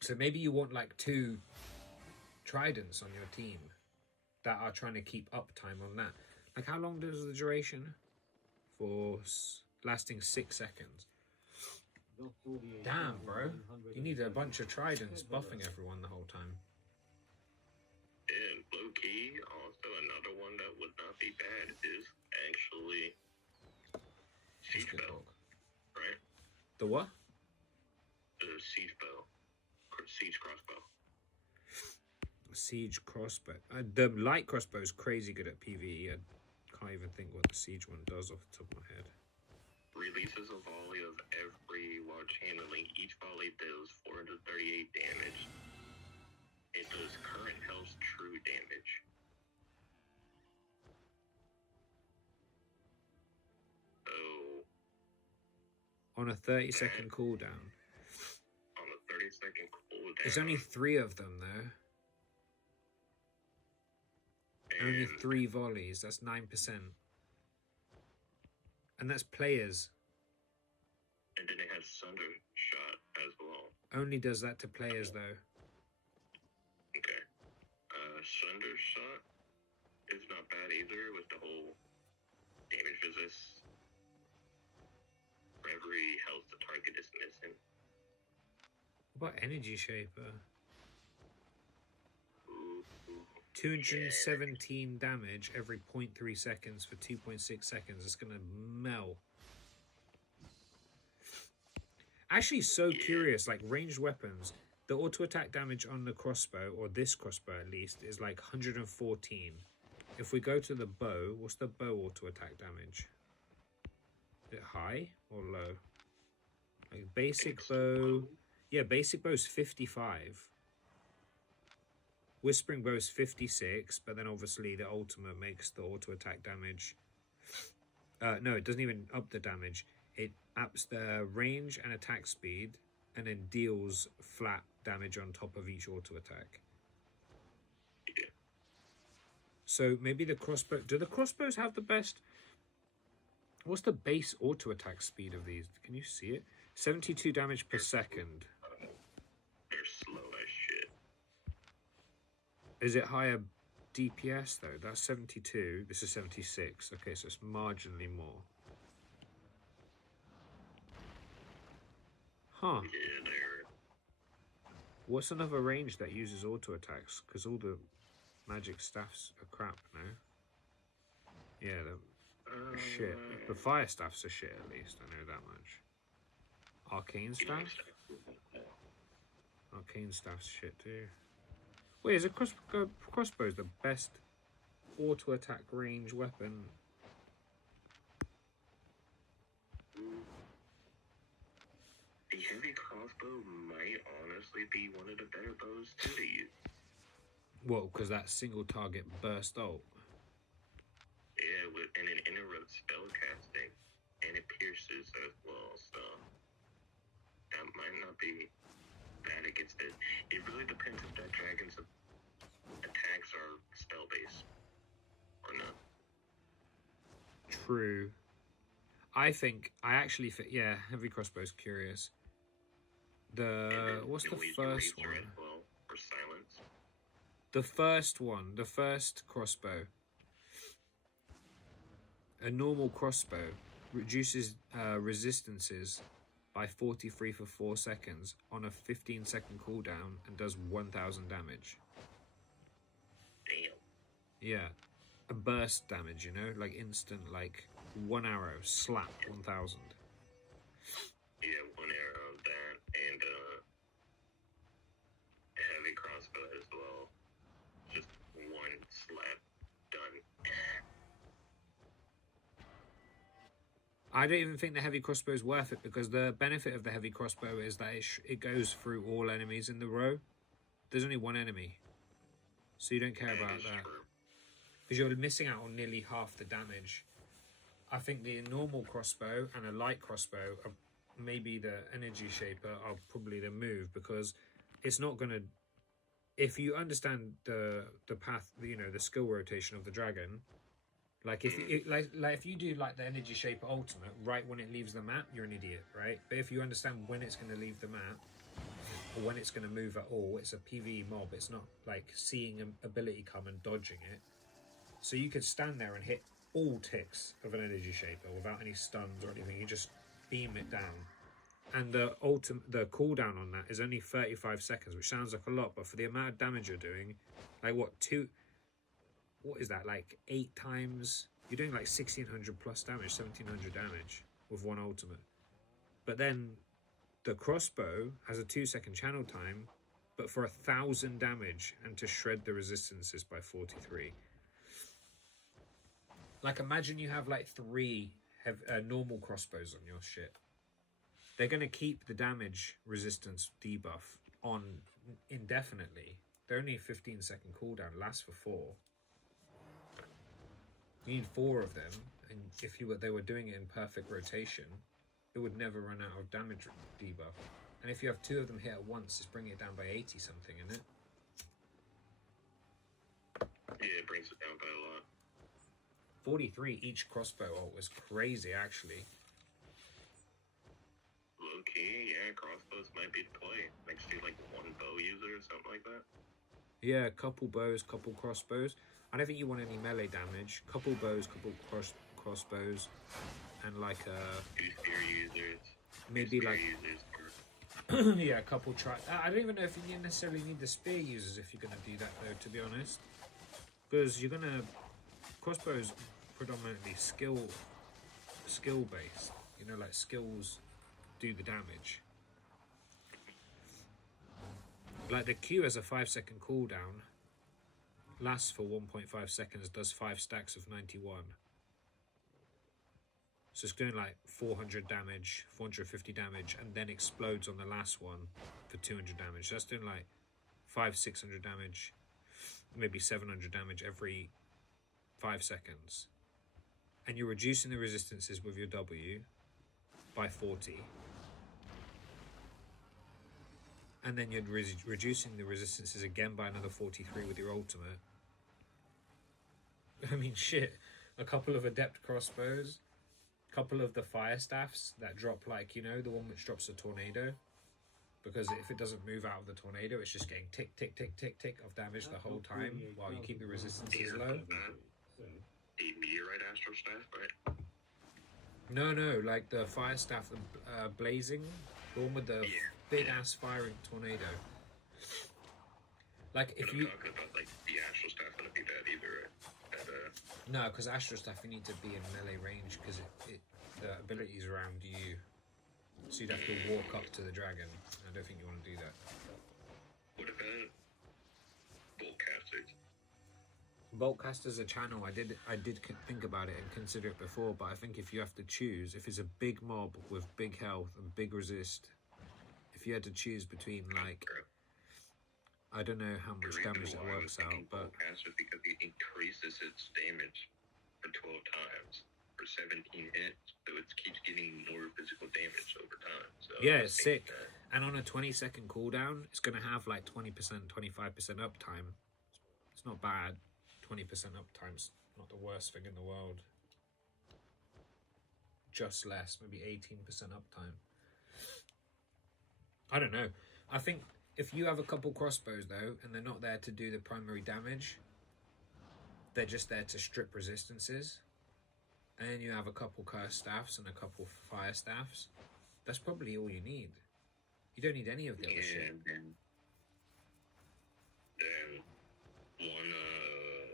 So maybe you want like 2 tridents on your team that are trying to keep uptime on that. Like, how long does the duration? For lasting 6 seconds. Damn, bro. You need a bunch of tridents buffing everyone the whole time. And low key, also another one that would not be bad is actually siege bow, right? The what? The siege bow, siege crossbow. Siege crossbow. The light crossbow is crazy good at PvE. I can't even think what the siege one does off the top of my head. Releases a volley of every while channeling. Each volley deals 438 damage. It does current health true damage. So On a 30-second cooldown. On a 30-second cooldown. There's only 3 of them though. Only 3 volleys. That's 9%. And that's players. And then it has Sunder Shot as well. Only does that to players though. Okay. Sunder Shot is not bad either with the whole damage resist. For every health the target is missing. What about Energy Shaper? Ooh, 217 damage every 0.3 seconds for 2.6 seconds. It's gonna melt. Actually, so curious, like ranged weapons, the auto attack damage on the crossbow, or this crossbow at least, is like 114. If we go to the bow, what's the bow auto attack damage? Is it high or low? Like basic bow, yeah, basic bow's 55. Whispering bow's 56, but then obviously the ultimate makes the auto attack damage. No, it doesn't even up the damage. It ups the range and attack speed, and then deals flat damage on top of each auto attack. So maybe the crossbow... Do the crossbows have the best... What's the base auto attack speed of these? Can you see it? 72 damage per second. They're slow as shit. Is it higher DPS though? That's 72. This is 76. Okay, so it's marginally more. Huh. Yeah, they're... What's another range that uses auto attacks? Because all the magic staffs are crap now. Yeah, they're shit. The fire staffs are shit at least, I know that much. Arcane staff? Arcane staff's shit too. Wait, is a crossbow the best auto attack range weapon? The heavy crossbow might honestly be one of the better bows to use. Well, because that single target burst ult. Yeah, and it interrupts spell casting, and it pierces as well, so that might not be bad against it. It really depends if that dragon's attacks are spell-based or not. True. I actually think, yeah, heavy crossbow's curious. What's the first one? As well, or silence. The first one, the first crossbow. A normal crossbow reduces resistances by 43 for 4 seconds on a 15-second cooldown and does 1,000 damage. Damn. Yeah. A burst damage, you know? Like instant, like one arrow, slap, 1,000. Yeah, one arrow, that, and heavy crossbow as well. Just one slap, done. I don't even think the heavy crossbow is worth it, because the benefit of the heavy crossbow is that it goes through all enemies in the row. There's only one enemy, so you don't care about that. Because you're missing out on nearly half the damage. I think the normal crossbow and a light crossbow, are maybe the energy shaper, are probably the move, because it's not going to... If you understand the path, you know, the skill rotation of the dragon... Like if you do like the energy shaper ultimate right when it leaves the map, you're an idiot, right? But if you understand when it's going to leave the map or when it's going to move at all, it's a PvE mob. It's not like seeing an ability come and dodging it. So you could stand there and hit all ticks of an energy shaper without any stuns or anything. You just beam it down, and the cooldown on that is only 35 seconds, which sounds like a lot, but for the amount of damage you're doing, like what is that, like 8 times? You're doing like 1,600 plus damage, 1,700 damage with one ultimate. But then the crossbow has a 2-second channel time, but for 1,000 damage and to shred the resistances by 43. Like imagine you have like 3 normal crossbows on your shit. They're going to keep the damage resistance debuff on indefinitely. They're only a 15-second cooldown, lasts for 4. You need 4 of them, and if they were doing it in perfect rotation, it would never run out of damage debuff. And if you have 2 of them hit at once, it's bringing it down by 80 something, isn't it? Yeah, it brings it down by a lot. 43 each crossbow ult was crazy, actually. Low key, yeah, crossbows might be the play. Like, do like 1 bow user or something like that. Yeah, couple bows, couple crossbows. I don't think you want any melee damage. Couple bows, couple crossbows, and like Two spear users. maybe like users. yeah, a couple I don't even know if you necessarily need the spear users if you're gonna do that though, to be honest, because you're gonna crossbows predominantly skill based. You know, like skills do the damage. Like the Q has a 5-second cooldown, lasts for 1.5 seconds, does 5 stacks of 91. So it's doing like 400 damage, 450 damage, and then explodes on the last one for 200 damage. So that's doing like 500-600 damage, maybe 700 damage every 5 seconds. And you're reducing the resistances with your W by 40. And then you're reducing the resistances again by another 43 with your ultimate. I mean, shit. A couple of adept crossbows, a couple of the fire staffs that drop, like, you know, the one which drops a tornado. Because if it doesn't move out of the tornado, it's just getting tick, tick, tick, tick, tick of damage the whole time while you keep the resistances low. A meteorite astral staff, right? No, like the fire staff, blazing, the one with the big ass firing tornado. Like if you talking about like the astral staff wouldn't be bad either, right? No, because astral staff you need to be in melee range because the ability's around you, so you'd have to walk up to the dragon. I don't think you want to do that. What about bolt casters? Boltcaster's a channel. I did think about it and consider it before, but I think if you have to choose, if it's a big mob with big health and big resist, if you had to choose between like I don't know how much The reason damage that why I works was out, thinking but bowcast is because it increases its damage for 12 times for 17 hits, so it keeps getting more physical damage over time. So yeah, I was it's thinking sick. that. And on a 20-second cooldown, it's going to have like 20%, 25% uptime. It's not bad. 20% uptime's not the worst thing in the world. Just less, maybe 18% uptime. I don't know. I think if you have a couple crossbows though, and they're not there to do the primary damage, they're just there to strip resistances, and then you have a couple curse staffs and a couple fire staffs, that's probably all you need. You don't need any of the other shit. And then one,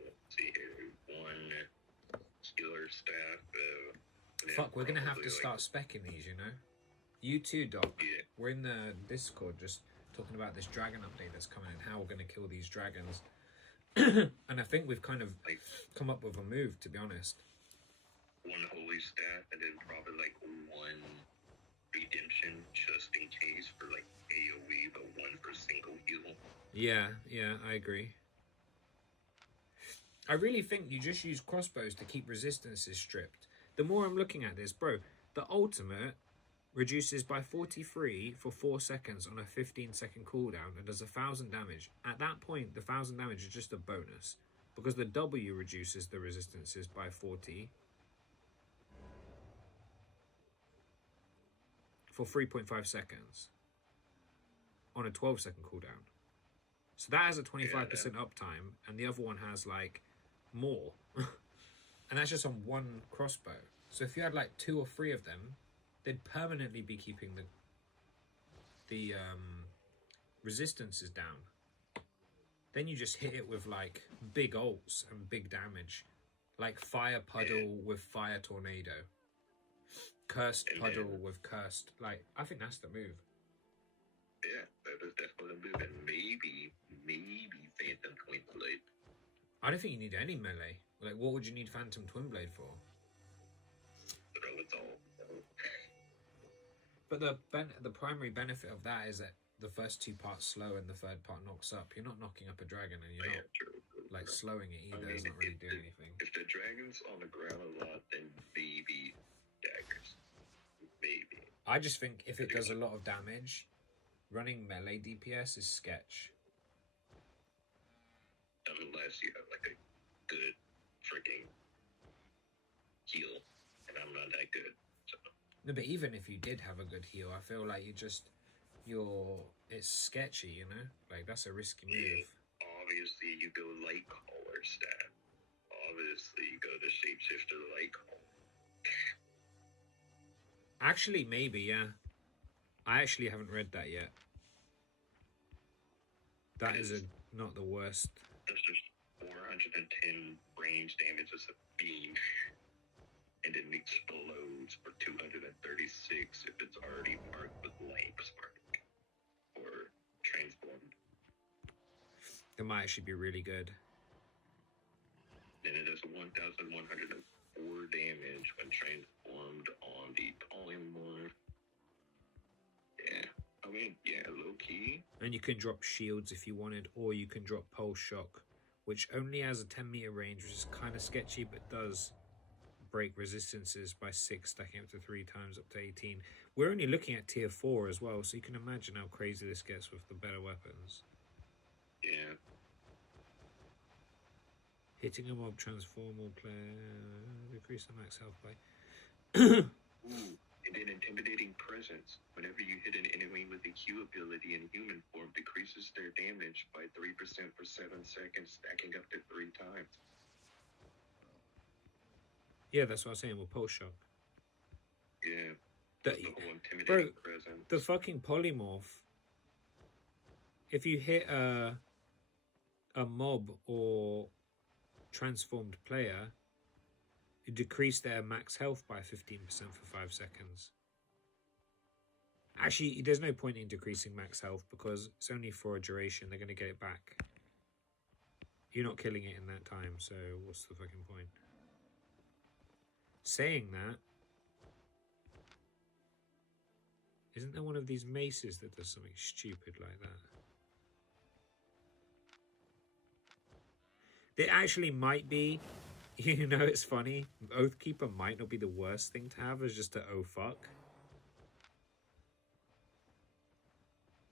let's see here, one skiller staff. And then Fuck, we're gonna have to probably, start specking these, you know? You too, Doc. Yeah. We're in the Discord just talking about this dragon update that's coming and how we're gonna kill these dragons. And I think we've kind of Like come up with a move, to be honest. one holy staff, and then probably like one redemption just in case for like AoE, but one for single heal. Yeah, I agree. I really think you just use crossbows to keep resistances stripped. The more I'm looking at this, bro, the ultimate reduces by 43 for 4 seconds on a 15-second cooldown and does 1,000 damage. At that point, the 1,000 damage is just a bonus, because the W reduces the resistances by 40 for 3.5 seconds on a 12-second cooldown. So that has a 25% uptime, and the other one has like more. And that's just on one crossbow. So if you had like 2 or 3 of them, they'd permanently be keeping the resistances down. Then you just hit it with like big ults and big damage, like fire puddle with fire tornado, cursed puddle with cursed. Like, I think that's the move. Yeah, that is definitely a move, and maybe Phantom Twin Blade. I don't think you need any melee. Like, what would you need Phantom Twin Blade for? Throw it all. But the primary benefit of that is that the first 2 parts slow and the third part knocks up. You're not knocking up a dragon, and you're not True. like slowing it either. It's not really doing anything. If the dragon's on the ground a lot, then maybe daggers. Maybe. I just think if it does a lot of damage, running melee DPS is sketch. Unless you have like a good freaking heal, and I'm not that good. So. No, but even if you did have a good heal, I feel like it's sketchy, you know? Like, that's a risky move. Yeah, obviously, you go light caller stat. Obviously, you go the shapeshifter light caller. Actually, maybe, yeah. I actually haven't read that yet. That is not the worst. That's just 410 range damage as a beam. And it explodes for 236 if it's already marked with lamp spark or transformed. It might actually be really good. Then it does 1,104 damage when transformed on the polymorph. Yeah, I mean, yeah, low key. And you can drop shields if you wanted, or you can drop pulse shock, which only has a 10-meter range, which is kind of sketchy, but does break resistances by 6, stacking up to 3 times, up to 18. We're only looking at tier 4 as well, so you can imagine how crazy this gets with the better weapons. Yeah. Hitting a mob transform all player, decrease the max health by. Ooh, and then intimidating presence. Whenever you hit an enemy with a Q ability in human form, decreases their damage by 3% for 7 seconds, stacking up to 3 times. Yeah, that's what I was saying with pulse shock. Yeah. The whole intimidating presence. The fucking polymorph. If you hit a mob or transformed player, you decrease their max health by 15% for 5 seconds. Actually, there's no point in decreasing max health because it's only for a duration. They're going to get it back. You're not killing it in that time, so what's the fucking point? Saying that, isn't there one of these maces that does something stupid like that? It actually might be, you know, it's funny. Oathkeeper might not be the worst thing to have as just a oh fuck.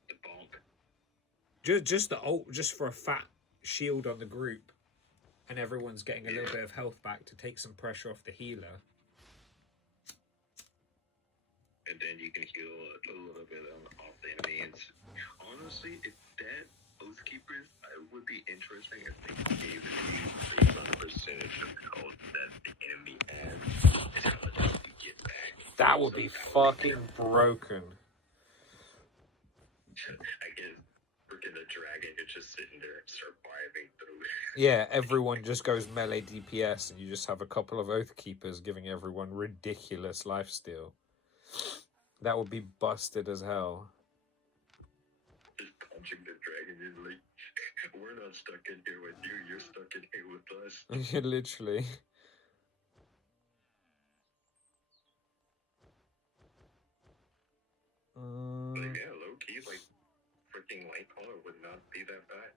The bonk. Just for a fat shield on the group, and everyone's getting a little bit of health back to take some pressure off the healer. And then you can heal a little bit off the enemy. Honestly, if that Oathkeepers, it would be interesting if they gave it based on the percentage of health that the enemy has. It's how much health you get back. That would be fucking broken. I guess freaking the dragon is just sitting there surviving through it. Yeah, everyone just goes melee DPS, and you just have a couple of Oathkeepers giving everyone ridiculous lifesteal. That would be busted as hell. Just punching the dragon, you're like, we're not stuck in here with you, you're stuck in here with us. Literally. But yeah, low key, like, freaking Lightcaller would not be that bad.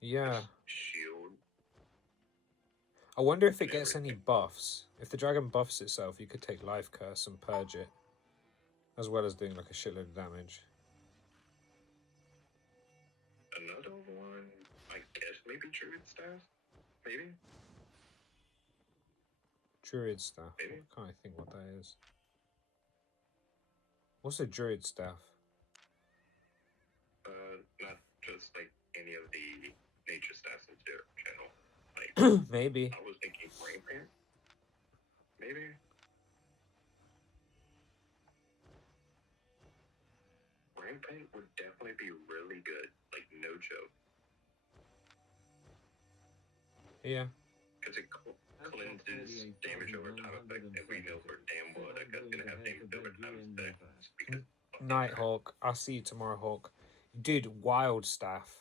Yeah. Shield. I wonder if it gets any buffs. If the dragon buffs itself, you could take Life Curse and purge it, as well as doing like a shitload of damage. Another one, I guess maybe Druid Staff? Maybe? Druid Staff. Maybe. I can't think what that is. What's a Druid Staff? Not just like any of the nature staffs in general. Like, Maybe. I was thinking Rampant. Maybe. Rampant would definitely be really good. Like, no joke. Yeah. Because it cleanses damage over time effect, and we know for damn well that guy's gonna have damage over time effect. Because Nighthawk. I'll see you tomorrow, Hawk. Dude, Wild Staff.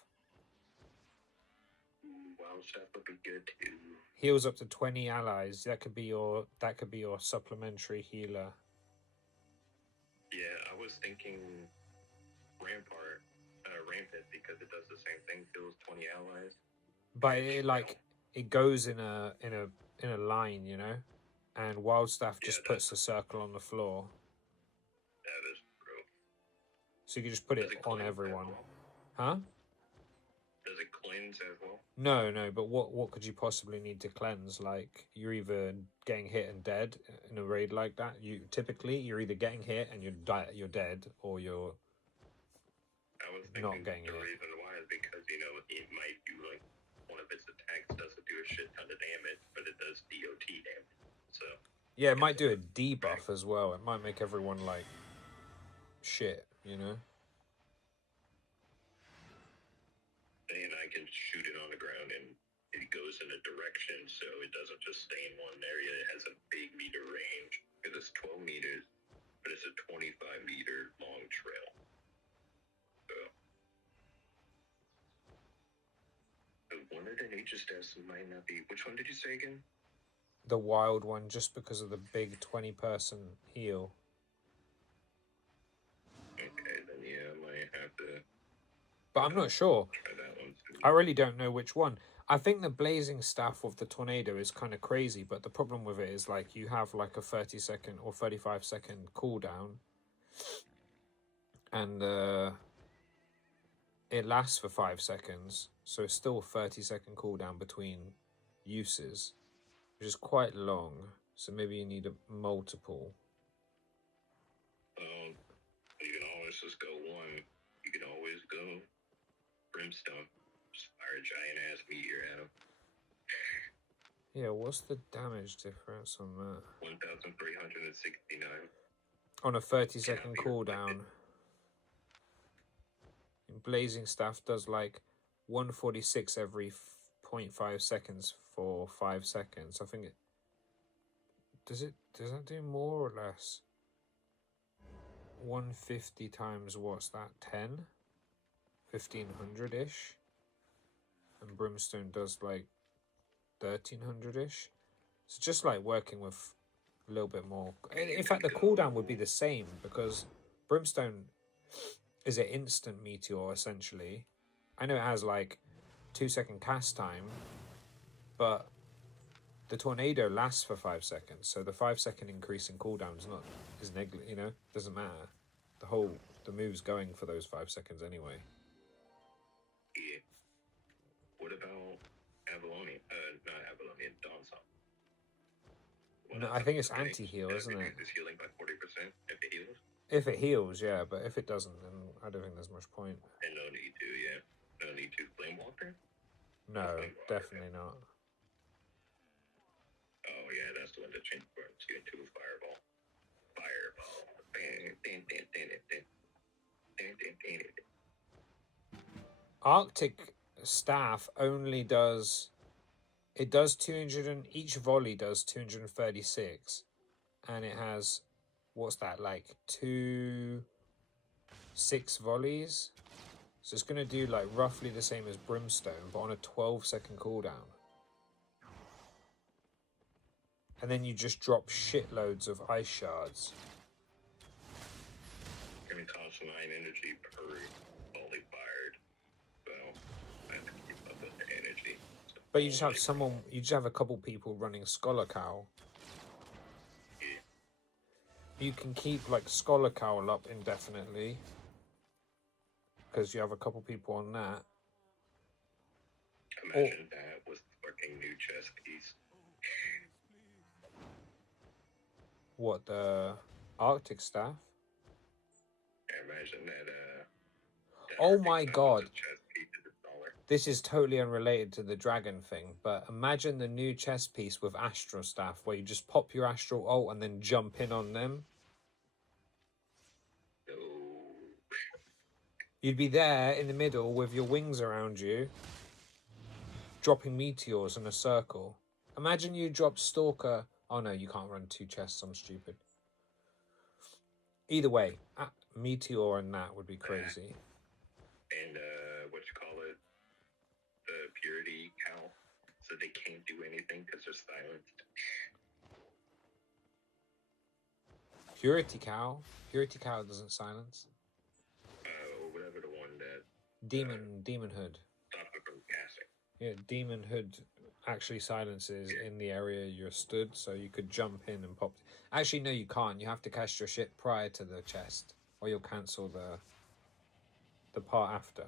Wild Staff would be good too. Heals up to 20 allies. That could be your supplementary healer. Yeah, I was thinking Rampant because it does the same thing, kills 20 allies. But it goes in a line, you know? And Wild Staff just puts a circle on the floor. That is true. So you can just put it on everyone. Huh? Does it cleanse as well? No, but what could you possibly need to cleanse? Like, you're either getting hit and dead in a raid like that. You're either getting hit and you're dead, or you're I was not thinking getting the hit. reason why is because, you know, it might do like one of its attacks doesn't do a shit ton of damage, but it does DOT damage. So Yeah, it might do a debuff as well. It might make everyone like shit, you know? and I can shoot it on the ground and it goes in a direction, so it doesn't just stay in one area. It has a big meter range because it's 12 meters, but it's a 25-meter long trail. So one of the nature stats might not be. Which one did you say again? The wild one, just because of the big 20-person heal. Okay, then yeah, I might have to. But I'm not sure. Try that one too. I really don't know which one. I think the blazing staff of the tornado is kind of crazy, but the problem with it is like you have like a 30-second or 35-second cooldown, and it lasts for 5 seconds, so it's still a 30-second cooldown between uses, which is quite long. So maybe you need a multiple. You can always just go one. You can always go brimstone. Just fire a giant ass meteor at him. Yeah, what's the damage difference on that? 1,369. On a 30-second cooldown. Blazing staff does like 146 every 0.5 seconds for 5 seconds. I think it does that do more or less? 150 times what's that? 10? 1500-ish? And brimstone does like 1300-ish. It's just like working with a little bit more. In fact, the cooldown would be the same because brimstone is an instant meteor essentially. I know it has like 2-second cast time, but the tornado lasts for 5 seconds, so the 5-second increase in cooldown is you know, doesn't matter. The move's going for those 5 seconds anyway. Yeah. What about Avalonian? Not Avalonian, Dawn's No, I think it's anti-heal, isn't it? It's healing by 40% if it heals. If it heals, yeah, but if it doesn't, then I don't think there's much point. And no need to, yeah. No need to. Flamewalker? No, definitely not. Oh, yeah, that's the one that transforms you into a fireball. Fireball. Arctic Staff only does... It does 200 and each volley does 236, and it has, what's that, like 6 volleys? So it's going to do like roughly the same as Brimstone, but on a 12-second cooldown. And then you just drop shitloads of ice shards. Gonna cost 9 energy per volley fired. So I have to keep up with the energy. But you just have a couple people running Scholar Cowl. Yeah. You can keep like Scholar Cowl up indefinitely, because you have a couple people on that. Imagine that with fucking new chess piece. What, the Arctic Staff? Imagine that. Oh my god. This is totally unrelated to the dragon thing, but imagine the new chess piece with Astral Staff, where you just pop your Astral ult and then jump in on them. No. You'd be there in the middle with your wings around you, dropping meteors in a circle. Imagine you dropped Stalker. Oh no, you can't run 2 chests, I'm stupid. Either way, Meteor and that would be crazy. And, what you call it? The Purity Cow. So they can't do anything because they're silenced. Purity Cow? Purity Cow doesn't silence. Whatever the one that... Demon Hood. Stop it from casting. Yeah, Demon Hood actually silences in the area you're stood, so you could jump in and pop. Actually, no, you can't. You have to cast your shit prior to the chest, or you'll cancel the part after.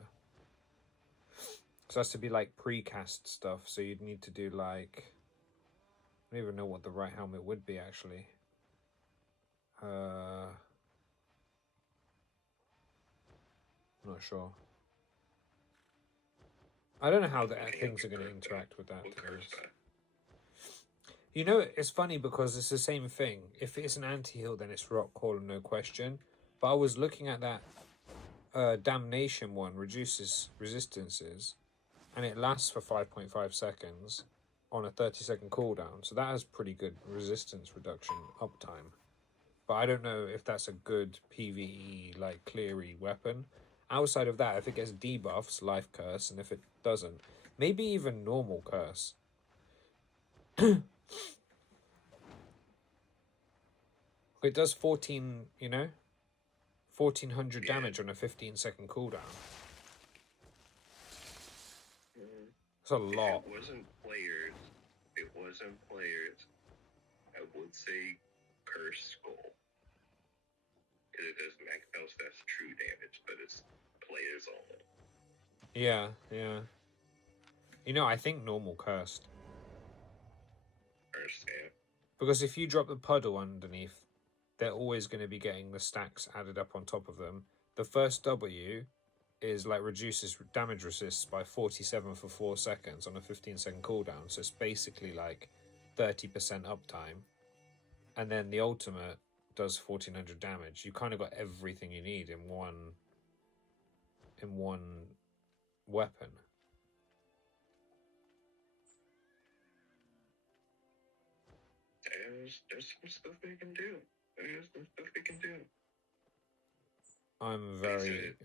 So it has to be like pre-cast stuff. So you'd need to do like, I don't even know what the right helmet would be actually. Not sure. I don't know how things are going to interact with that. You know, it's funny because it's the same thing. If it's an anti-heal, then it's Rock Call, no question. But I was looking at that Damnation one, reduces resistances, and it lasts for 5.5 seconds on a 30-second cooldown. So that has pretty good resistance reduction uptime. But I don't know if that's a good PvE, like, cleary weapon. Outside of that, if it gets debuffs, Life Curse, and if it doesn't, maybe even normal Curse. It does 14, you know, 1400 damage on a 15-second cooldown. It's a lot. If it wasn't players, I would say Curse Skull. Because it does max out, that's true damage, but it's players only. Yeah, yeah. You know, I think normal Cursed. Cursed, yeah. Because if you drop the puddle underneath, they're always going to be getting the stacks added up on top of them. The first W is like reduces damage resists by 47 for 4 seconds on a 15-second cooldown. So it's basically like 30% uptime. And then the ultimate does 1400 damage. You kind of got everything you need in one weapon. There's some stuff they can do. I'm very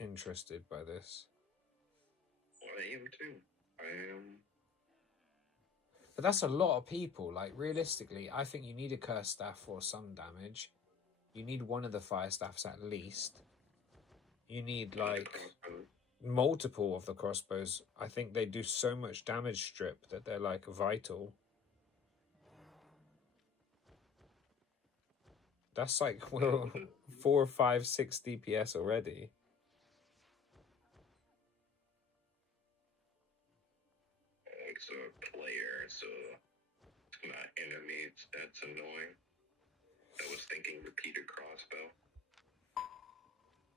interested by this. Well, I am too. I am. But that's a lot of people. Like, realistically, I think you need a Curse Staff for some damage. You need one of the Fire Staffs at least. You need, like, multiple of the crossbows. I think they do so much damage strip that they're like vital. That's like we're 4, 5, 6 DPS already. It's a player, so it's not enemies. That's annoying. I was thinking repeater crossbow.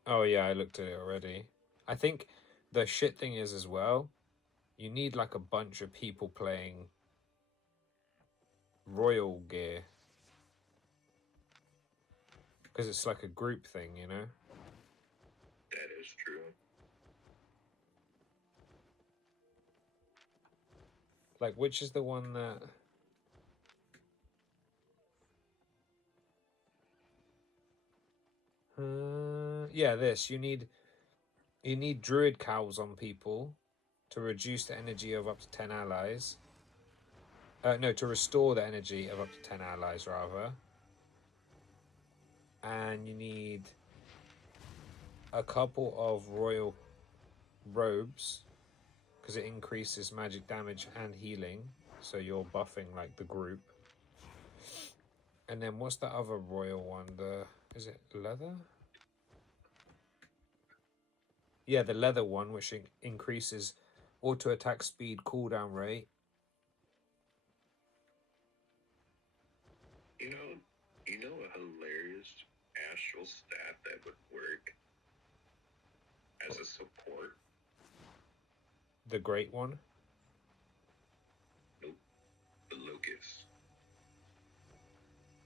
Oh yeah, I looked at it already. I think the shit thing is as well, you need like a bunch of people playing royal gear. Because it's like a group thing, you know? That is true. Like, which is the one that... yeah, this. You need druid cows on people to reduce the energy of up to 10 allies. No, to restore the energy of up to 10 allies, rather. And you need a couple of royal robes, because it increases magic damage and healing, so you're buffing like the group. And then what's the other royal one? Is it leather? Yeah, the leather one, which increases auto attack speed, cooldown rate. You know a hilarious astral staff that would work as a support? The great one? Nope. The locust.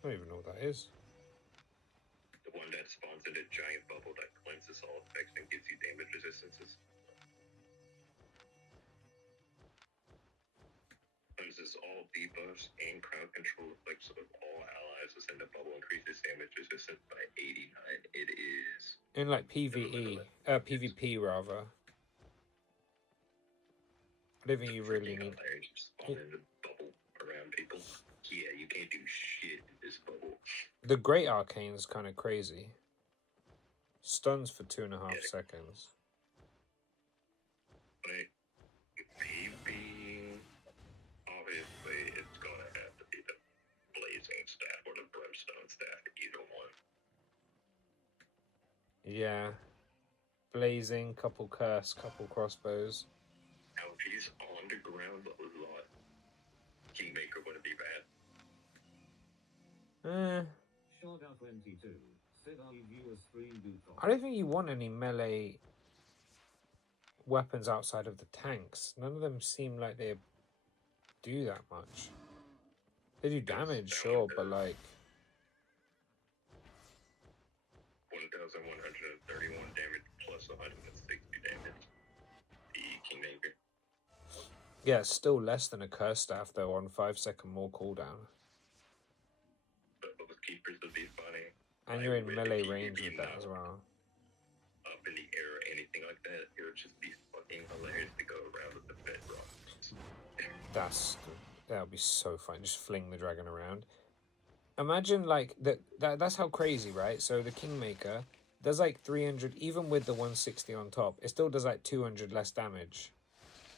I don't even know what that is. The one that spawns in a giant bubble that cleanses all effects and gives you damage resistances. Cleanses all debuffs and crowd control effects of all allies within the bubble, increases damage resistance by 89. It is... In like PvE, PvP rather. I don't think you really need... Spawn in the bubble around people. Yeah, you can't do shit in this bubble. The Great Arcane is kind of crazy. Stuns for 2.5 seconds. Like, maybe... Obviously, it's gonna have to be the Blazing Staff or the Brimstone Staff, either one. Yeah. Blazing, couple curse, couple crossbows. Now, if he's on the ground a lot, Kingmaker wouldn't be bad. Shoga22 said I view a stream I don't think you want any melee weapons outside of the tanks. None of them seem like they do that much. They do damage, sure, but like... 1,131 damage plus 160 damage. The Kingmaker. Yeah, it's still less than a curse staff though on 5-second more cooldown. But with Keepers would be funny. And like, you're in with melee the range PvP with that now, as well. Up in the air or anything like that, it would just be fucking hilarious to go around with the bedrock. That would be so fun. Just fling the dragon around. Imagine like that's how crazy, right? So the Kingmaker does like 300, even with the 160 on top, it still does like 200 less damage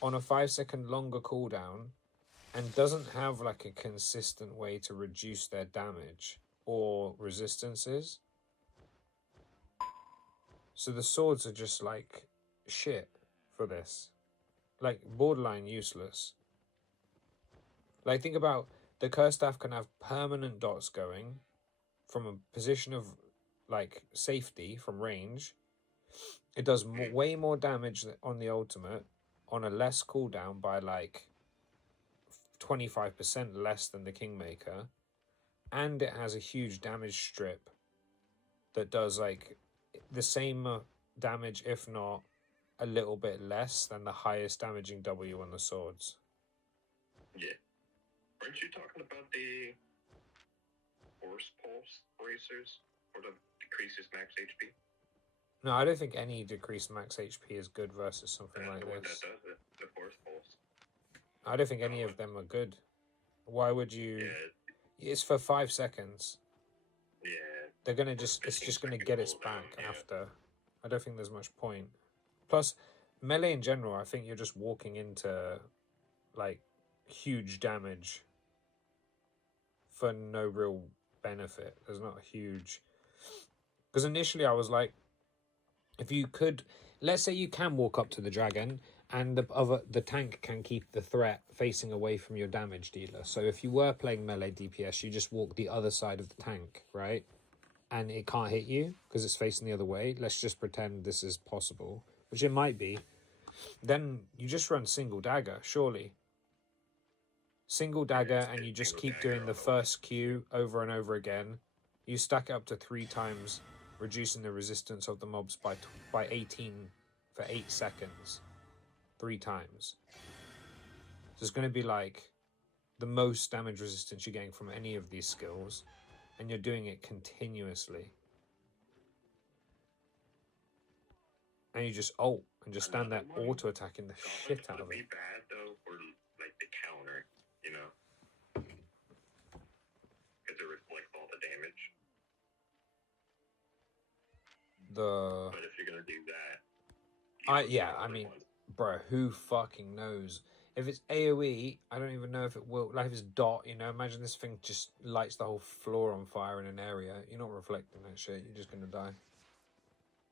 on a 5-second longer cooldown, and doesn't have like a consistent way to reduce their damage or resistances. So the swords are just like shit for this. Like borderline useless. Like think about the curse staff can have permanent dots going from a position of like safety from range. It does way more damage on the ultimate on a less cooldown by like 25% less than the Kingmaker, and it has a huge damage strip that does like the same damage, if not a little bit less than the highest damaging W on the swords. Yeah. Aren't you talking about the Force Pulse bracers or the decreases max HP? No, I don't think any decreased max HP is good versus something like the one this. that does it, the Force Pulse. I don't think any of them are good. Why would you? Yeah. It's for 5 seconds. Yeah. They're gonna just, it's just gonna get its back after. I don't think there's much point. Plus, melee in general, I think you're just walking into like huge damage for no real benefit. There's not a huge, because initially I was like, if you could, let's say you can walk up to the dragon and the tank can keep the threat facing away from your damage dealer. So if you were playing melee DPS, you just walk the other side of the tank, right? And it can't hit you because it's facing the other way. Let's just pretend this is possible, which it might be. Then you just run single dagger, surely. Single dagger, and you just keep doing the first Q over and over again. You stack it up to 3 times, reducing the resistance of the mobs by 18 for 8 seconds. 3 times. So it's going to be like the most damage resistance you're getting from any of these skills, and you're doing it continuously. And you just ult and just stand there auto attacking the shit out of Would it. be bad though for like the counter, you know, because it reflects all the damage. But if you're gonna do that, Yeah, I mean, bro, who fucking knows? If it's AoE, I don't even know if it will. Like, if it's dot, you know, imagine this thing just lights the whole floor on fire in an area. You're not reflecting that shit. You're just gonna die.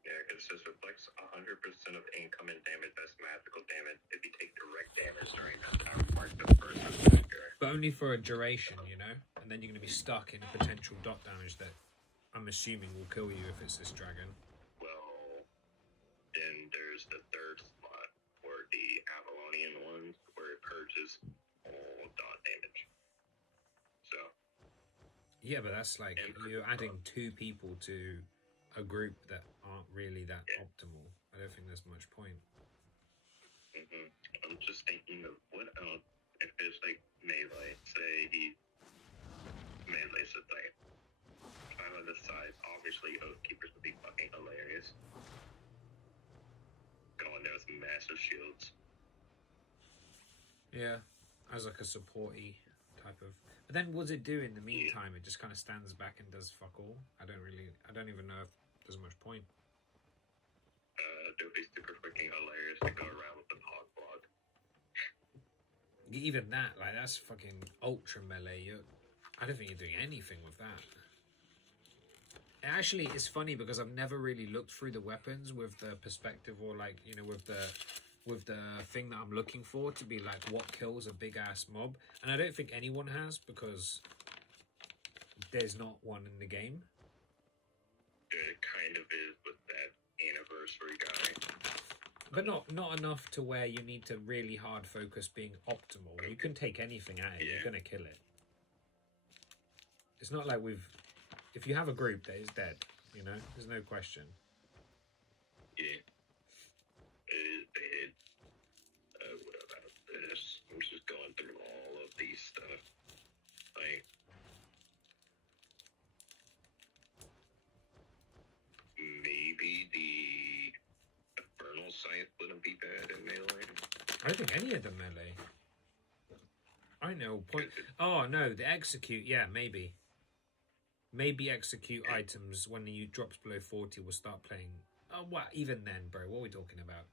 Yeah, because it just reflects 100% of incoming damage. That's magical damage. If you take direct damage during that time mark, the first attacker. But only for a duration, you know? And then you're gonna be stuck in potential dot damage that I'm assuming will kill you if it's this dragon. Well, then there's the third spot, or the Avalonian ones, where it purges all dot damage. So. Yeah, but that's like, you're adding 2 people to a group that aren't really that optimal. I don't think there's much point. I'm just thinking of what else, if there's like melee, say he melee's a thing. Trying to decide, obviously Oathkeepers would be fucking hilarious. Going there with massive shields. Yeah, as like a supporty type of. But then what's it do in the meantime? It just kind of stands back and does fuck all. I don't even know if there's much point. It would be super freaking hilarious to go around with an hog block. Even that, like, that's fucking ultra melee. I don't think you're doing anything with that. Actually, it's funny because I've never really looked through the weapons with the perspective, or like, you know, with the thing that I'm looking for to be like what kills a big ass mob, and I don't think anyone has, because there's not one in the game. It kind of is with that anniversary guy. But not enough to where you need to really hard focus being optimal. You can take anything at it, you're gonna kill it. It's not like if you have a group that is dead, you know, there's no question. Yeah. It is dead. What about this? I'm just going through all of these stuff. Like, maybe the Infernal Scythe wouldn't be bad in melee. I don't think any of them melee. I know. Oh no, the execute. Yeah, maybe. Maybe execute items when you drops below 40 will start playing. Oh, well, even then, bro, what are we talking about?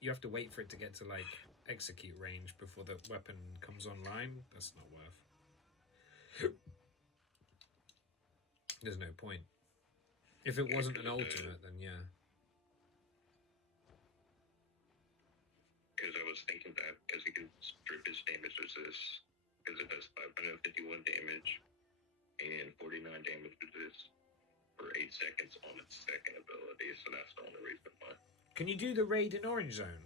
You have to wait for it to get to like execute range before the weapon comes online. That's not worth. There's no point. If it wasn't an ultimate, then yeah. Because I was thinking that because he can strip his damage resist, because it does 551 damage and 49 damage resist for 8 seconds on its second ability, so that's the only reason why. Can you do the raid in orange zone?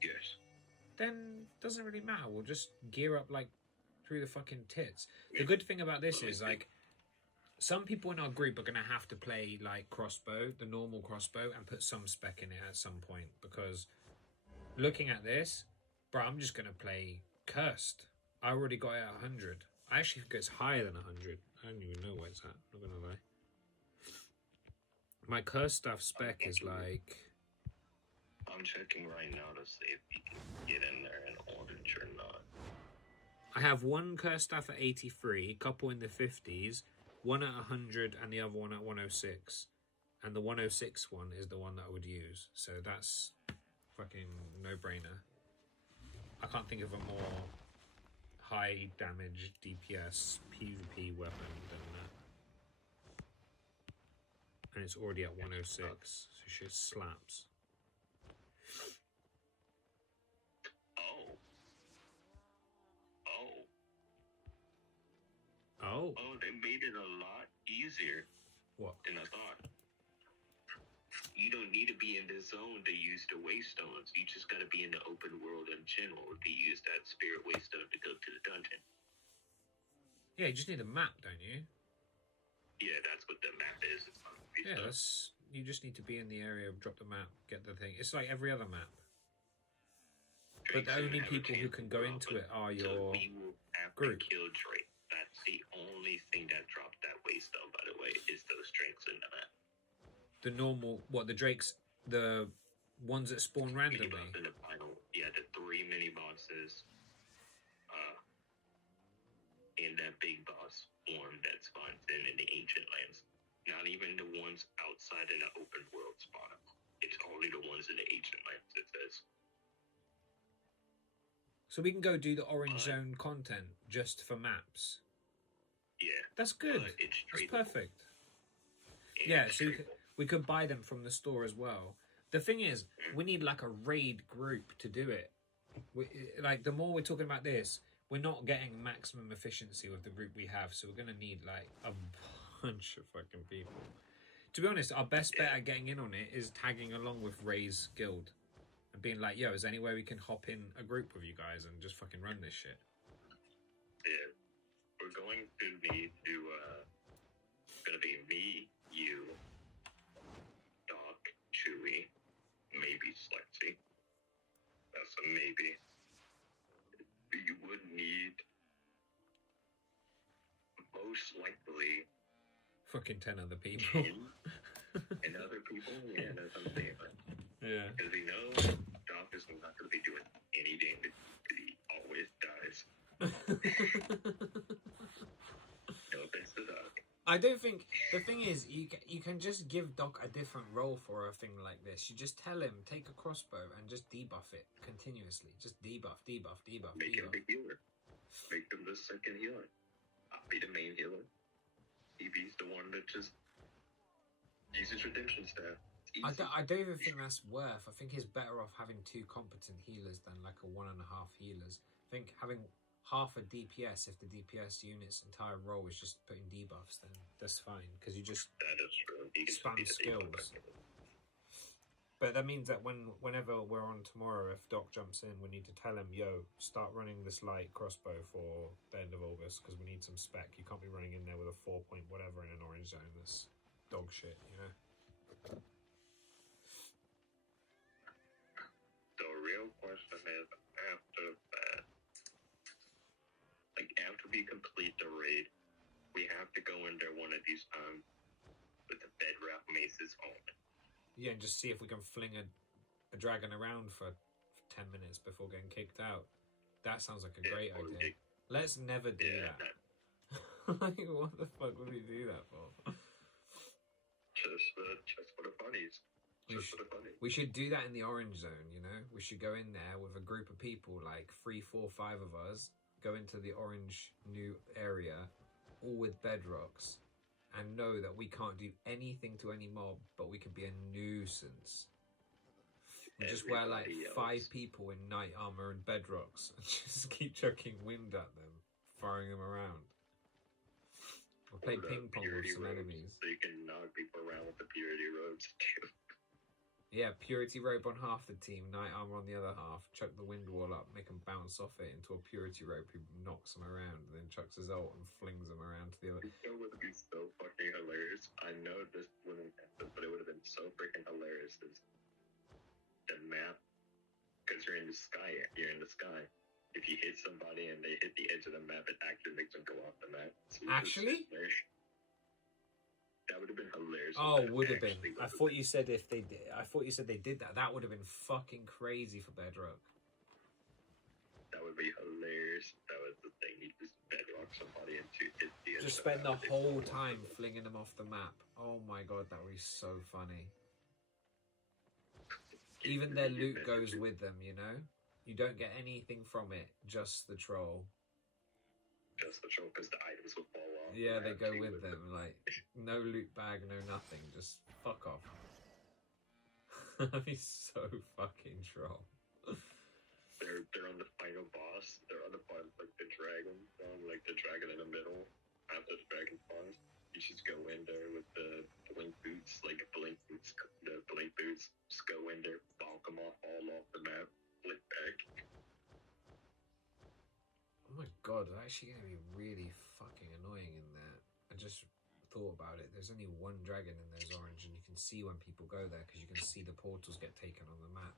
Yes. Then doesn't really matter. We'll just gear up like through the fucking tits. The good thing about this is like some people in our group are gonna have to play like crossbow, the normal crossbow, and put some spec in it at some point, because looking at this, bro, I'm just gonna play cursed. I already got it at 100. I actually think it's higher than 100. I don't even know where it's at, not gonna lie. My cursed staff spec is like... I'm checking right now to see if you can get in there in orange or not. I have one cursed staff at 83, a couple in the 50s, one at 100 and the other one at 106. and the 106 one is the one that I would use. So that's fucking no-brainer. I can't think of a more high damage DPS PvP weapon than that. And it's already at 106, so shit slaps. Oh. Oh, they made it a lot easier What? than I thought. You don't need to be in the zone to use the waystones. You just gotta be in the open world in general to use that spirit waystone to go to the dungeon. Yeah, you just need a map, don't you? Yeah, that's what the map is. It's not Yeah, that's... You just need to be in the area, drop the map, get the thing. It's like every other map. But the only people who can go into it are your we will have group. to kill Drake. That's the only thing that dropped that waystone, by the way, is those drinks in the map. The normal... What, the Drakes... The ones that spawn randomly? In the final, yeah, the 3 mini-bosses. And that big boss form that spawns in the ancient lands. Not even the ones outside in the open world spawn. It's only the ones in the ancient lands, it says. So we can go do the orange zone content just for maps. Yeah. That's good. That's perfect. Yeah, so we could buy them from the store as well. The thing is, we need like a raid group to do it. Like, the more we're talking about this, we're not getting maximum efficiency with the group we have, so we're going to need like a bunch of fucking people. To be honest, our best bet at getting in on it is tagging along with Ray's guild and being like, yo, is there any way we can hop in a group with you guys and just fucking run this shit? Yeah. We're going to need to, it's gonna be me, you, Doc, Chewy, maybe Slexy. That's a maybe. You would need, most likely, fucking 10 other people. 10 and other people? Yeah, that's what I'm saying. Yeah. Because we know Doc is not going to be doing any damage. He always dies. No offense to Doc. I don't think... The thing is, you can just give Doc a different role for a thing like this. You just tell him, take a crossbow and just debuff it continuously. Just debuff. Make him the healer. Make him the second healer. I'll be the main healer. EB's the one that just uses redemption staff. I don't even think that's worth. I think he's better off having 2 competent healers than like a 1.5 healers. I think having half a DPS, if the DPS unit's entire role is just putting debuffs, then that's fine, because you just spam skills. But that means that whenever we're on tomorrow, if Doc jumps in, we need to tell him, yo, start running this light crossbow for the end of August, because we need some spec. You can't be running in there with a 4 point whatever in an orange zone. That's dog shit, you know? The real question is, after that, like after we complete the raid, we have to go in there one of these times with the bedrock maces on. Yeah, and just see if we can fling a dragon around for 10 minutes before getting kicked out. That sounds like a great idea. Let's never do that. Like, what the fuck would we do that for? Just for the funnies. We should do that in the orange zone, you know? We should go in there with a group of people, like 3, 4, 5 of us, go into the orange new area, all with bedrocks, and know that we can't do anything to any mob, but we can be a nuisance. We just wear like 5 people in knight armor and bedrocks and just keep chucking wind at them, firing them around. We'll play ping pong with some enemies. So you can knock people around with the purity robes too. Yeah, purity robe on half the team, knight armor on the other half, chuck the wind wall up, make them bounce off it into a purity robe who knocks them around, and then chucks his ult and flings them around to the other. It would be so fucking hilarious. I know this wouldn't happen, but it would have been so freaking hilarious. The map, because you're in the sky. If you hit somebody and they hit the edge of the map, it actually makes them go off the map. So actually? That would have been hilarious. Oh, would have been. I thought you said if they did. I thought you said they did that. That would have been fucking crazy for Bedrock. That would be hilarious. That was the thing. You just bedrock somebody into it. Just spend the whole time flinging them off the map. Oh my god, that would be so funny. Even their loot goes with them, you know? You don't get anything from it, just the troll. Just the troll, because the items will fall off. Yeah, they go with them. Like, no loot bag, no nothing. Just fuck off. That'd be so fucking troll. They're on the final boss. They're on the final, like the dragon, like the dragon in the middle. After the dragon spawns, you just go in there with the blink boots, like blink boots, the blink boots. Just go in there, bonk them off all off the map, flip back. Oh my god, it's actually going to be really fucking annoying in there. I just thought about it. There's only one dragon in those orange, and you can see when people go there because you can see the portals get taken on the map.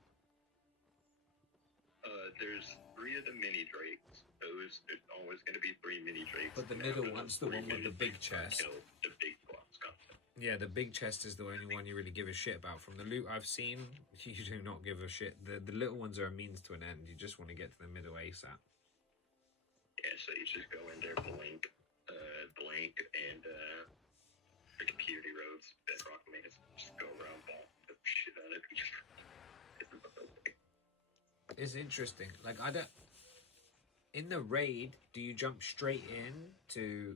There's 3 of the mini drakes. There's always going to be 3 mini drakes. But the middle one's the one with the big chest. The big boss content. Yeah, the big chest is the only one you really give a shit about. From the loot I've seen, you do not give a shit. The little ones are a means to an end. You just want to get to the middle ASAP. Yeah, so you just go in there, blink, and the community roads, bedrock maze, just go around, bonk the shit out of each other. It's interesting. Like, I don't... In the raid, do you jump straight in to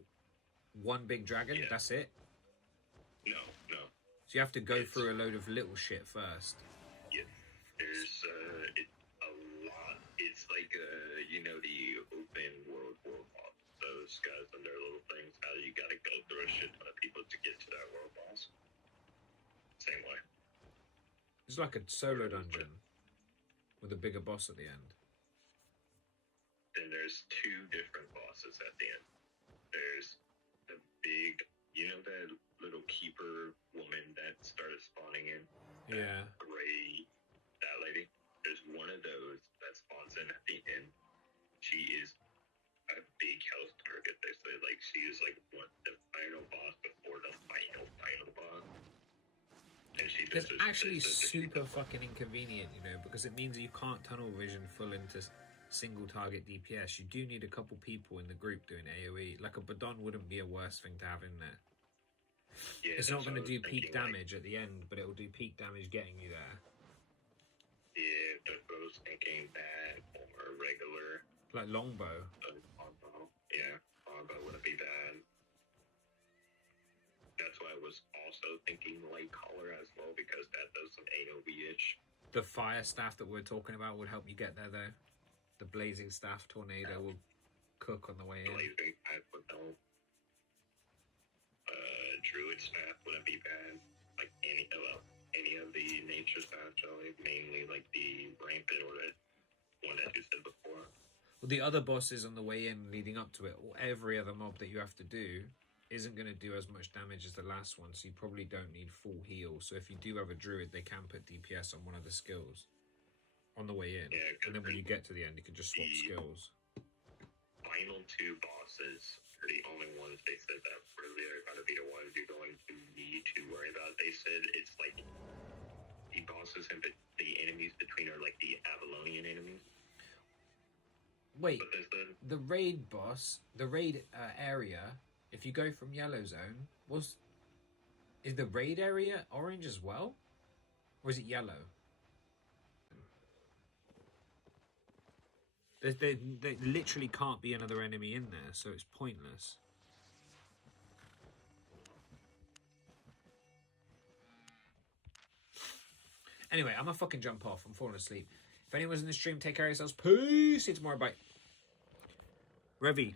one big dragon? Yeah. That's it? No. So you have to go through a load of little shit first. Yeah. There's a lot. It's like, the open world boss. Those guys and their little things, how you gotta go through a shit ton of people to get to that world boss. Same way. It's like a solo dungeon with a bigger boss at the end. Then there's 2 different bosses at the end. There's the big, that little keeper woman that started spawning in? Yeah. Gray, that lady. There's one of those that spawns in at the end. She is a big health target. They say, like, she is like the final boss before the final boss. And It's actually super fucking inconvenient, because it means that you can't tunnel vision full into single target DPS. You do need a couple people in the group doing AoE. Like a Badon wouldn't be a worse thing to have in there. Yeah, it's not going to do peak thinking, damage at the end, but it will do peak damage getting you there. Yeah, that's what I was thinking, that or regular. Like longbow. Yeah, longbow wouldn't be bad. That's why I was also thinking light collar as well, because that does some AoE-ish. The fire staff that we're talking about would help you get there, though. The blazing staff tornado will cook on the way in. Blazing staff would help. Druid staff wouldn't be bad. Like any of the nature staff, mainly like the rampant or the one that you said before. Well, the other bosses on the way in leading up to it, or every other mob that you have to do, isn't going to do as much damage as the last one, so you probably don't need full heal. So if you do have a druid, they can put DPS on one of the skills on the way in. Yeah, and then when you get to the end, you can just swap skills. Final 2 bosses are the only ones they said that really are going to be the ones you're going to need to worry about. They said it's like the bosses and the enemies between are like the Avalonian enemies. Wait, But there's the raid boss, the raid area, if you go from yellow zone, is the raid area orange as well? Or is it yellow? There literally can't be another enemy in there, so it's pointless. Anyway, I'm gonna fucking jump off. I'm falling asleep. If anyone's in the stream, take care of yourselves. Peace. See you tomorrow. Bye. Revy.